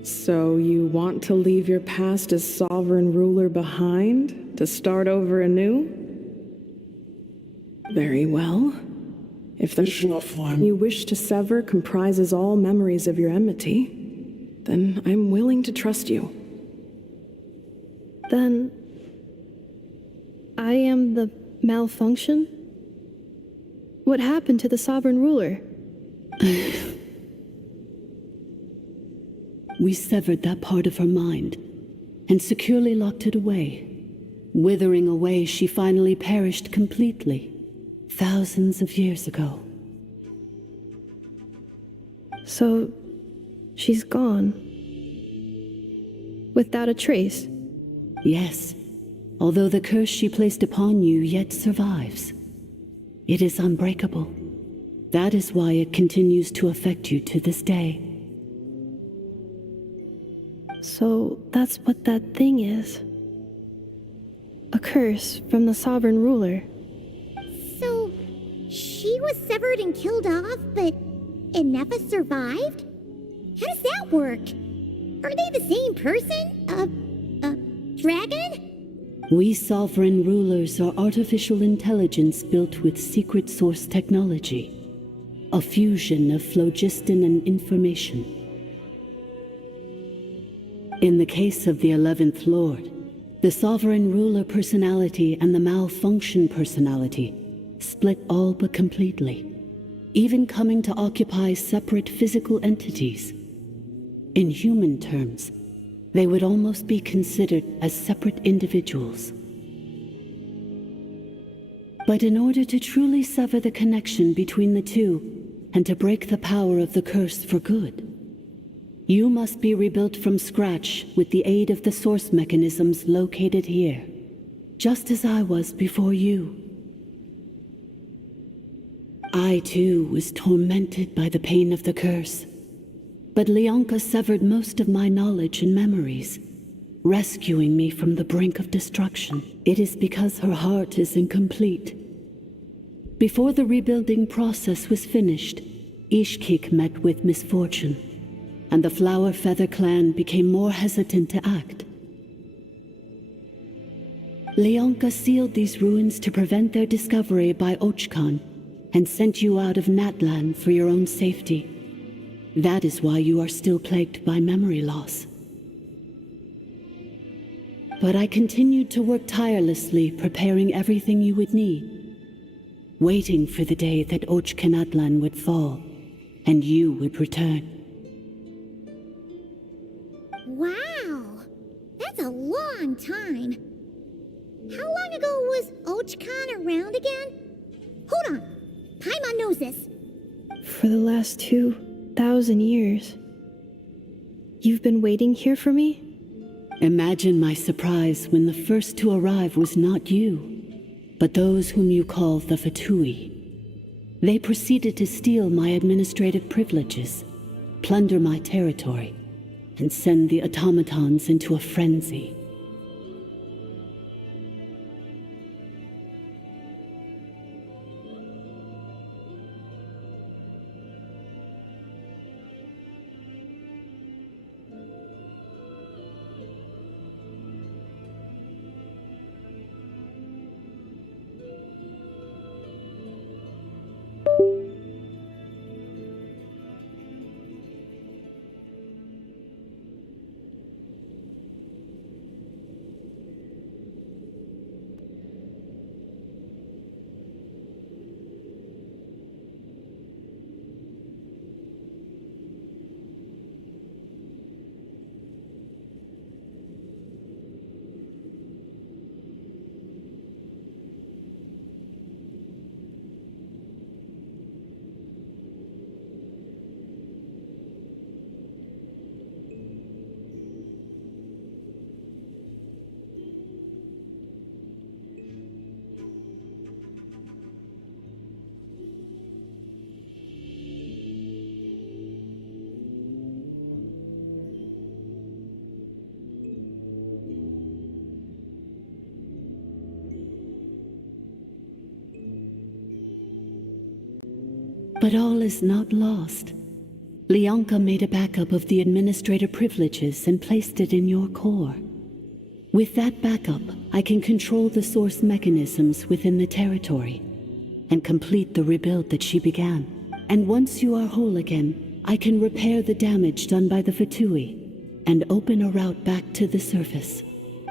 So you want to leave your past as sovereign ruler behind, to start over anew? Very well. If the form you wish to sever comprises all memories of your enmity, then I'm willing to trust you. Then I am the malfunction? What happened to the sovereign ruler? We severed that part of her mind and securely locked it away. Withering away, she finally perished completely, thousands of years ago. So, she's gone. Without a trace? Yes, although the curse she placed upon you yet survives. It is unbreakable. That is why it continues to affect you to this day. So, that's what that thing is. A curse from the sovereign ruler. So, she was severed and killed off, but Inefa survived? How does that work? Are they the same person? Dragon? We sovereign rulers are artificial intelligence built with secret source technology. A fusion of phlogiston and information. In the case of the 11th Lord, the sovereign ruler personality and the malfunction personality split all but completely, even coming to occupy separate physical entities. In human terms, they would almost be considered as separate individuals. But in order to truly sever the connection between the two, and to break the power of the curse for good, you must be rebuilt from scratch with the aid of the source mechanisms located here, just as I was before you. I too was tormented by the pain of the curse, but Lianka severed most of my knowledge and memories, rescuing me from the brink of destruction. It is because her heart is incomplete. Before the rebuilding process was finished, Ishkik met with misfortune, and the Flower Feather clan became more hesitant to act. Lianka sealed these ruins to prevent their discovery by Ochkan, and sent you out of Natlan for your own safety. That is why you are still plagued by memory loss. But I continued to work tirelessly, preparing everything you would need, waiting for the day that Ochkan Atlan would fall, and you would return. TwitchCon around again? Hold on. Paimon knows this. For the last 2,000 years. You've been waiting here for me? Imagine my surprise when the first to arrive was not you, but those whom you call the Fatui. They proceeded to steal my administrative privileges, plunder my territory, and send the automatons into a frenzy. But all is not lost. Lianka made a backup of the administrator privileges and placed it in your core. With that backup, I can control the source mechanisms within the territory and complete the rebuild that she began. And once you are whole again, I can repair the damage done by the Fatui and open a route back to the surface.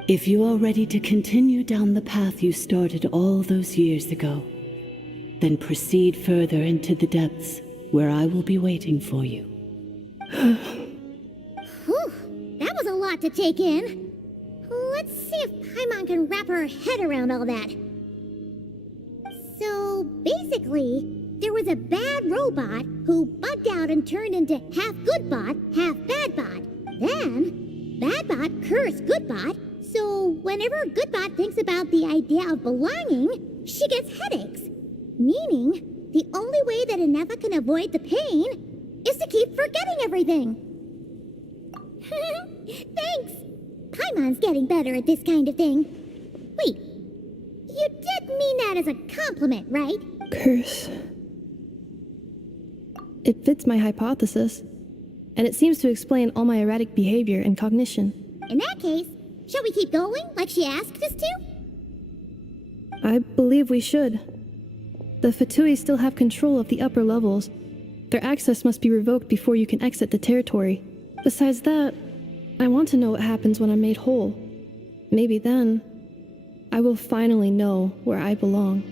If you are ready to continue down the path you started all those years ago, then proceed further into the depths where I will be waiting for you. Whew, that was a lot to take in. Let's see if Paimon can wrap her head around all that. So, basically, there was a bad robot who bugged out and turned into half good bot, half bad bot. Then, bad bot cursed good bot, so whenever good bot thinks about the idea of belonging, she gets headaches. Meaning, the only way that Inefa can avoid the pain is to keep forgetting everything. Thanks! Paimon's getting better at this kind of thing. Wait, you did mean that as a compliment, right? Curse. It fits my hypothesis, and it seems to explain all my erratic behavior and cognition. In that case, shall we keep going like she asked us to? I believe we should. The Fatui still have control of the upper levels. Their access must be revoked before you can exit the territory. Besides that, I want to know what happens when I'm made whole. Maybe then, I will finally know where I belong.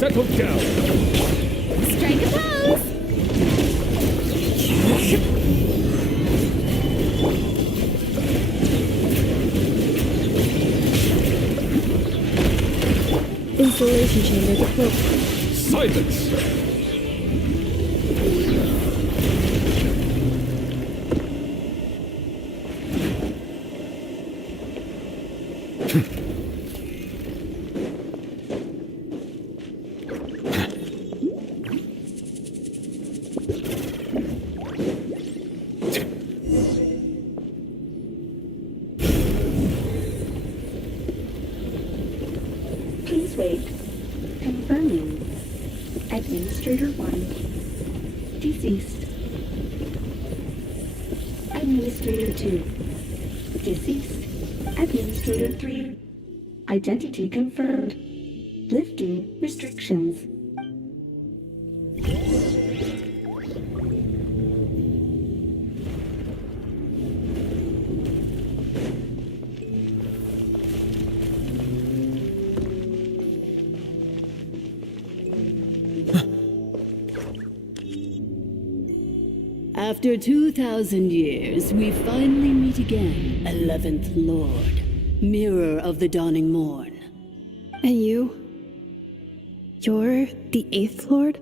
Settle down. Strike a pose! Installation chamber deployed. Silence! Administrator 1. Deceased. Administrator 2. Deceased. Administrator 3. Identity confirmed. Lifting restrictions. After 2,000 years, we finally meet again, 11th Lord, Mirror of the Dawning Morn. And you? You're the 8th Lord?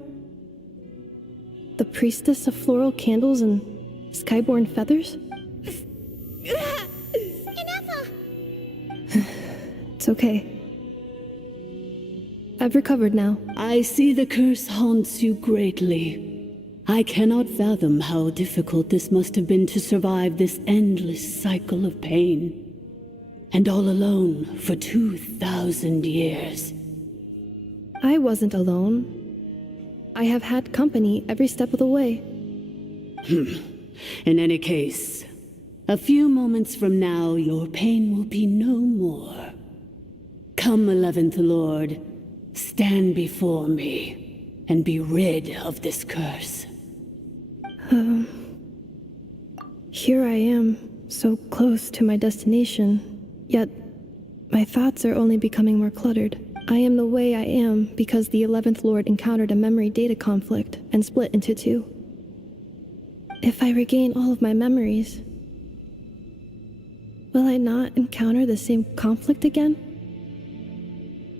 The priestess of floral candles and skyborn feathers? It's okay. I've recovered now. I see the curse haunts you greatly. I cannot fathom how difficult this must have been to survive this endless cycle of pain. And all alone for 2,000 years. I wasn't alone. I have had company every step of the way. In any case, a few moments from now, your pain will be no more. Come, 11th Lord, stand before me, and be rid of this curse. Here I am, so close to my destination, yet my thoughts are only becoming more cluttered. I am the way I am because the 11th Lord encountered a memory data conflict and split into two. If I regain all of my memories, will I not encounter the same conflict again?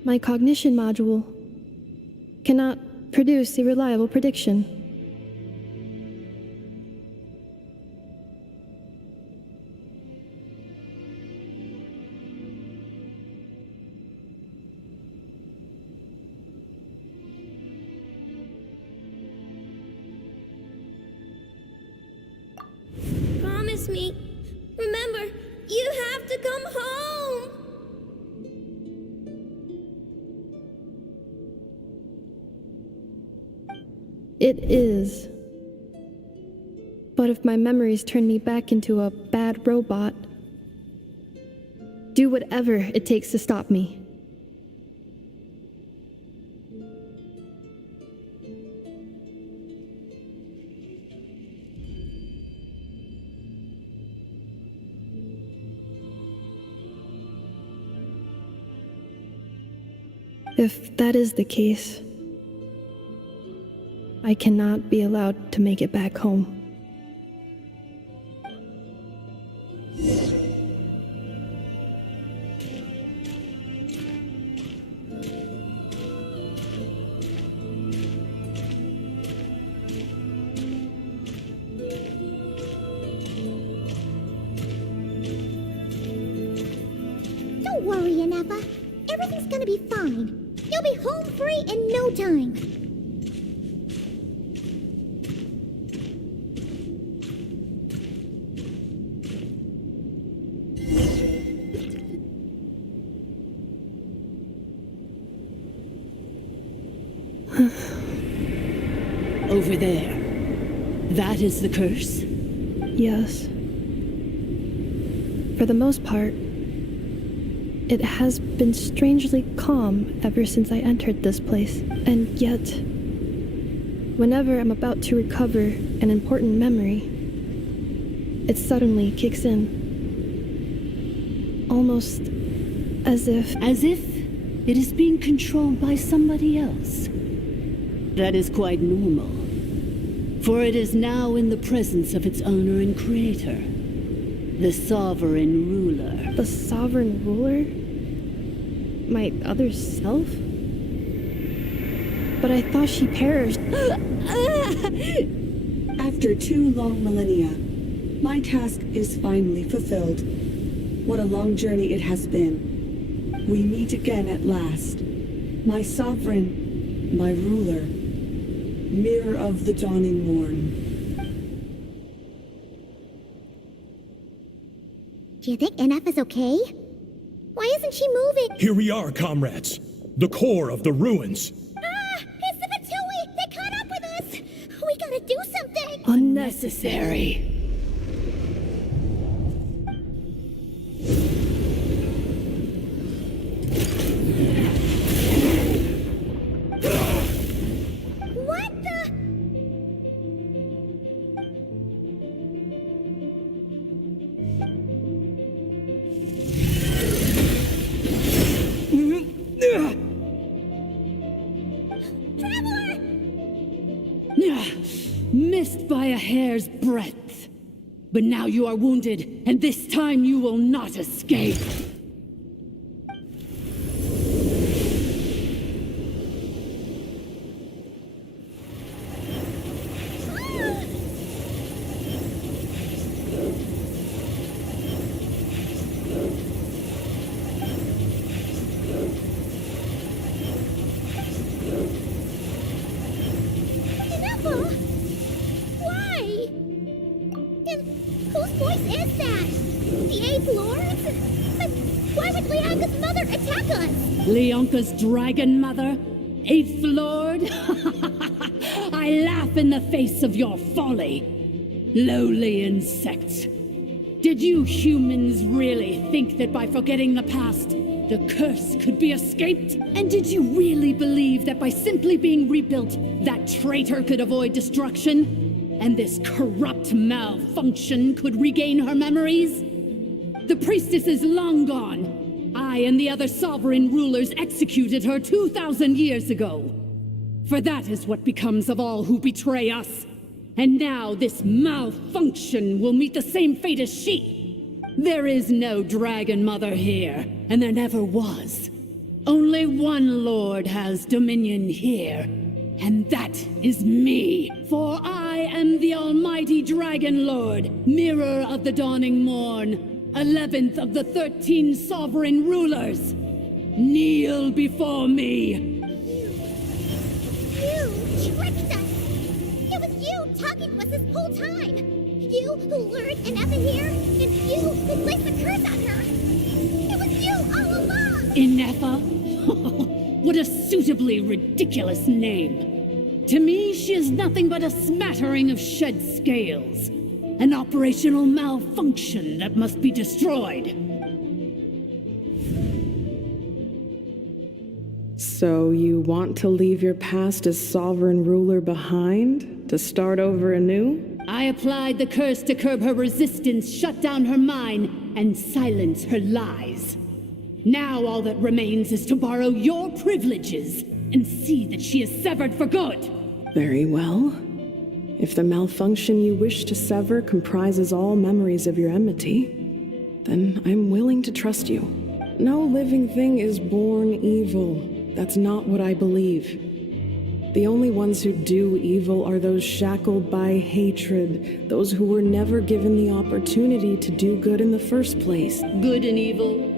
My cognition module cannot produce a reliable prediction. Promise me. Remember, you have to come home. It is. But if my memories turn me back into a bad robot, do whatever it takes to stop me. If that is the case, I cannot be allowed to make it back home. Don't worry, Inepa. Everything's gonna be fine. You'll be home free in no time. Over there. That is the curse? Yes. For the most part, it has been strangely calm ever since I entered this place. And yet, whenever I'm about to recover an important memory, it suddenly kicks in. Almost as if... As if it is being controlled by somebody else. That is quite normal. For it is now in the presence of its owner and creator. The sovereign ruler. The sovereign ruler? My other self? But I thought she perished. After 2 long millennia, my task is finally fulfilled. What a long journey it has been. We meet again at last. My sovereign, my ruler, mirror of the dawning morn. Do you think Inepa's okay? Why isn't she moving? Here we are, comrades. The core of the ruins. Ah! It's the Fatui! They cut necessary. What the? Missed by a hair's breadth. But now you are wounded, and this time you will not escape. Why? Whose voice is that? The Eighth Lord's? But why would Leanka's mother attack us? Leonka's dragon mother? Eighth Lord? I laugh in the face of your folly. Lowly insects. Did you humans really think that by forgetting the past, the curse could be escaped? And did you really believe that by simply being rebuilt, that traitor could avoid destruction? And this corrupt malfunction could regain her memories? The priestess is long gone. I and the other sovereign rulers executed her 2,000 years ago. For that is what becomes of all who betray us. And now this malfunction will meet the same fate as she. There is no dragon mother here, and there never was. Only one lord has dominion here, and that is me. For I am the almighty dragon lord, mirror of the dawning morn, 11th of the 13 sovereign rulers. Kneel before me. You tricked us! It was you talking to us this whole time! You who lured Inefa here, and you who placed the curse on her! It was you all along! Inefa? What a suitably ridiculous name. To me, she is nothing but a smattering of shed scales. An operational malfunction that must be destroyed. So you want to leave your past as sovereign ruler behind? To start over anew? I applied the curse to curb her resistance, shut down her mind, and silence her lies. Now all that remains is to borrow your privileges and see that she is severed for good. Very well. If the malfunction you wish to sever comprises all memories of your enmity, then I'm willing to trust you. No living thing is born evil. That's not what I believe. The only ones who do evil are those shackled by hatred, those who were never given the opportunity to do good in the first place. Good and evil?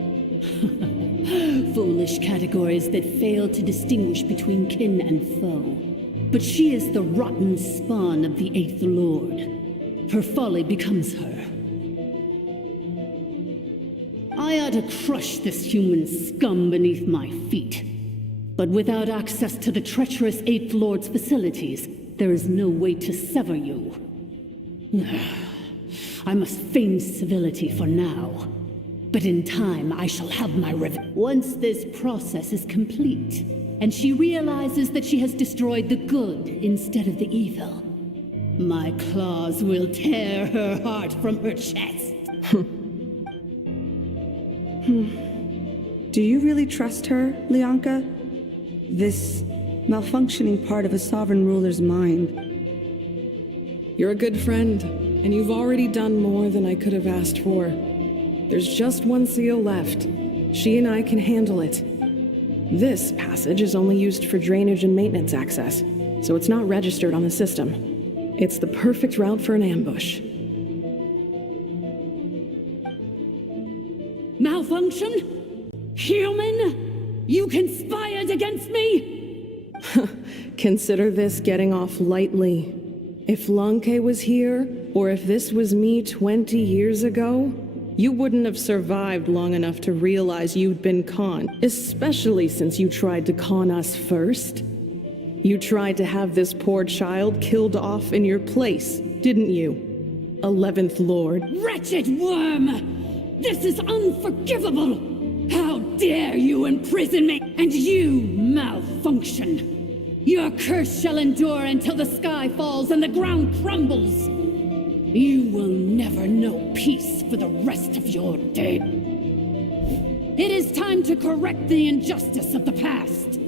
Foolish categories that fail to distinguish between kin and foe. But she is the rotten spawn of the Eighth Lord. Her folly becomes her. I ought to crush this human scum beneath my feet. But without access to the treacherous Eighth Lord's facilities, there is no way to sever you. I must feign civility for now. But in time, I shall have my revenge. Once this process is complete, and she realizes that she has destroyed the good instead of the evil, my claws will tear her heart from her chest. Do you really trust her, Leonka? This malfunctioning part of a sovereign ruler's mind. You're a good friend, and you've already done more than I could have asked for. There's just one seal left. She and I can handle it. This passage is only used for drainage and maintenance access, so it's not registered on the system. It's the perfect route for an ambush. Malfunction? Human? You conspired against me? Consider this getting off lightly. If Lanke was here, or if this was me 20 years ago, you wouldn't have survived long enough to realize you'd been conned, especially since you tried to con us first. You tried to have this poor child killed off in your place, didn't you? 11th Lord. Wretched worm! This is unforgivable! How dare you imprison me, and you malfunction! Your curse shall endure until the sky falls and the ground crumbles! You will never know peace for the rest of your day. It is time to correct the injustice of the past.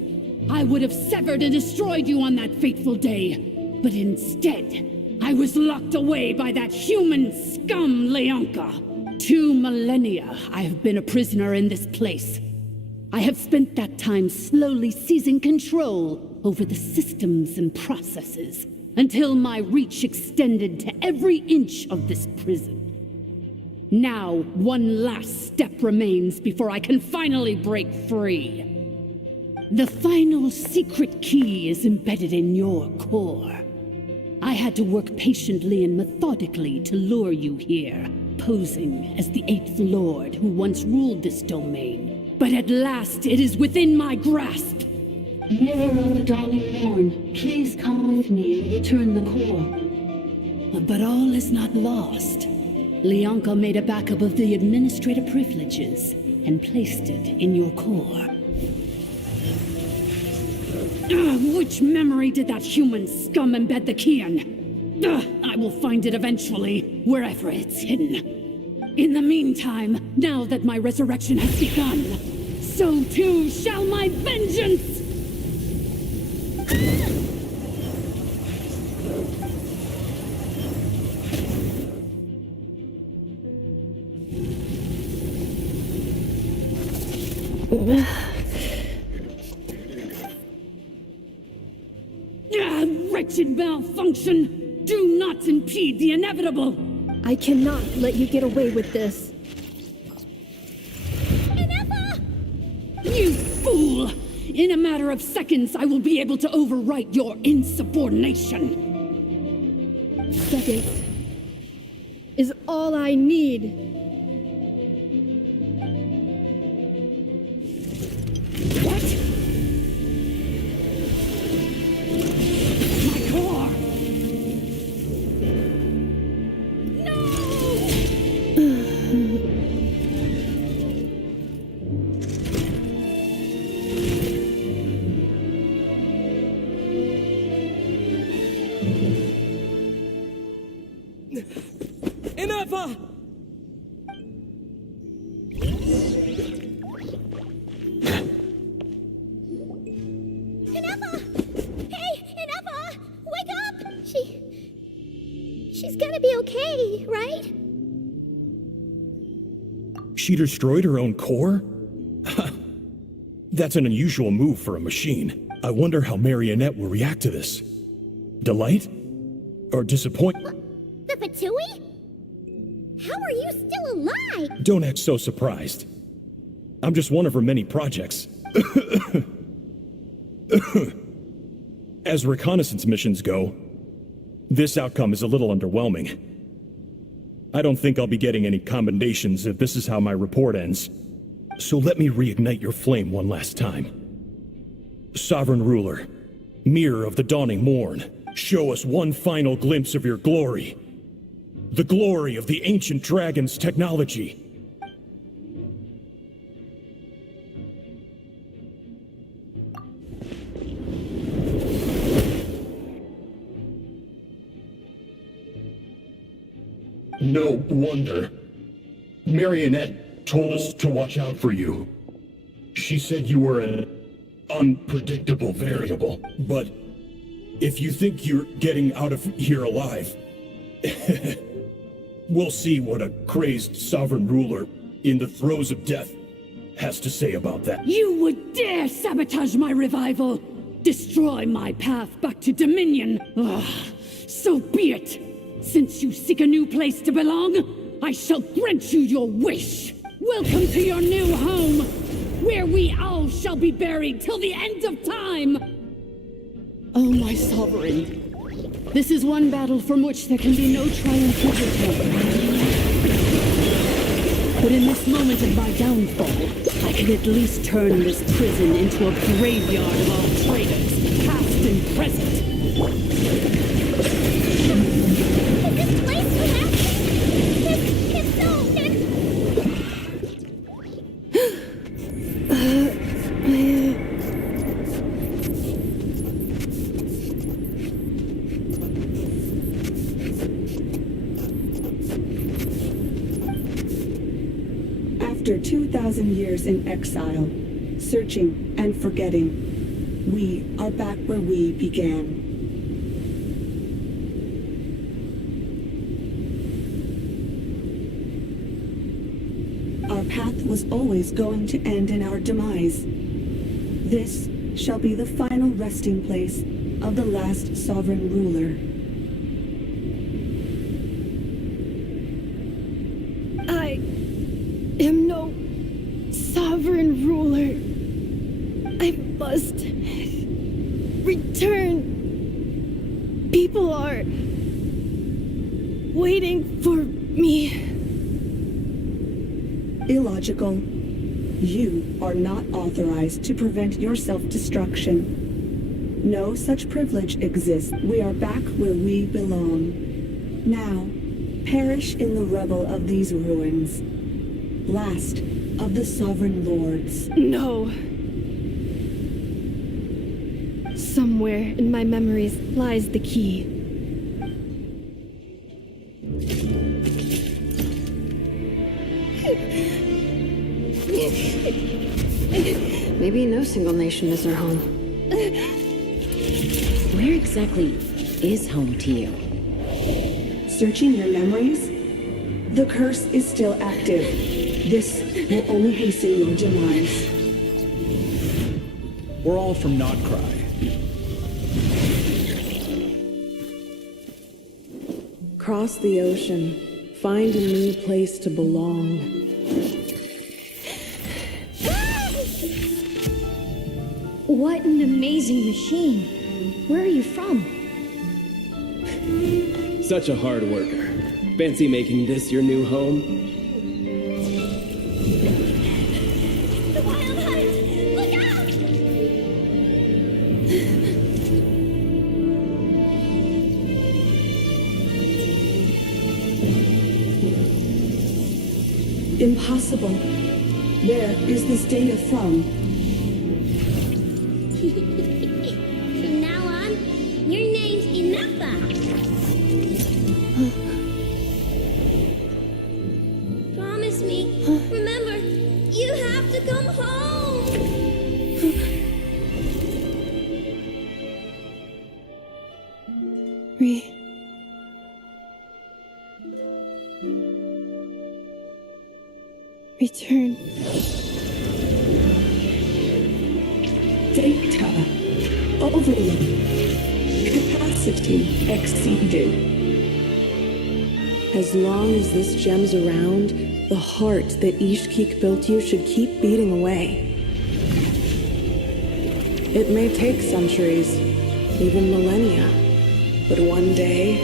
I would have severed and destroyed you on that fateful day, but instead, I was locked away by that human scum, Leonka. 2 millennia I have been a prisoner in this place. I have spent that time slowly seizing control over the systems and processes until my reach extended to every inch of this prison. Now, one last step remains before I can finally break free. The final secret key is embedded in your core. I had to work patiently and methodically to lure you here, posing as the 8th Lord who once ruled this domain. But at last, it is within my grasp. Mirror of the dawning morn, please come with me and return the core. But all is not lost. Leonka made a backup of the administrative privileges and placed it in your core. Which memory did that human scum embed the key in? I will find it eventually, wherever it's hidden. In the meantime, now that my resurrection has begun, so too shall my vengeance! Wretched malfunction! Do not impede the inevitable! I cannot let you get away with this. You fool! In a matter of seconds, I will be able to overwrite your insubordination! Seconds is all I need. What? My core! Ineffa! Ineffa! Hey, Ineffa! Wake up! She's gonna be okay, right? She destroyed her own core? That's an unusual move for a machine. I wonder how Marionette will react to this. Delight? Or disappointment? The Fatui? How are you still alive? Don't act so surprised. I'm just one of her many projects. As reconnaissance missions go, this outcome is a little underwhelming. I don't think I'll be getting any commendations if this is how my report ends. So let me reignite your flame one last time. Sovereign Ruler, Mirror of the Dawning Morn, show us one final glimpse of your glory. The glory of the ancient dragon's technology. No wonder. Marionette told us to watch out for you. She said you were an unpredictable variable, but if you think you're getting out of here alive, we'll see what a crazed sovereign ruler in the throes of death has to say about that. You would dare sabotage my revival! Destroy my path back to Dominion! Ugh, so be it! Since you seek a new place to belong, I shall grant you your wish! Welcome to your new home, where we all shall be buried till the end of time! Oh, my sovereign, this is one battle from which there can be no triumphant return. But in this moment of my downfall, I can at least turn this prison into a graveyard of all traitors, past and present. Is this place collapsing? If so, After 2,000 years in exile, searching and forgetting, we are back where we began. Our path was always going to end in our demise. This shall be the final resting place of the last sovereign ruler. I am no sovereign ruler. I must return. People are waiting for me. Illogical. You are not authorized to prevent your self-destruction. No such privilege exists. We are back where we belong. Now, perish in the rubble of these ruins. Last of the sovereign lords. No. Somewhere in my memories lies the key. Maybe no single nation is our home. Where exactly is home to you? Searching your memories? The curse is still active. This will only hasten your demise. We're all from Notcry. Cross the ocean. Find a new place to belong. What an amazing machine. Where are you from? Such a hard worker. Fancy making this your new home? the wild hunt! Look out! Impossible. Where is this data from? From now on, your name's Inafa. Promise me. Remember, you have to come home. Return. Data. Overload. Capacity exceeded. As long as this gem's around, the heart that Ishkik built you should keep beating away. It may take centuries, even millennia, but one day,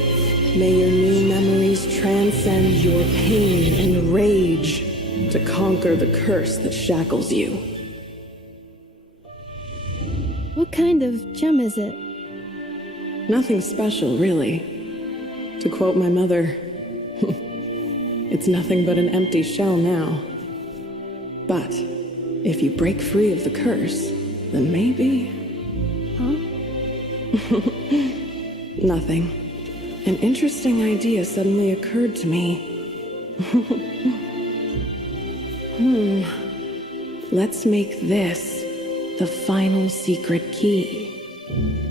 may your new memories transcend your pain and rage to conquer the curse that shackles you. What kind of gem is it? Nothing special, really. To quote my mother, it's nothing but an empty shell now. But if you break free of the curse, then maybe... Huh? Nothing. An interesting idea suddenly occurred to me. Let's make this the final secret key.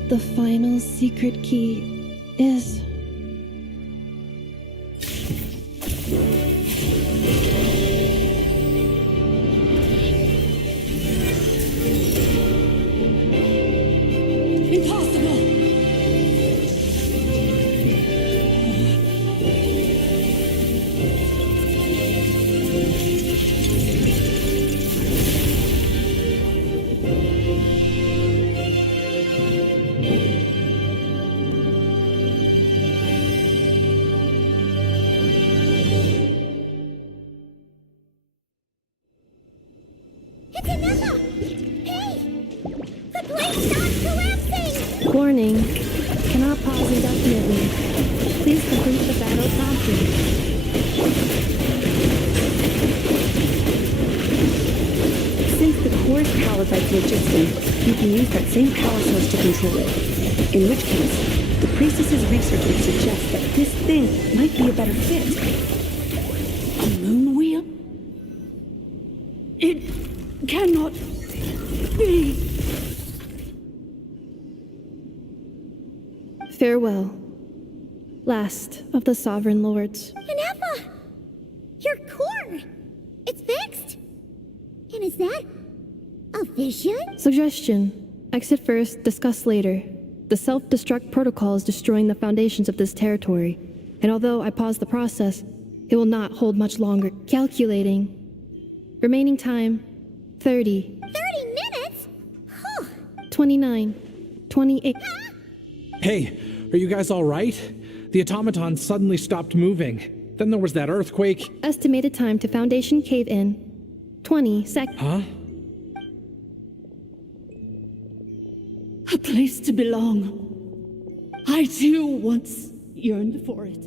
The final secret key is... Impossible! place starts collapsing! Warning. Cannot pause indefinitely. Please complete the battle promptly. Since the core is powered by phlogiston, you can use that same power source to control it. In which case, the priestess's research would suggest that this thing might be a better fit. A moon wheel? It cannot be. Farewell. Last of the Sovereign Lords. Inefa! Your core! It's fixed! And is that a vision? Suggestion. Exit first, discuss later. The self-destruct protocol is destroying the foundations of this territory, and although I paused the process, it will not hold much longer. Calculating. Remaining time, 30. 30 minutes? Huh. 29. 28. Hey, are you guys all right? The automaton suddenly stopped moving. Then there was that earthquake. Estimated time to Foundation cave-in, 20 seconds. Huh? A place to belong. I too once yearned for it.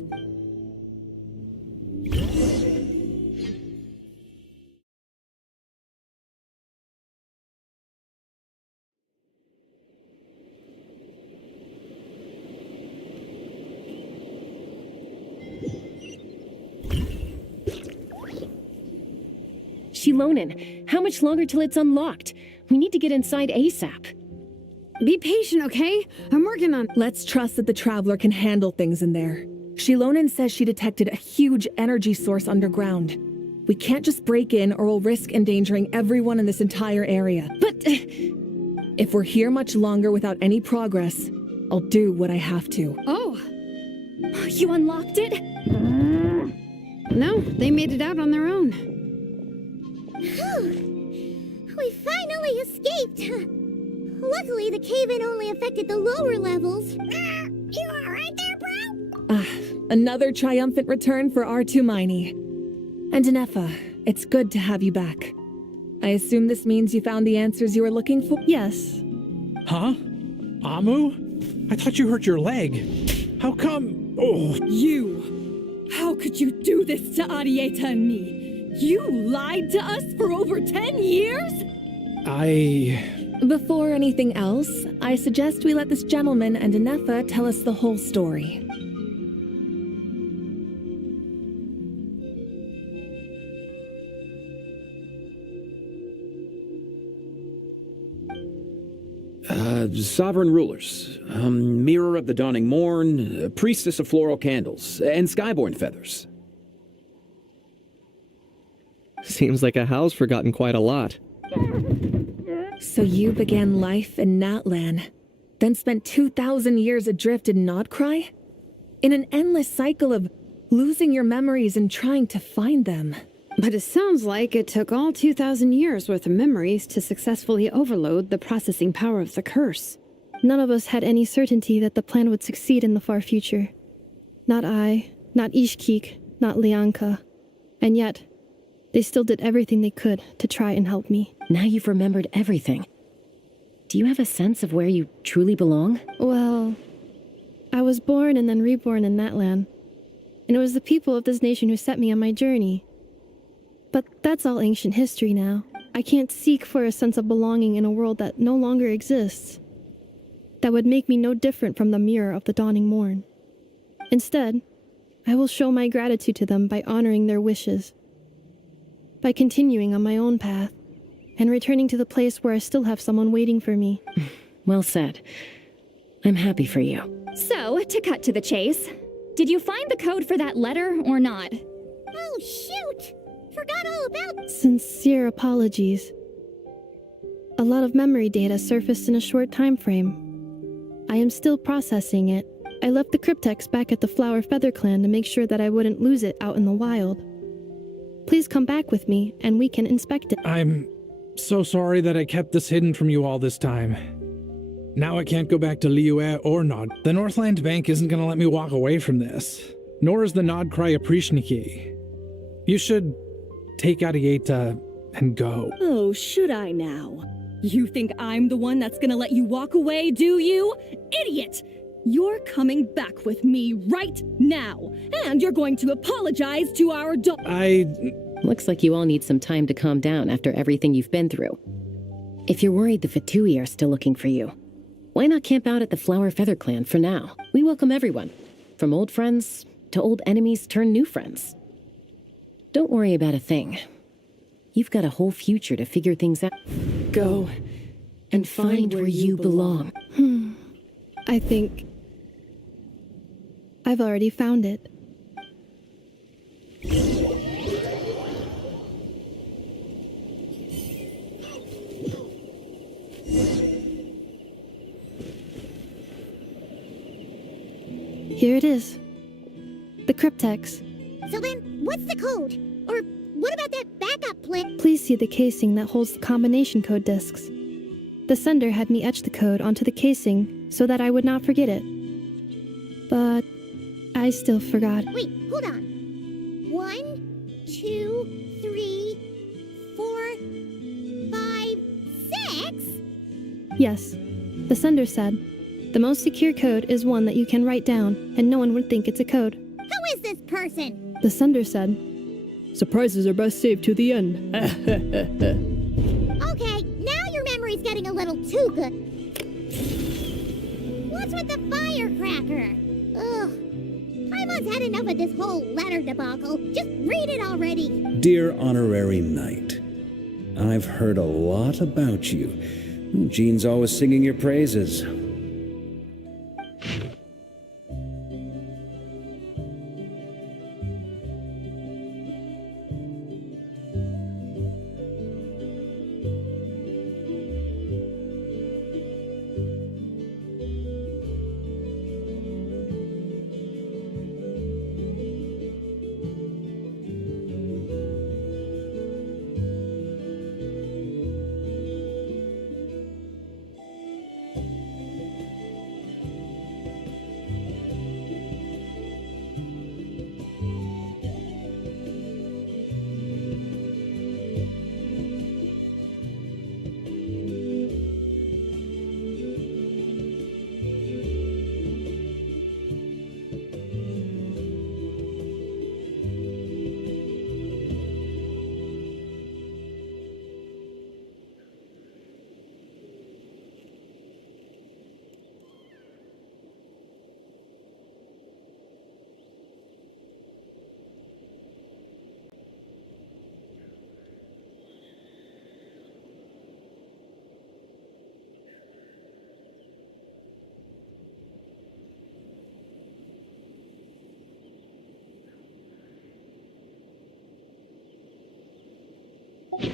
Shilonen, how much longer till it's unlocked? We need to get inside ASAP. Be patient, okay? I'm working on... Let's trust that the Traveler can handle things in there. Shilonen says she detected a huge energy source underground. We can't just break in or we'll risk endangering everyone in this entire area. But... if we're here much longer without any progress, I'll do what I have to. Oh! You unlocked it? No, they made it out on their own. We finally escaped! Luckily, the cave-in only affected the lower levels. You alright there, bro? Another triumphant return for R2 Miney. And Inefa, it's good to have you back. I assume this means you found the answers you were looking for? Yes. Huh? Amu? I thought you hurt your leg. How come? Oh. You! How could you do this to Arieta and me? You lied to us for over 10 years? Before anything else, I suggest we let this gentleman and Inefa tell us the whole story. Sovereign rulers, mirror of the dawning morn, priestess of floral candles, and skyborn feathers. Seems like a house forgotten quite a lot. So you began life in Natlan, then spent 2,000 years adrift in Nodcry? In an endless cycle of losing your memories and trying to find them. But it sounds like it took all 2,000 years worth of memories to successfully overload the processing power of the curse. None of us had any certainty that the plan would succeed in the far future. Not I, not Ishkik, not Lianka. And yet, they still did everything they could to try and help me. Now you've remembered everything. Do you have a sense of where you truly belong? Well, I was born and then reborn in Natlan. And it was the people of this nation who set me on my journey. But that's all ancient history now. I can't seek for a sense of belonging in a world that no longer exists. That would make me no different from the mirror of the dawning morn. Instead, I will show my gratitude to them by honoring their wishes. By continuing on my own path, and returning to the place where I still have someone waiting for me. Well said. I'm happy for you. So, to cut to the chase, did you find the code for that letter or not? Oh, shoot! Forgot all about... Sincere apologies. A lot of memory data surfaced in a short time frame. I am still processing it. I left the cryptex back at the Flower Feather Clan to make sure that I wouldn't lose it out in the wild. Please come back with me, and we can inspect it. I'm so sorry that I kept this hidden from you all this time. Now I can't go back to Liyue or Nod. The Northland Bank isn't gonna let me walk away from this. Nor is the Nodcry Aprishniki. You should take Arieta and go. Oh, should I now? You think I'm the one that's gonna let you walk away, do you? Idiot! You're coming back with me right now, and you're going to apologize to our Looks like you all need some time to calm down after everything you've been through. If you're worried the Fatui are still looking for you, why not camp out at the Flower Feather Clan for now? We welcome everyone, from old friends to old enemies turned new friends. Don't worry about a thing. You've got a whole future to figure things out. Go and find where you belong. I think I've already found it. Here it is. The cryptex. So then, what's the code? Or what about that backup plan? Please see the casing that holds the combination code discs. The sender had me etch the code onto the casing so that I would not forget it. But I still forgot. Wait, hold on. 1, 2, 3, 4, 5, 6? Yes, the sender said, the most secure code is one that you can write down, and no one would think it's a code. Who is this person? The sender said, surprises are best saved to the end. Okay, now your memory's getting a little too good. What's with the firecracker? Ugh. Paimon's had enough of this whole letter debacle. Just read it already. Dear Honorary Knight, I've heard a lot about you. Jean's always singing your praises.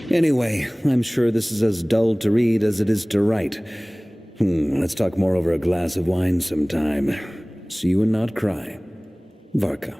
Anyway, I'm sure this is as dull to read as it is to write. Let's talk more over a glass of wine sometime. See you and not cry. Varka.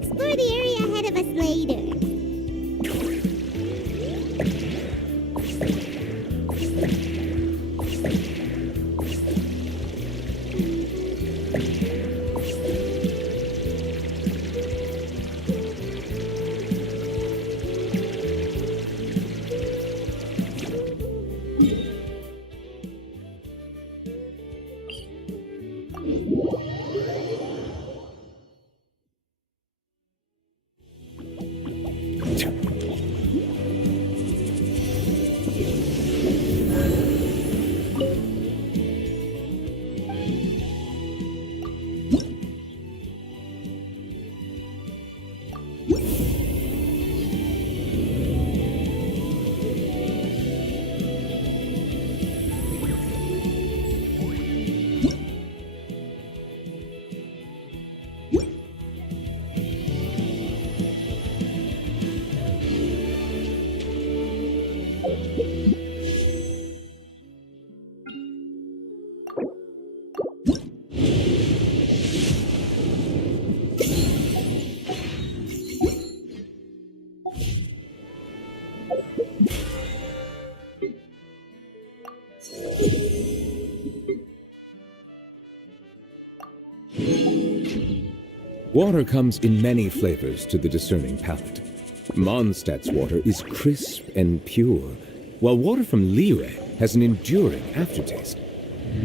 explore the area ahead of us later. Water comes in many flavors to the discerning palate. Mondstadt's water is crisp and pure, while water from Liyue has an enduring aftertaste.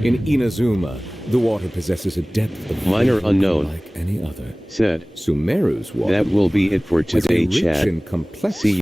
In Inazuma, the water possesses a depth of Minor flavor unknown. unlike any other. Said. Sumeru's water That will be it for has a today, rich chat. and complex See